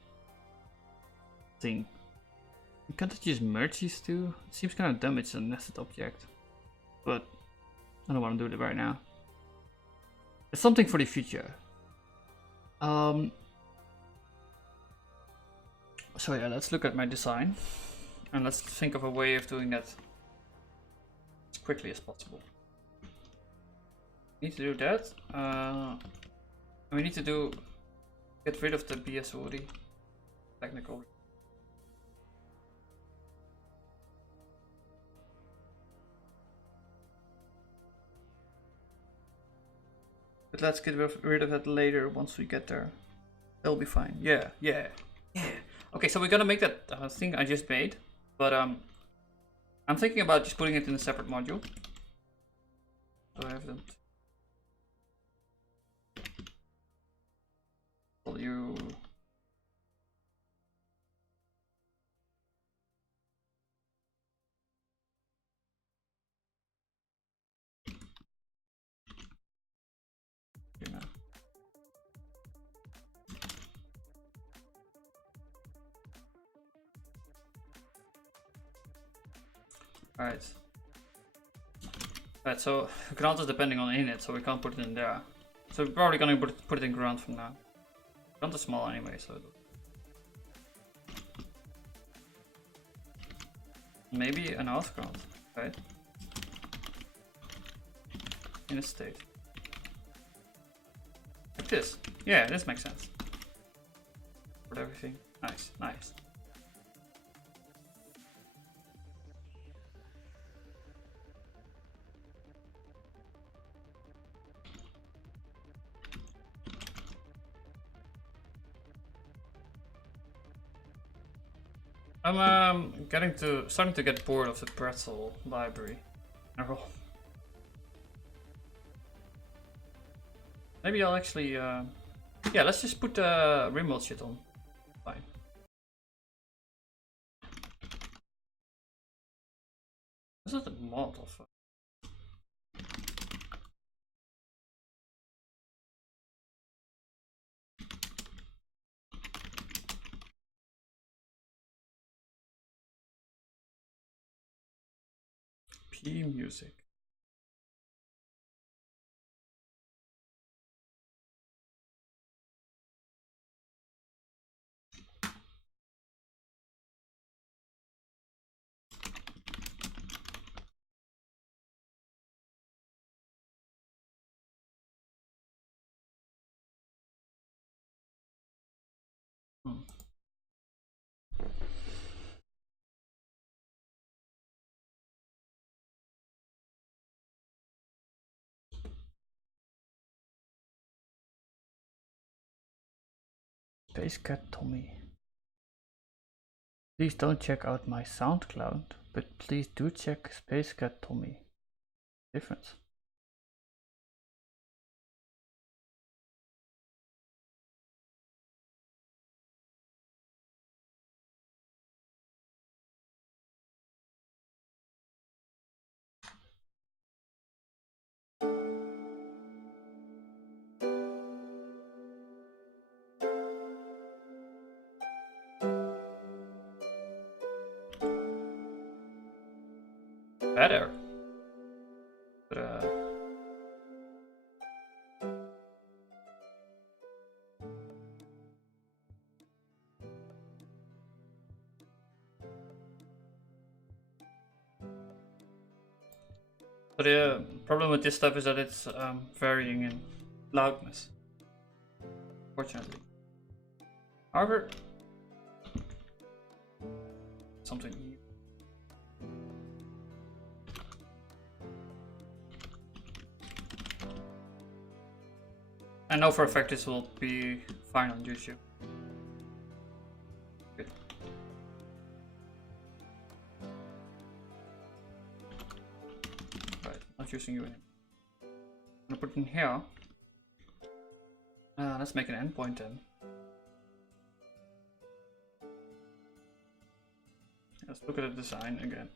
thing. You can't just merge these two. It seems kind of dumb. It's a nested object, but I don't want to do it right now. It's something for the future. So yeah, let's look at my design and let's think of a way of doing that as quickly as possible. Need to do that. We need to get rid of the BS already. Technical. But let's get rid of that later once we get there. That'll be fine. Yeah. Okay, so we're gonna make that thing I just made, but I I'm thinking about just putting it in a separate module. So I have them. You. Alright. Alright, so ground is depending on init, so we can't put it in there. So we're probably gonna put it in ground from now. Ground is small anyway, so maybe an out ground, right? In a state. Like this. Yeah, this makes sense. Put everything. Nice, nice. I'm starting to get bored of the pretzel library. Maybe I'll actually yeah, let's just put remote shit on. Fine. Is that a mod of P music? Space Cat Tommy. Please don't check out my SoundCloud, but please do check Space Cat Tommy. Difference. Better. But the problem with this stuff is that it's varying in loudness. Fortunately. However, something new. I know for a fact this will be fine on YouTube. Good. Right, not using you anymore. I'm gonna put it in here. Let's make an endpoint then. Let's look at the design again.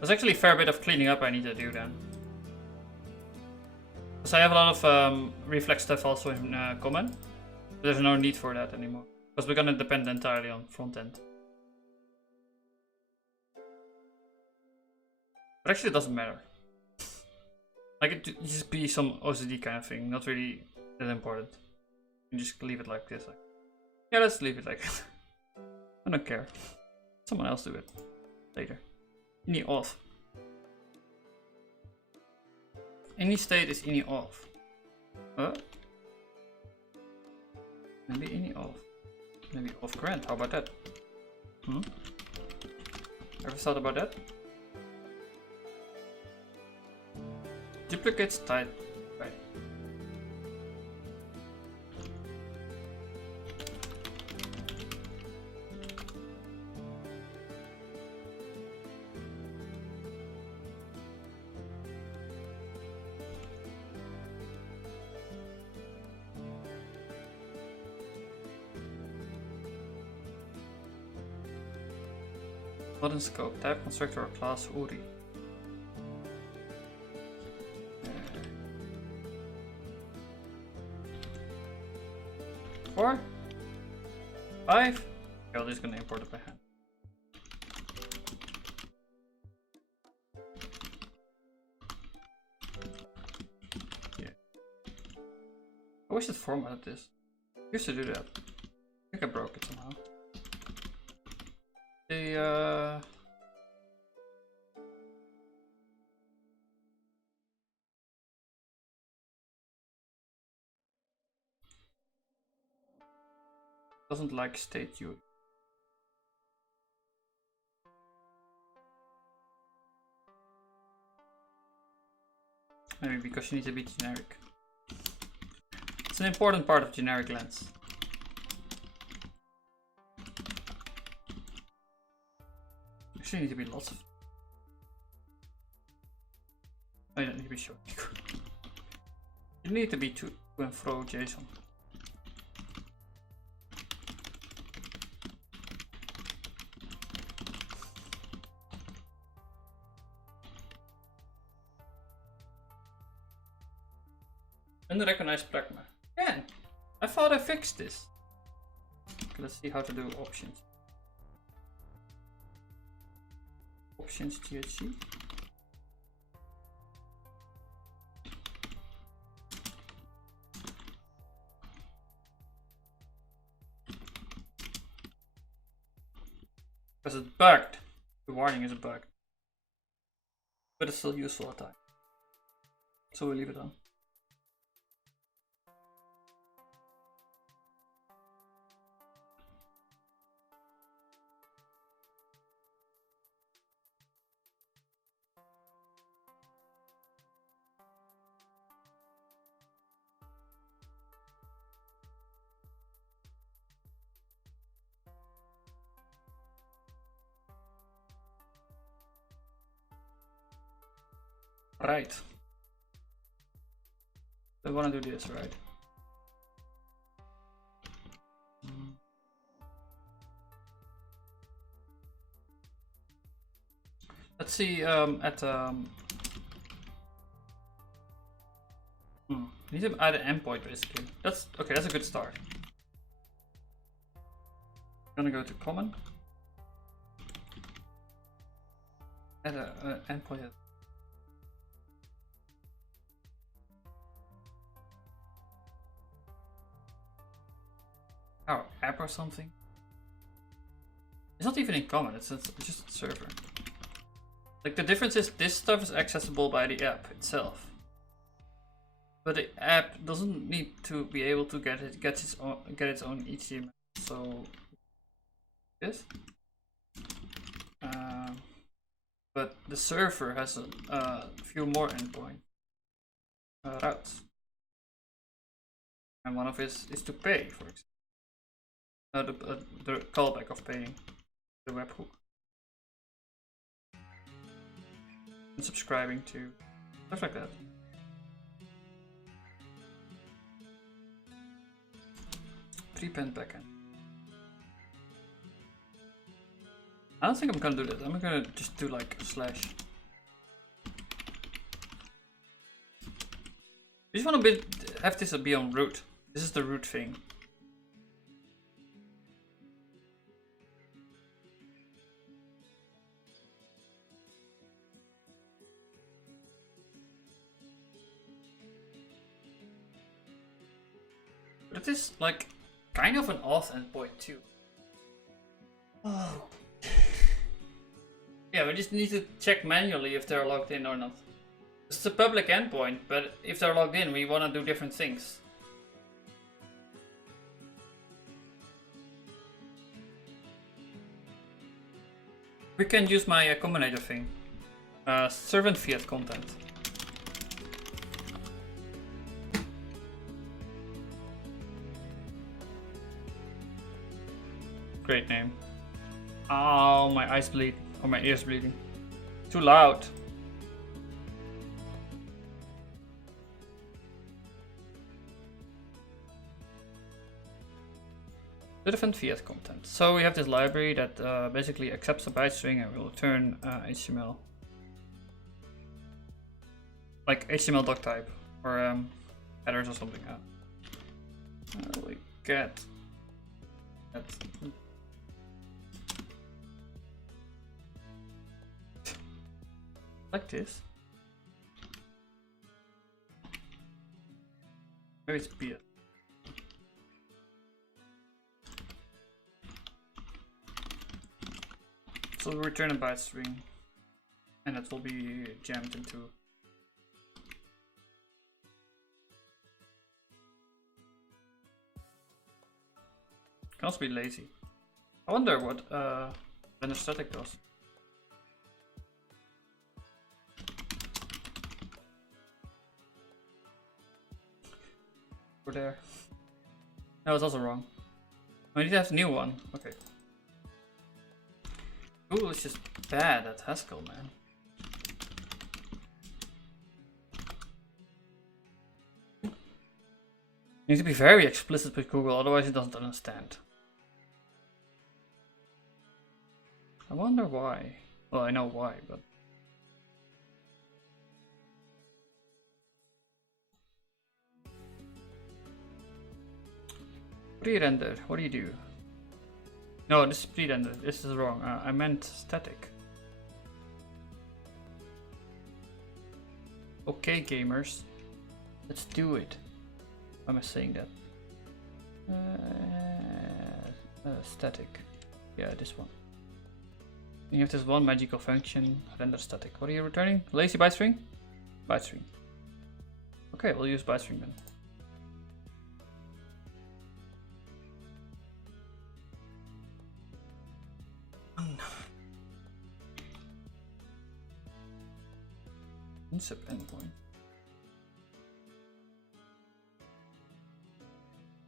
There's actually a fair bit of cleaning up I need to do then. Because I have a lot of reflex stuff also in common. But there's no need for that anymore. Because we're gonna depend entirely on front end. But actually it doesn't matter. Like it just be some OCD kind of thing, not really that important. You just leave it like this. Like, yeah, let's leave it like that. I don't care. Someone else do it later. Ini off. Any state is ini off. Maybe ini off. Maybe off grant. How about that? Ever thought about that? Duplicates tight. Right. Not in scope. Type constructor or class Uri. 4, 5. I'm just gonna import it by hand. Yeah. I wish it formatted this. I used to do that. I think I broke it somehow. The doesn't like state U. Maybe because you need to be generic. It's an important part of generic lens. Actually, need to be lots of. Oh, you don't need to be short. You need to be to and fro JSON. Unrecognized pragma. Again, I thought I fixed this. Okay, let's see how to do options. Options THC. Because it's bugged. The warning is bugged. But it's still useful at times. So we'll leave it on. Right. I want to do this, right? Let's see we need to add an endpoint basically. That's okay, that's a good start. I'm gonna go to common. Add an endpoint. Our app or something. It's not even in common, it's just a server. Like the difference is this stuff is accessible by the app itself. But the app doesn't need to be able to get its own HTML. So this. But the server has a few more endpoint routes. And one of it is to pay, for example. The callback of paying the webhook. And subscribing to stuff like that. Prepend backend. I don't think I'm gonna do that. I'm gonna just do like a slash. You just want to have this be on root. This is the root thing. But it is like kind of an auth endpoint too. Oh. Yeah, we just need to check manually if they're logged in or not. It's a public endpoint, but if they're logged in, we want to do different things. We can use my combinator thing. Servant fiat content. Great name. Oh, my eyes bleed. Or my ears bleeding. Too loud. Different fiat content. So we have this library that basically accepts a byte string and will return HTML. Like HTML doc type or headers or something. We get that. Like this. Maybe it's beer. So we'll return a byte string, and that will be jammed into. Can also be lazy. I wonder what render static does. Over there. No, it's also wrong. I need to have a new one. Okay. Google is just bad at Haskell, man. You need to be very explicit with Google, otherwise it doesn't understand. I wonder why. Well, I know why, but... Pre-rendered, what do you do? No, this is pre-rendered. This is wrong. I meant static. Okay, gamers. Let's do it. Why am I saying that? Static. Yeah, this one. And you have this one magical function, render static. What are you returning? Lazy byte string? Byte string. Okay, we'll use byte string then. Insub endpoint.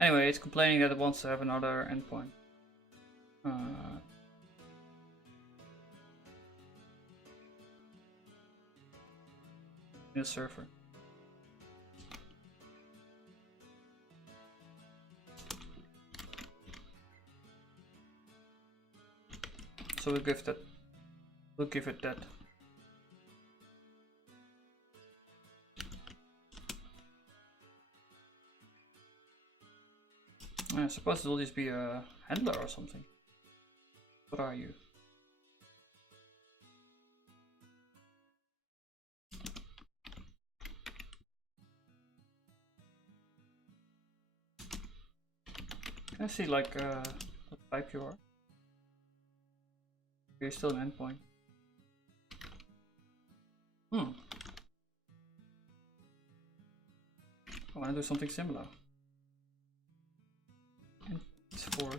Anyway, it's complaining that it wants to have another endpoint. In the server. So we'll give that. We'll give it that. I suppose it'll just be a handler or something. What are you? Can I see like what type you are? You're still an endpoint. I want to do something similar. And it's 4.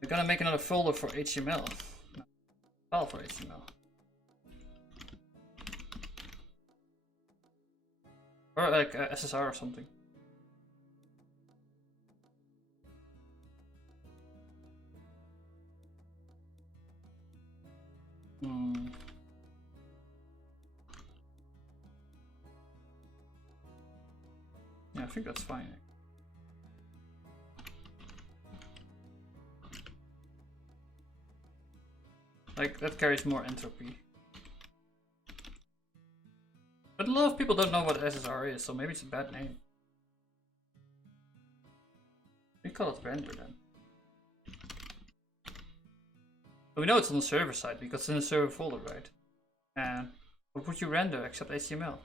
We're gonna make another folder for HTML. No, file for HTML. Or like SSR or something. Yeah, I think that's fine. Like, that carries more entropy. But a lot of people don't know what SSR is, so maybe it's a bad name. We call it render then. But we know it's on the server side because it's in the server folder, right? And what would you render except HTML?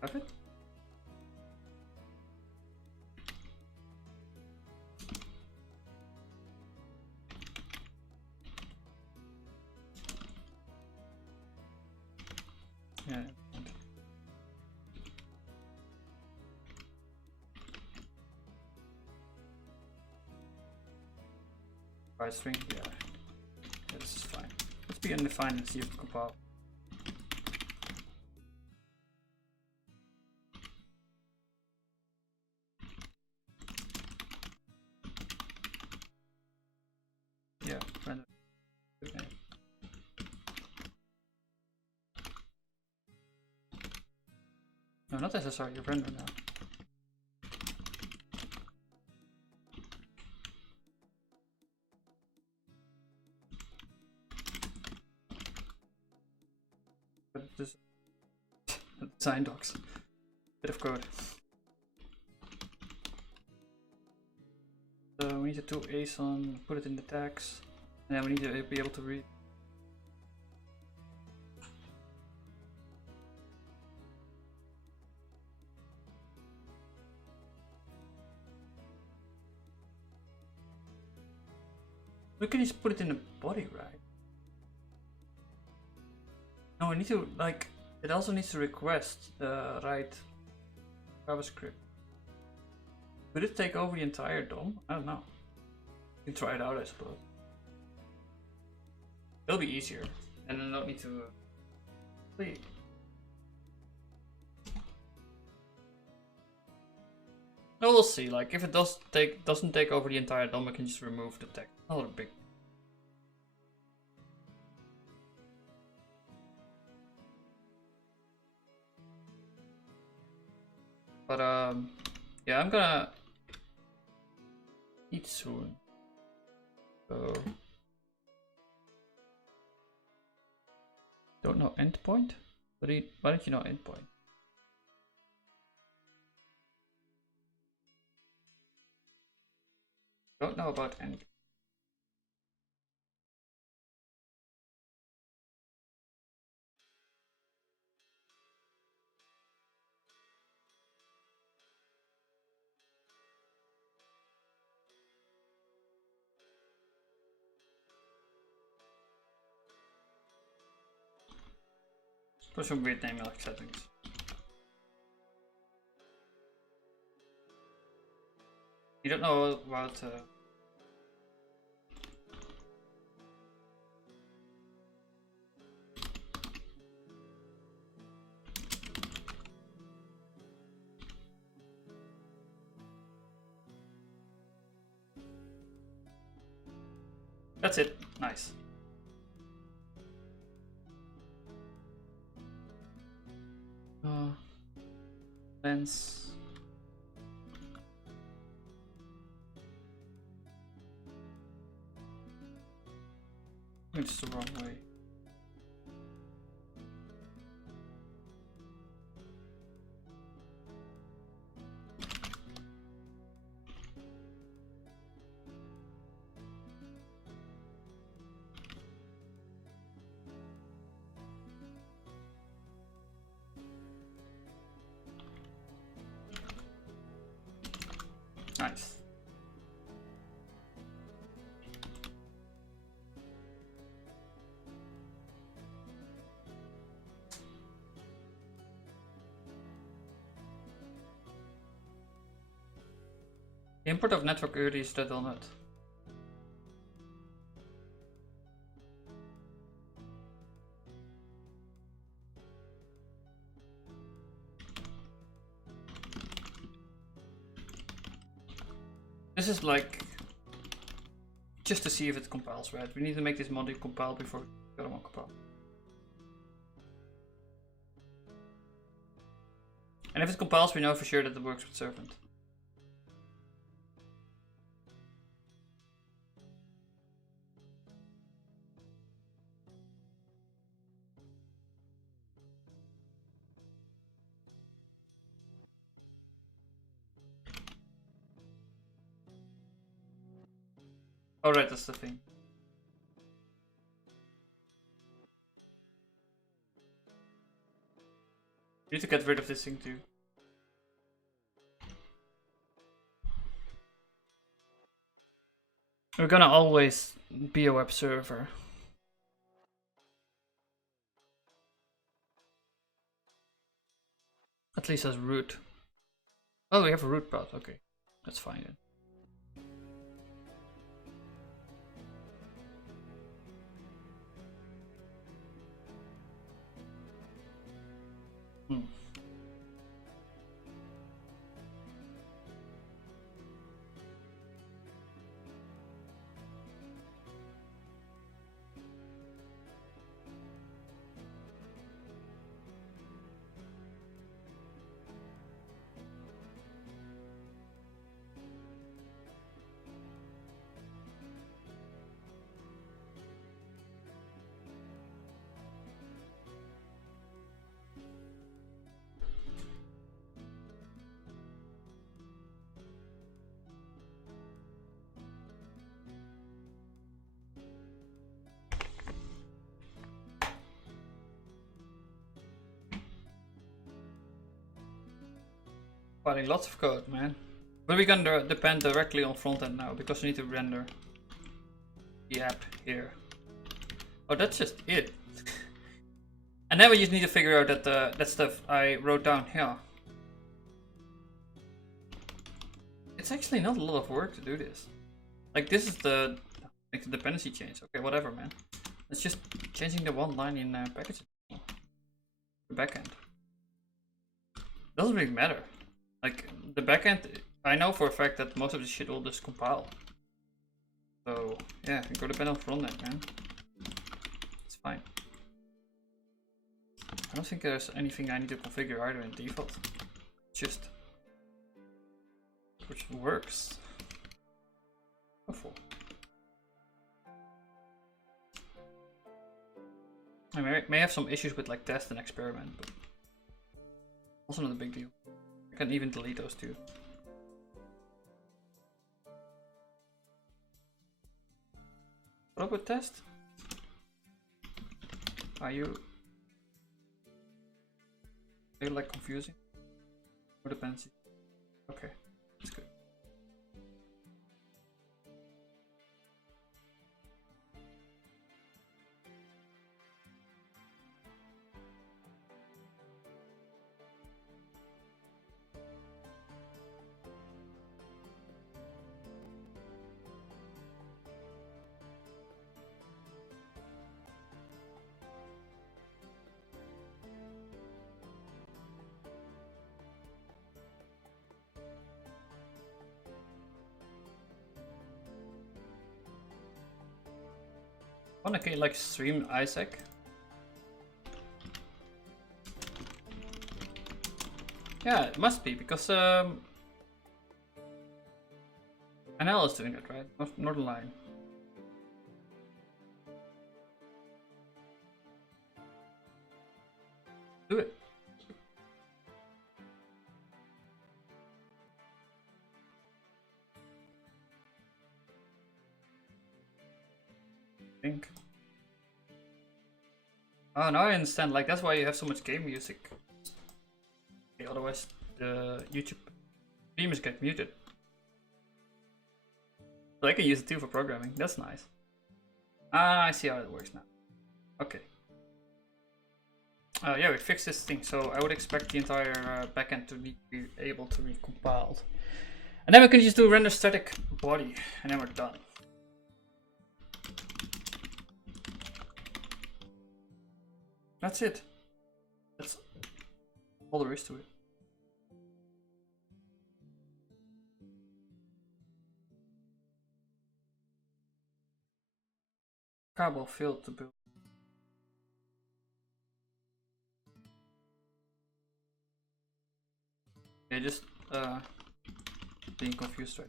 Have it? Yeah. Right string, yeah. Yeah, this is fine. Let's be undefined and see if it compiles. Yeah, random. Okay. No, not SSR, you're render now. But this design docs. Bit of code. So we need to do ASON, put it in the tags, and then we need to be able to read. We can just put it in the body, right? No, we need to, like, it also needs to request the right JavaScript. Would it take over the entire DOM? I don't know. You can try it out, I suppose. It'll be easier, and I don't need to. Wait. No, we'll see. Like, if it doesn't take over the entire DOM, we can just remove the text. Not a big. But yeah, I'm gonna eat soon. So don't know endpoint? Why don't you know endpoint? Don't know about endpoint. Put some weird name like settings. You don't know about that's it. Nice. Lens. It's the wrong way. Nice. Import of network URI is that on it. This is like just to see if it compiles, right? We need to make this module compile before the other one compile. And if it compiles, we know for sure that it works with Servant. Alright, that's the thing. We need to get rid of this thing too. We're gonna always be a web server. At least as root. Oh, we have a root path. Okay, that's fine then. Writing lots of code, man. But we can depend directly on frontend now because we need to render the app here. Oh, that's just it. And then we just need to figure out that that stuff I wrote down here. It's actually not a lot of work to do this. Like this is the dependency change. Okay, whatever, man. It's just changing the one line in packaging. The backend doesn't really matter. Like the backend, I know for a fact that most of the shit will just compile. So yeah, you go depend on frontend, man. It's fine. I don't think there's anything I need to configure either in default. It's just which works. Awful. I may have some issues with like test and experiment, but also not a big deal. I can even delete those too. What up with test? Are you like confusing? Or dependency? Okay, that's good. Wanna like stream Isaac? Yeah, it must be because NL is doing it, right? Northern Line. Do it. Think. Oh, now I understand. Like that's why you have so much game music. Okay, otherwise, the YouTube streamers get muted. So I can use it too for programming. That's nice. Ah, I see how it works now. Okay. Yeah, we fixed this thing. So I would expect the entire backend to be able to be compiled, and then we can just do render static body, and then we're done. That's it. That's all there is to it. Cable failed to build. Yeah, just being confused, right?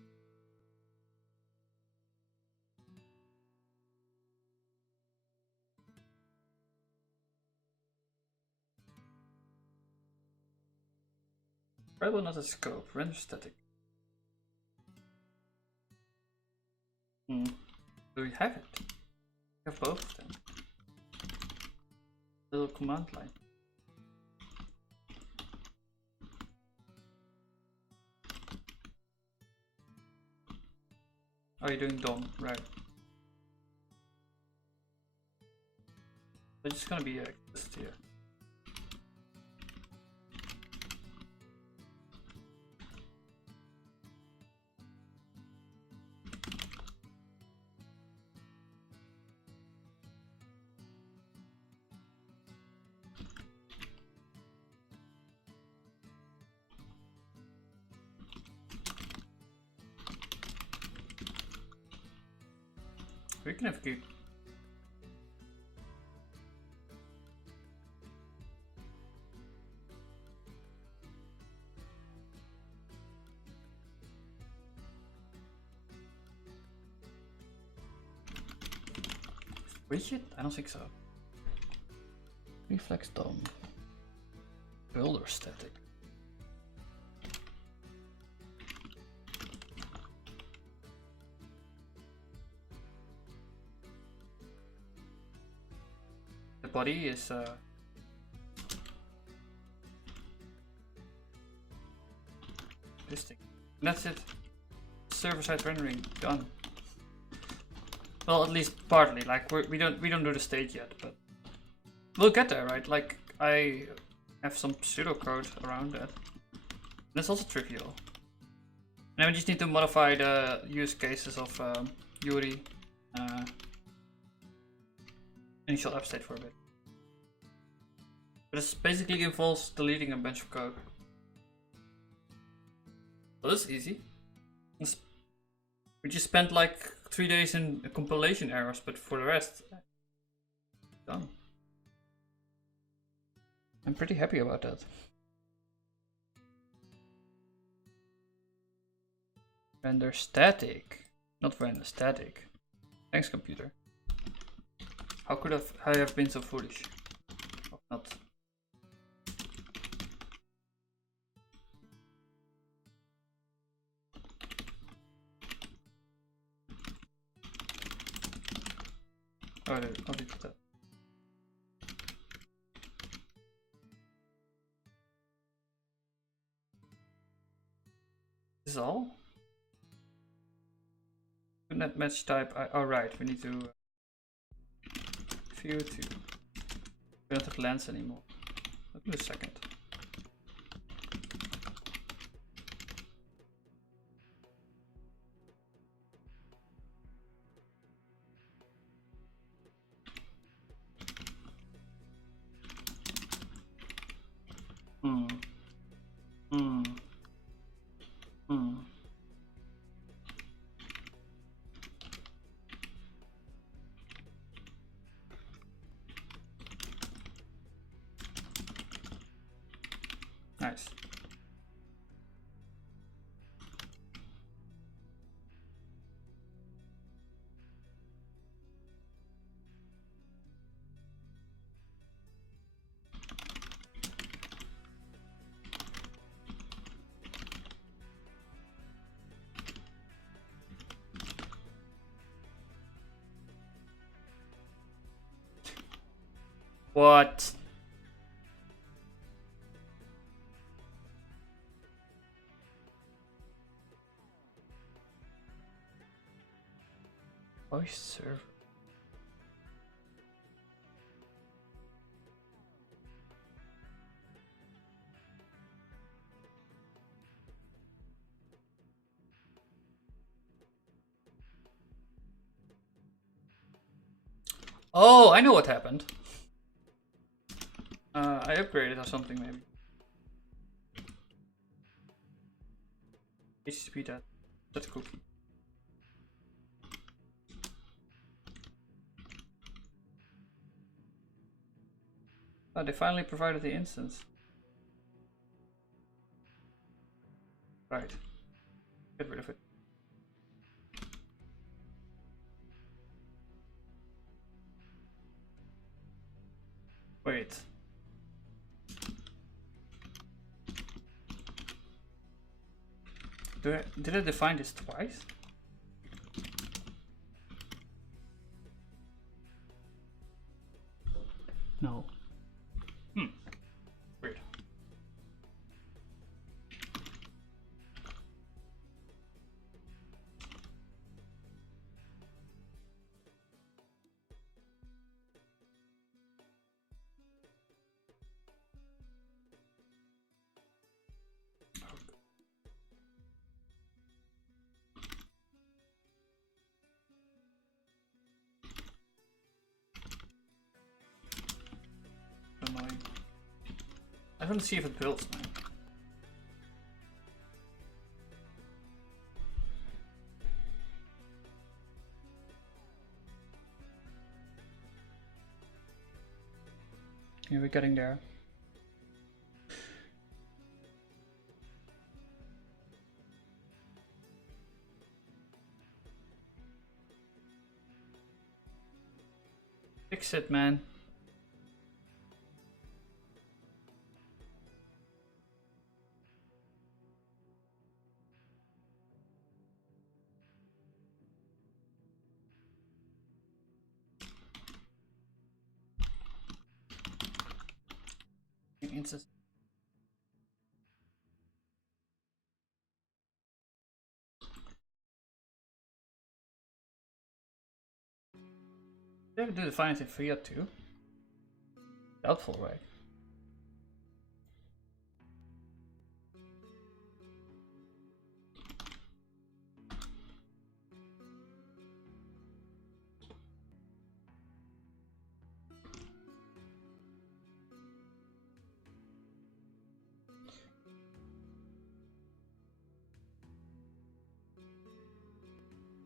Variable not a scope, render static. Do we have it? We have both of them. Little command line. Oh, you're doing DOM, right. It's just gonna be just here. We can have geek. Widget? I don't think so. Reflex DOM. Builder static. The body is this thing. And that's it. Server-side rendering done. Well, at least partly. Like we don't do the stage yet, but we'll get there, right? Like I have some pseudocode around that. That's also trivial. And we just need to modify the use cases of Yuri initial app state for a bit. But this basically involves deleting a bunch of code. So that's easy. We just spent like 3 days in compilation errors, but for the rest, done. I'm pretty happy about that. Render static, not render static. Thanks, computer. How could I have been so foolish? Oh, not. Oh, I'll do that. This is all? Net match type. Oh, right. We need to view to. We don't have lens anymore. Let me a second. Nice. What? Voice server. Oh, I know what happened. I upgraded or something maybe. HTTP that cookie. Oh, they finally provided the instance. Right. Get rid of it. Wait. Did I define this twice? No. Weird. Annoying. I want to see if it builds now. Yeah, we're getting there. Fix it, man. Instance. They do define it in Fiat too. Doubtful, right?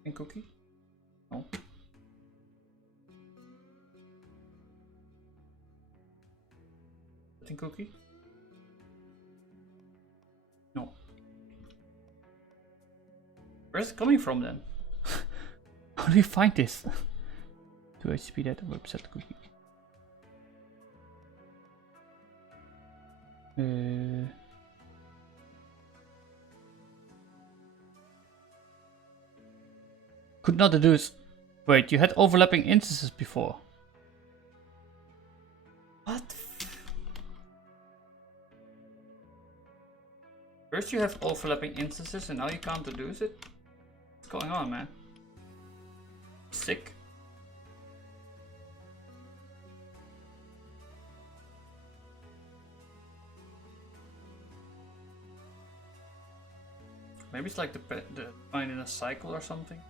In cookie? No. In cookie? No. Where's it coming from then? How do you find this? 2 HTTP data website cookie. Could not deduce. Wait, you had overlapping instances before. What? First you have overlapping instances and now you can't deduce it? What's going on, man? Sick. Maybe it's like the find in a cycle or something.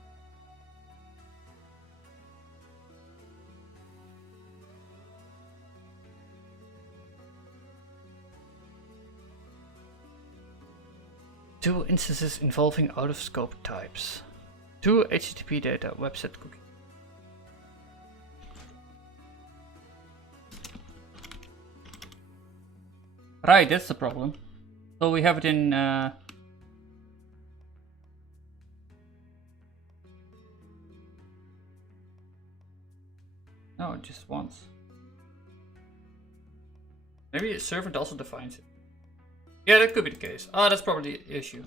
Two instances involving out of scope types. 2 HTTP data website cookie. Right, that's the problem. So we have it in no, just once. Maybe the servant also defines it. Yeah, that could be the case. Oh, that's probably the issue.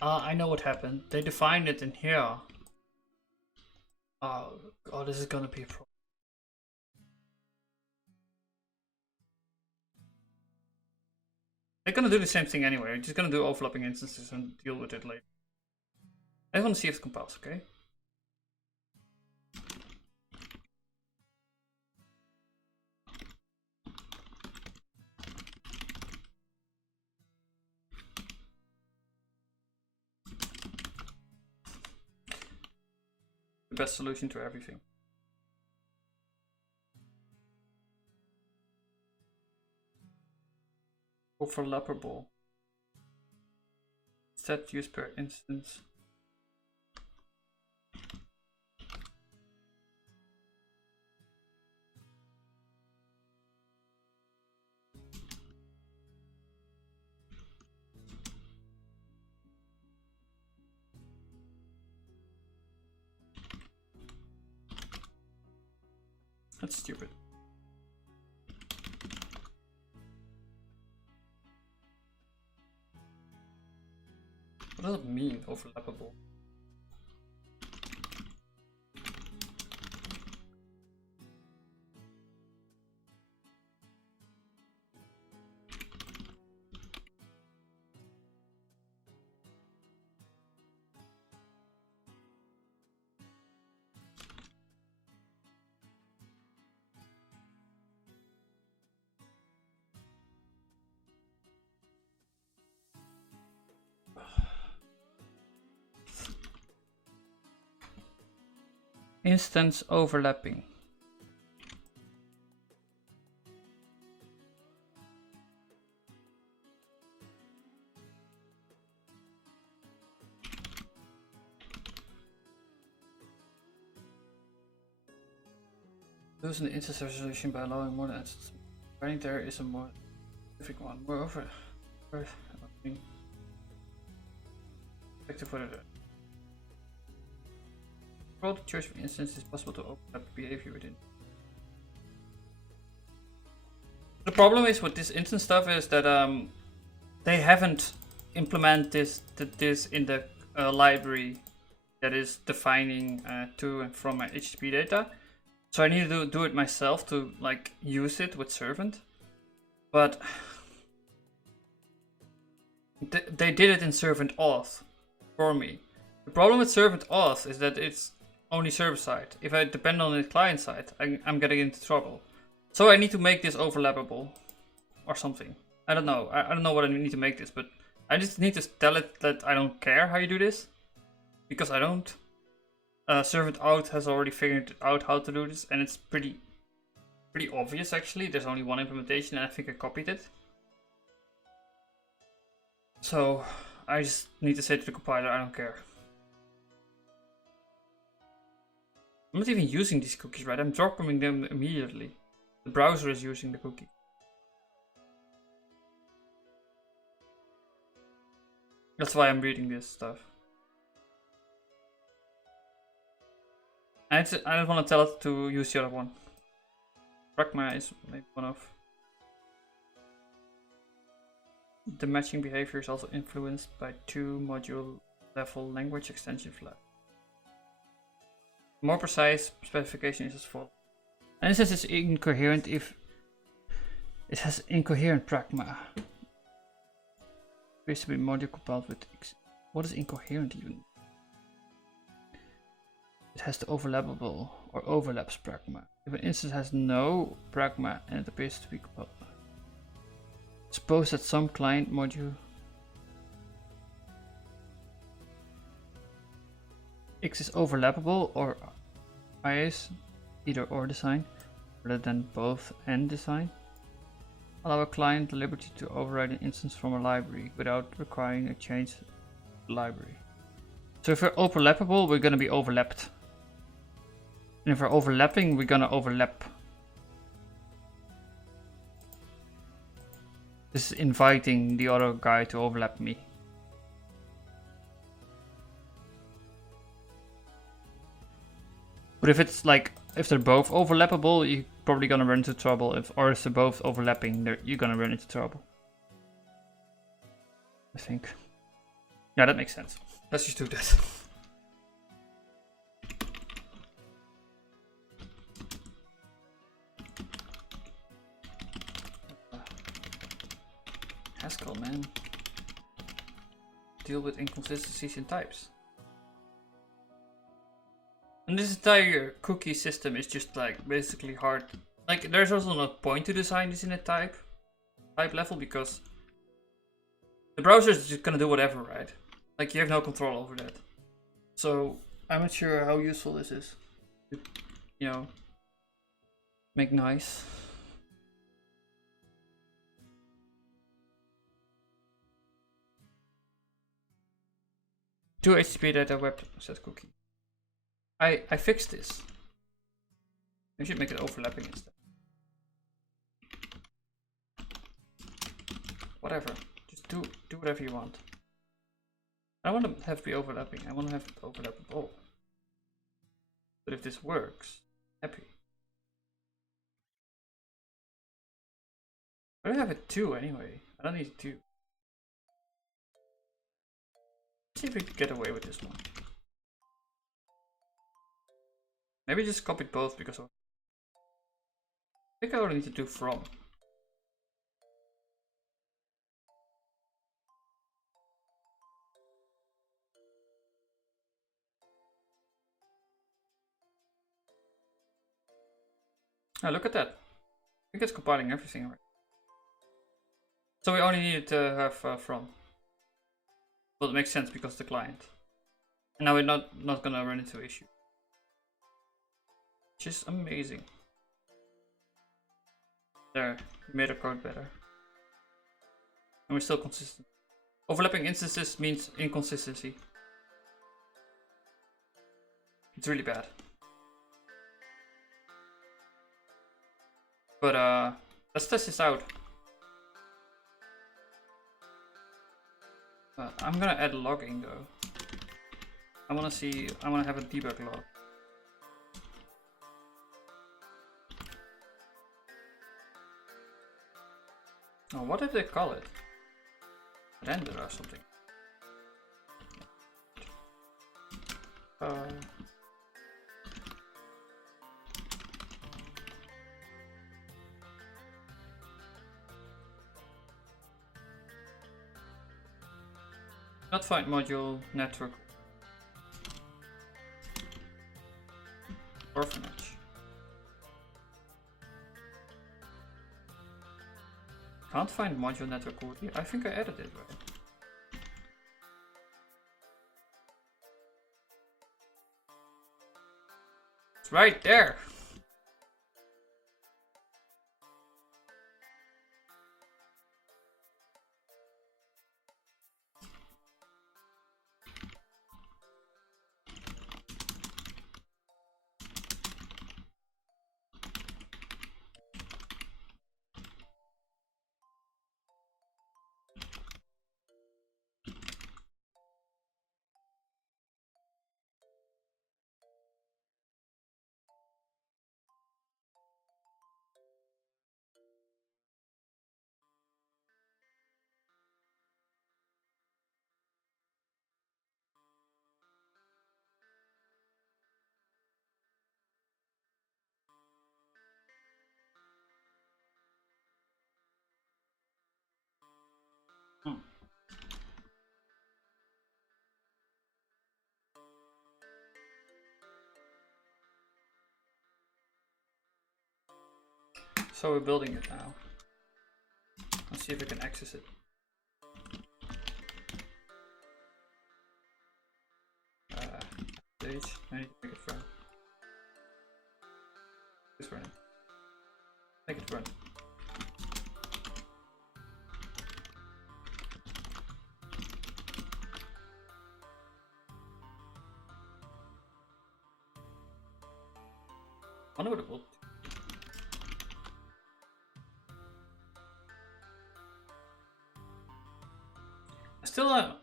I know what happened. They defined it in here. Oh, this is gonna be a problem. They're gonna do the same thing anyway. We're just gonna do overlapping instances and deal with it later. I just want to see if it compiles, okay? The best solution to everything. Overlappable. Set use per instance. That's stupid. What does it mean, overlappable? Instance overlapping. Losing the instance resolution by allowing more than instances. Writing there is a more specific one. Moreover, effective for the the choice of instance is possible to overlap behavior within. The problem is with this instance stuff is that they haven't implemented this in the library that is defining to and from my HTTP data. So I need to do it myself to like use it with servant. But they did it in servant auth for me. The problem with servant auth is that it's only server side. If I depend on the client side, I'm getting into trouble. So I need to make this overlappable or something. I don't know. I don't know what I need to make this, but I just need to tell it that I don't care how you do this, because I don't. Servant out has already figured out how to do this, and it's pretty obvious actually. There's only one implementation, and I think I copied it. So I just need to say to the compiler, I don't care. I'm not even using these cookies, right? I'm dropping them immediately. The browser is using the cookie. That's why I'm reading this stuff. I don't want to tell it to use the other one. Pragma is maybe one of. The matching behavior is also influenced by 2 module level language extension flag. More precise specification is as follows. And it says it's incoherent if it has incoherent pragma. It appears to be module compiled with X. What is incoherent even? It has the overlappable or overlaps pragma. If an instance has no pragma and it appears to be compiled. Suppose that some client module X is overlappable or is either or design rather than both and design. Allow a client the liberty to override an instance from a library without requiring a change to the library. So if we're overlappable, we're going to be overlapped. And if we're overlapping, we're going to overlap. This is inviting the other guy to overlap me. But if it's like, if they're both overlappable, you're probably gonna run into trouble. If they're both overlapping, you're gonna run into trouble. I think. Yeah, that makes sense. Let's just do that. Haskell, man. Deal with inconsistencies in types. And this entire cookie system is just like basically hard. Like there's also no point to design this in a type level because the browser is just gonna do whatever, right? Like you have no control over that. So I'm not sure how useful this is. You know, make nice. Do HTTP data web set cookie. I fixed this. I should make it overlapping instead. Whatever. Just do whatever you want. I don't want to have it be overlapping. I want to have it overlappable. But if this works, happy. I don't have it 2 anyway. I don't need 2. Let's see if we can get away with this one. Maybe just copy both because of... I think I only need to do from. Oh, look at that. I think it's compiling everything right. So we only needed to have from. Well, it makes sense because of the client. And now we're not gonna run into issue. Which is amazing. There, we made our code better. And we're still consistent. Overlapping instances means inconsistency. It's really bad. But let's test this out. I'm gonna add logging though. I wanna have a debug log. Oh, what if they call it? Render or something. Not find module network orphanage. Can't find module network quality. I think I added it right. It's right there. So we're building it now. Let's see if we can access it. Stage. I need to make it run. It's running. Make it run. I wonder what it will do.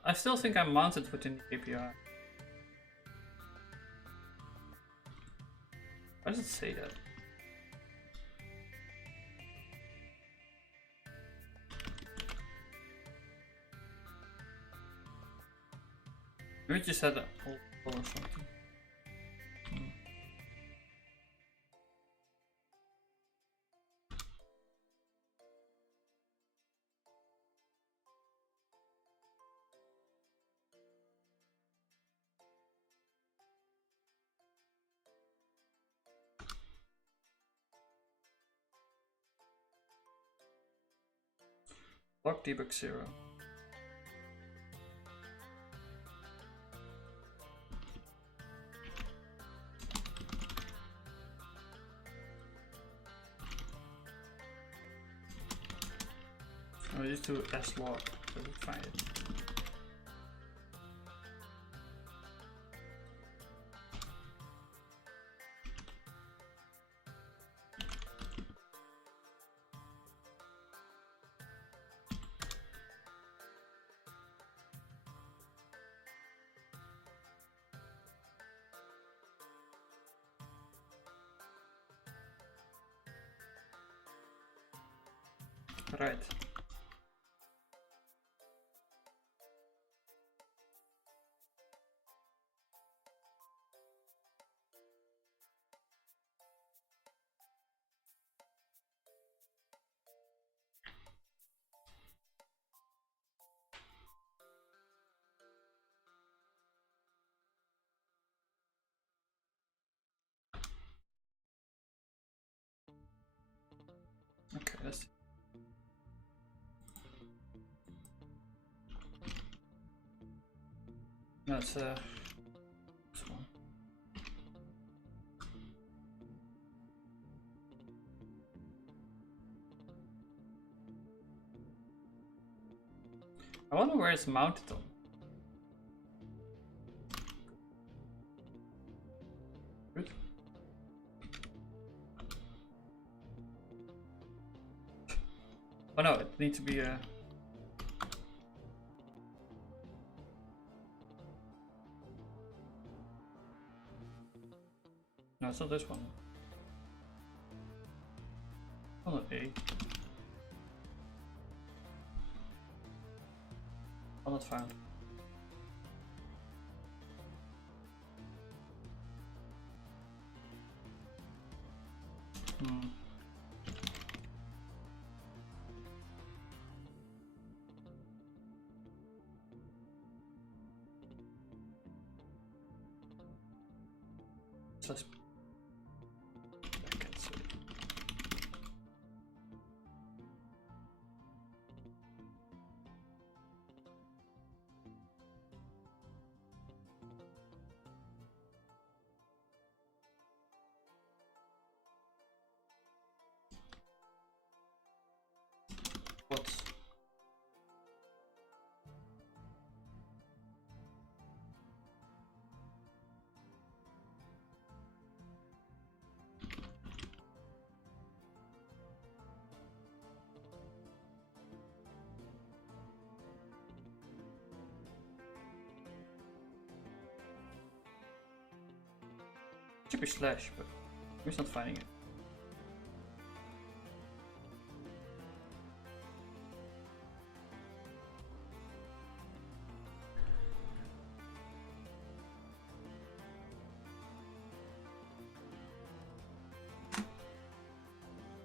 I still think I'm mounted within the API. Why does it say that? Maybe it just had a hole or something. Log debug 0. I'll just do slog so we find it. Right. Okay, let's see. That's this one. I wonder where it's mounted on. Good. Oh no, it needs to be a... No, it's not this one. Oh, not A. Oh, not found. Let's back and see. What's should be slash, but we're not finding it.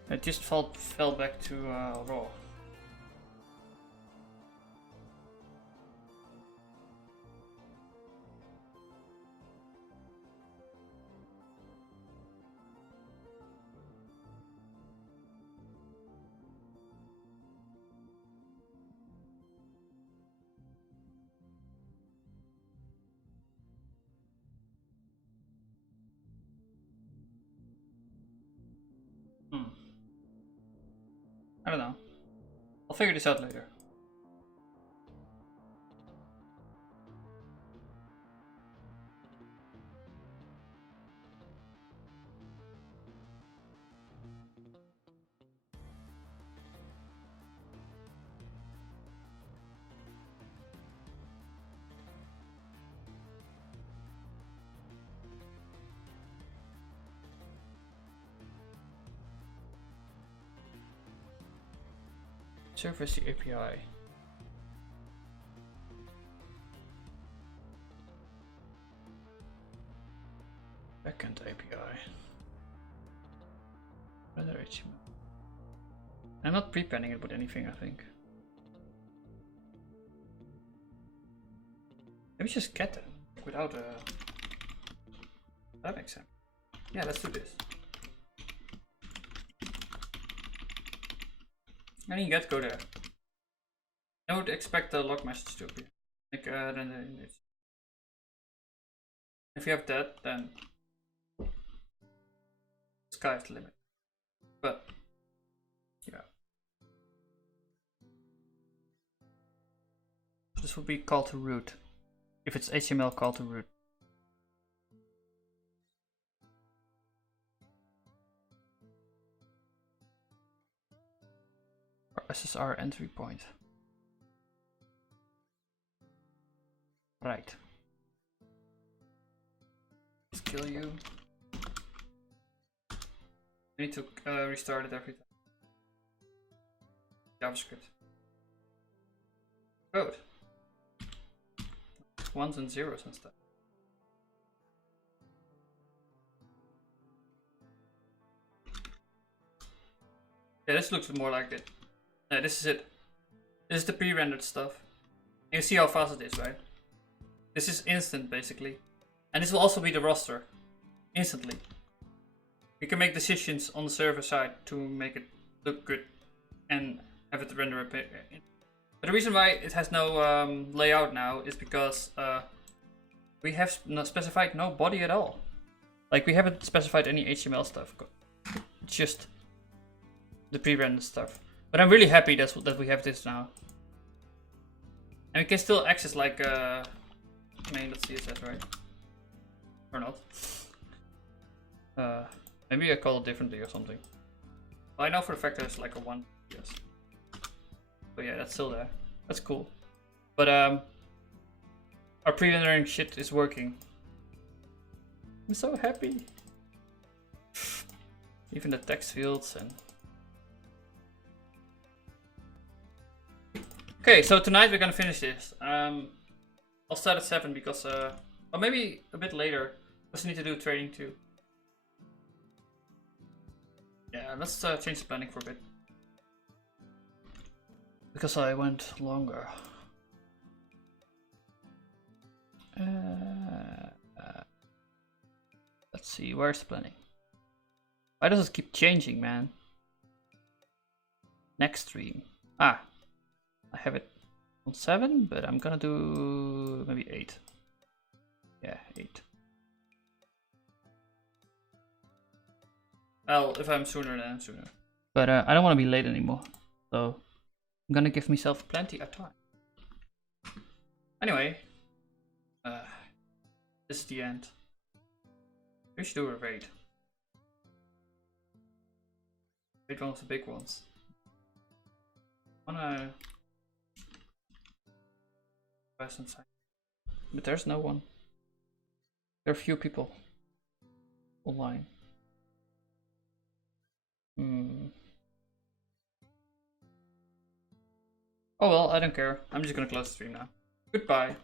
It just fell back to raw. I don't know. I'll figure this out later. Service the API. Backend API. Render HTML. I'm not prepenning it with anything, I think. Maybe just get them without a... That makes sense. Yeah, let's do this. And you get go there. I would expect the log message to appear. Like then the image. If you have that, then sky's the limit. But yeah. This would be call to root. If it's HTML, call to root. SSR entry point. Right. Kill you. I need to restart it every time. JavaScript. Code. Ones and zeros and stuff. Yeah, this looks more like it. Yeah, this is it. This is the pre-rendered stuff. And you see how fast it is, right? This is instant, basically. And this will also be the roster. Instantly. You can make decisions on the server side to make it look good. And have it render a bit. But the reason why it has no layout now is because we have not specified no body at all. Like, we haven't specified any HTML stuff. It's just the pre-rendered stuff. But I'm really happy that we have this now. And we can still access like main.css, right? Or not. Maybe I call it differently or something. Well, I know for a fact there's like a one. Yes. Oh yeah, that's still there. That's cool. But our pre-rendering shit is working. I'm so happy. Even the text fields and... Okay, so tonight we're gonna finish this. I'll start at 7 because, or maybe a bit later, because I need to do training too. Yeah, let's change the planning for a bit. Because I went longer. Let's see, where's the planning? Why does it keep changing, man? Next stream. Ah, I have it on 7, but I'm gonna do maybe 8. Yeah, 8. Well, if I'm sooner, then I'm sooner. But I don't want to be late anymore, so I'm gonna give myself plenty of time. Anyway, this is the end. We should do a raid. Raid one of the big ones. Wanna present sign, but there's no one. There are few people online. Oh well, I don't care. I'm just gonna close the stream now. Goodbye.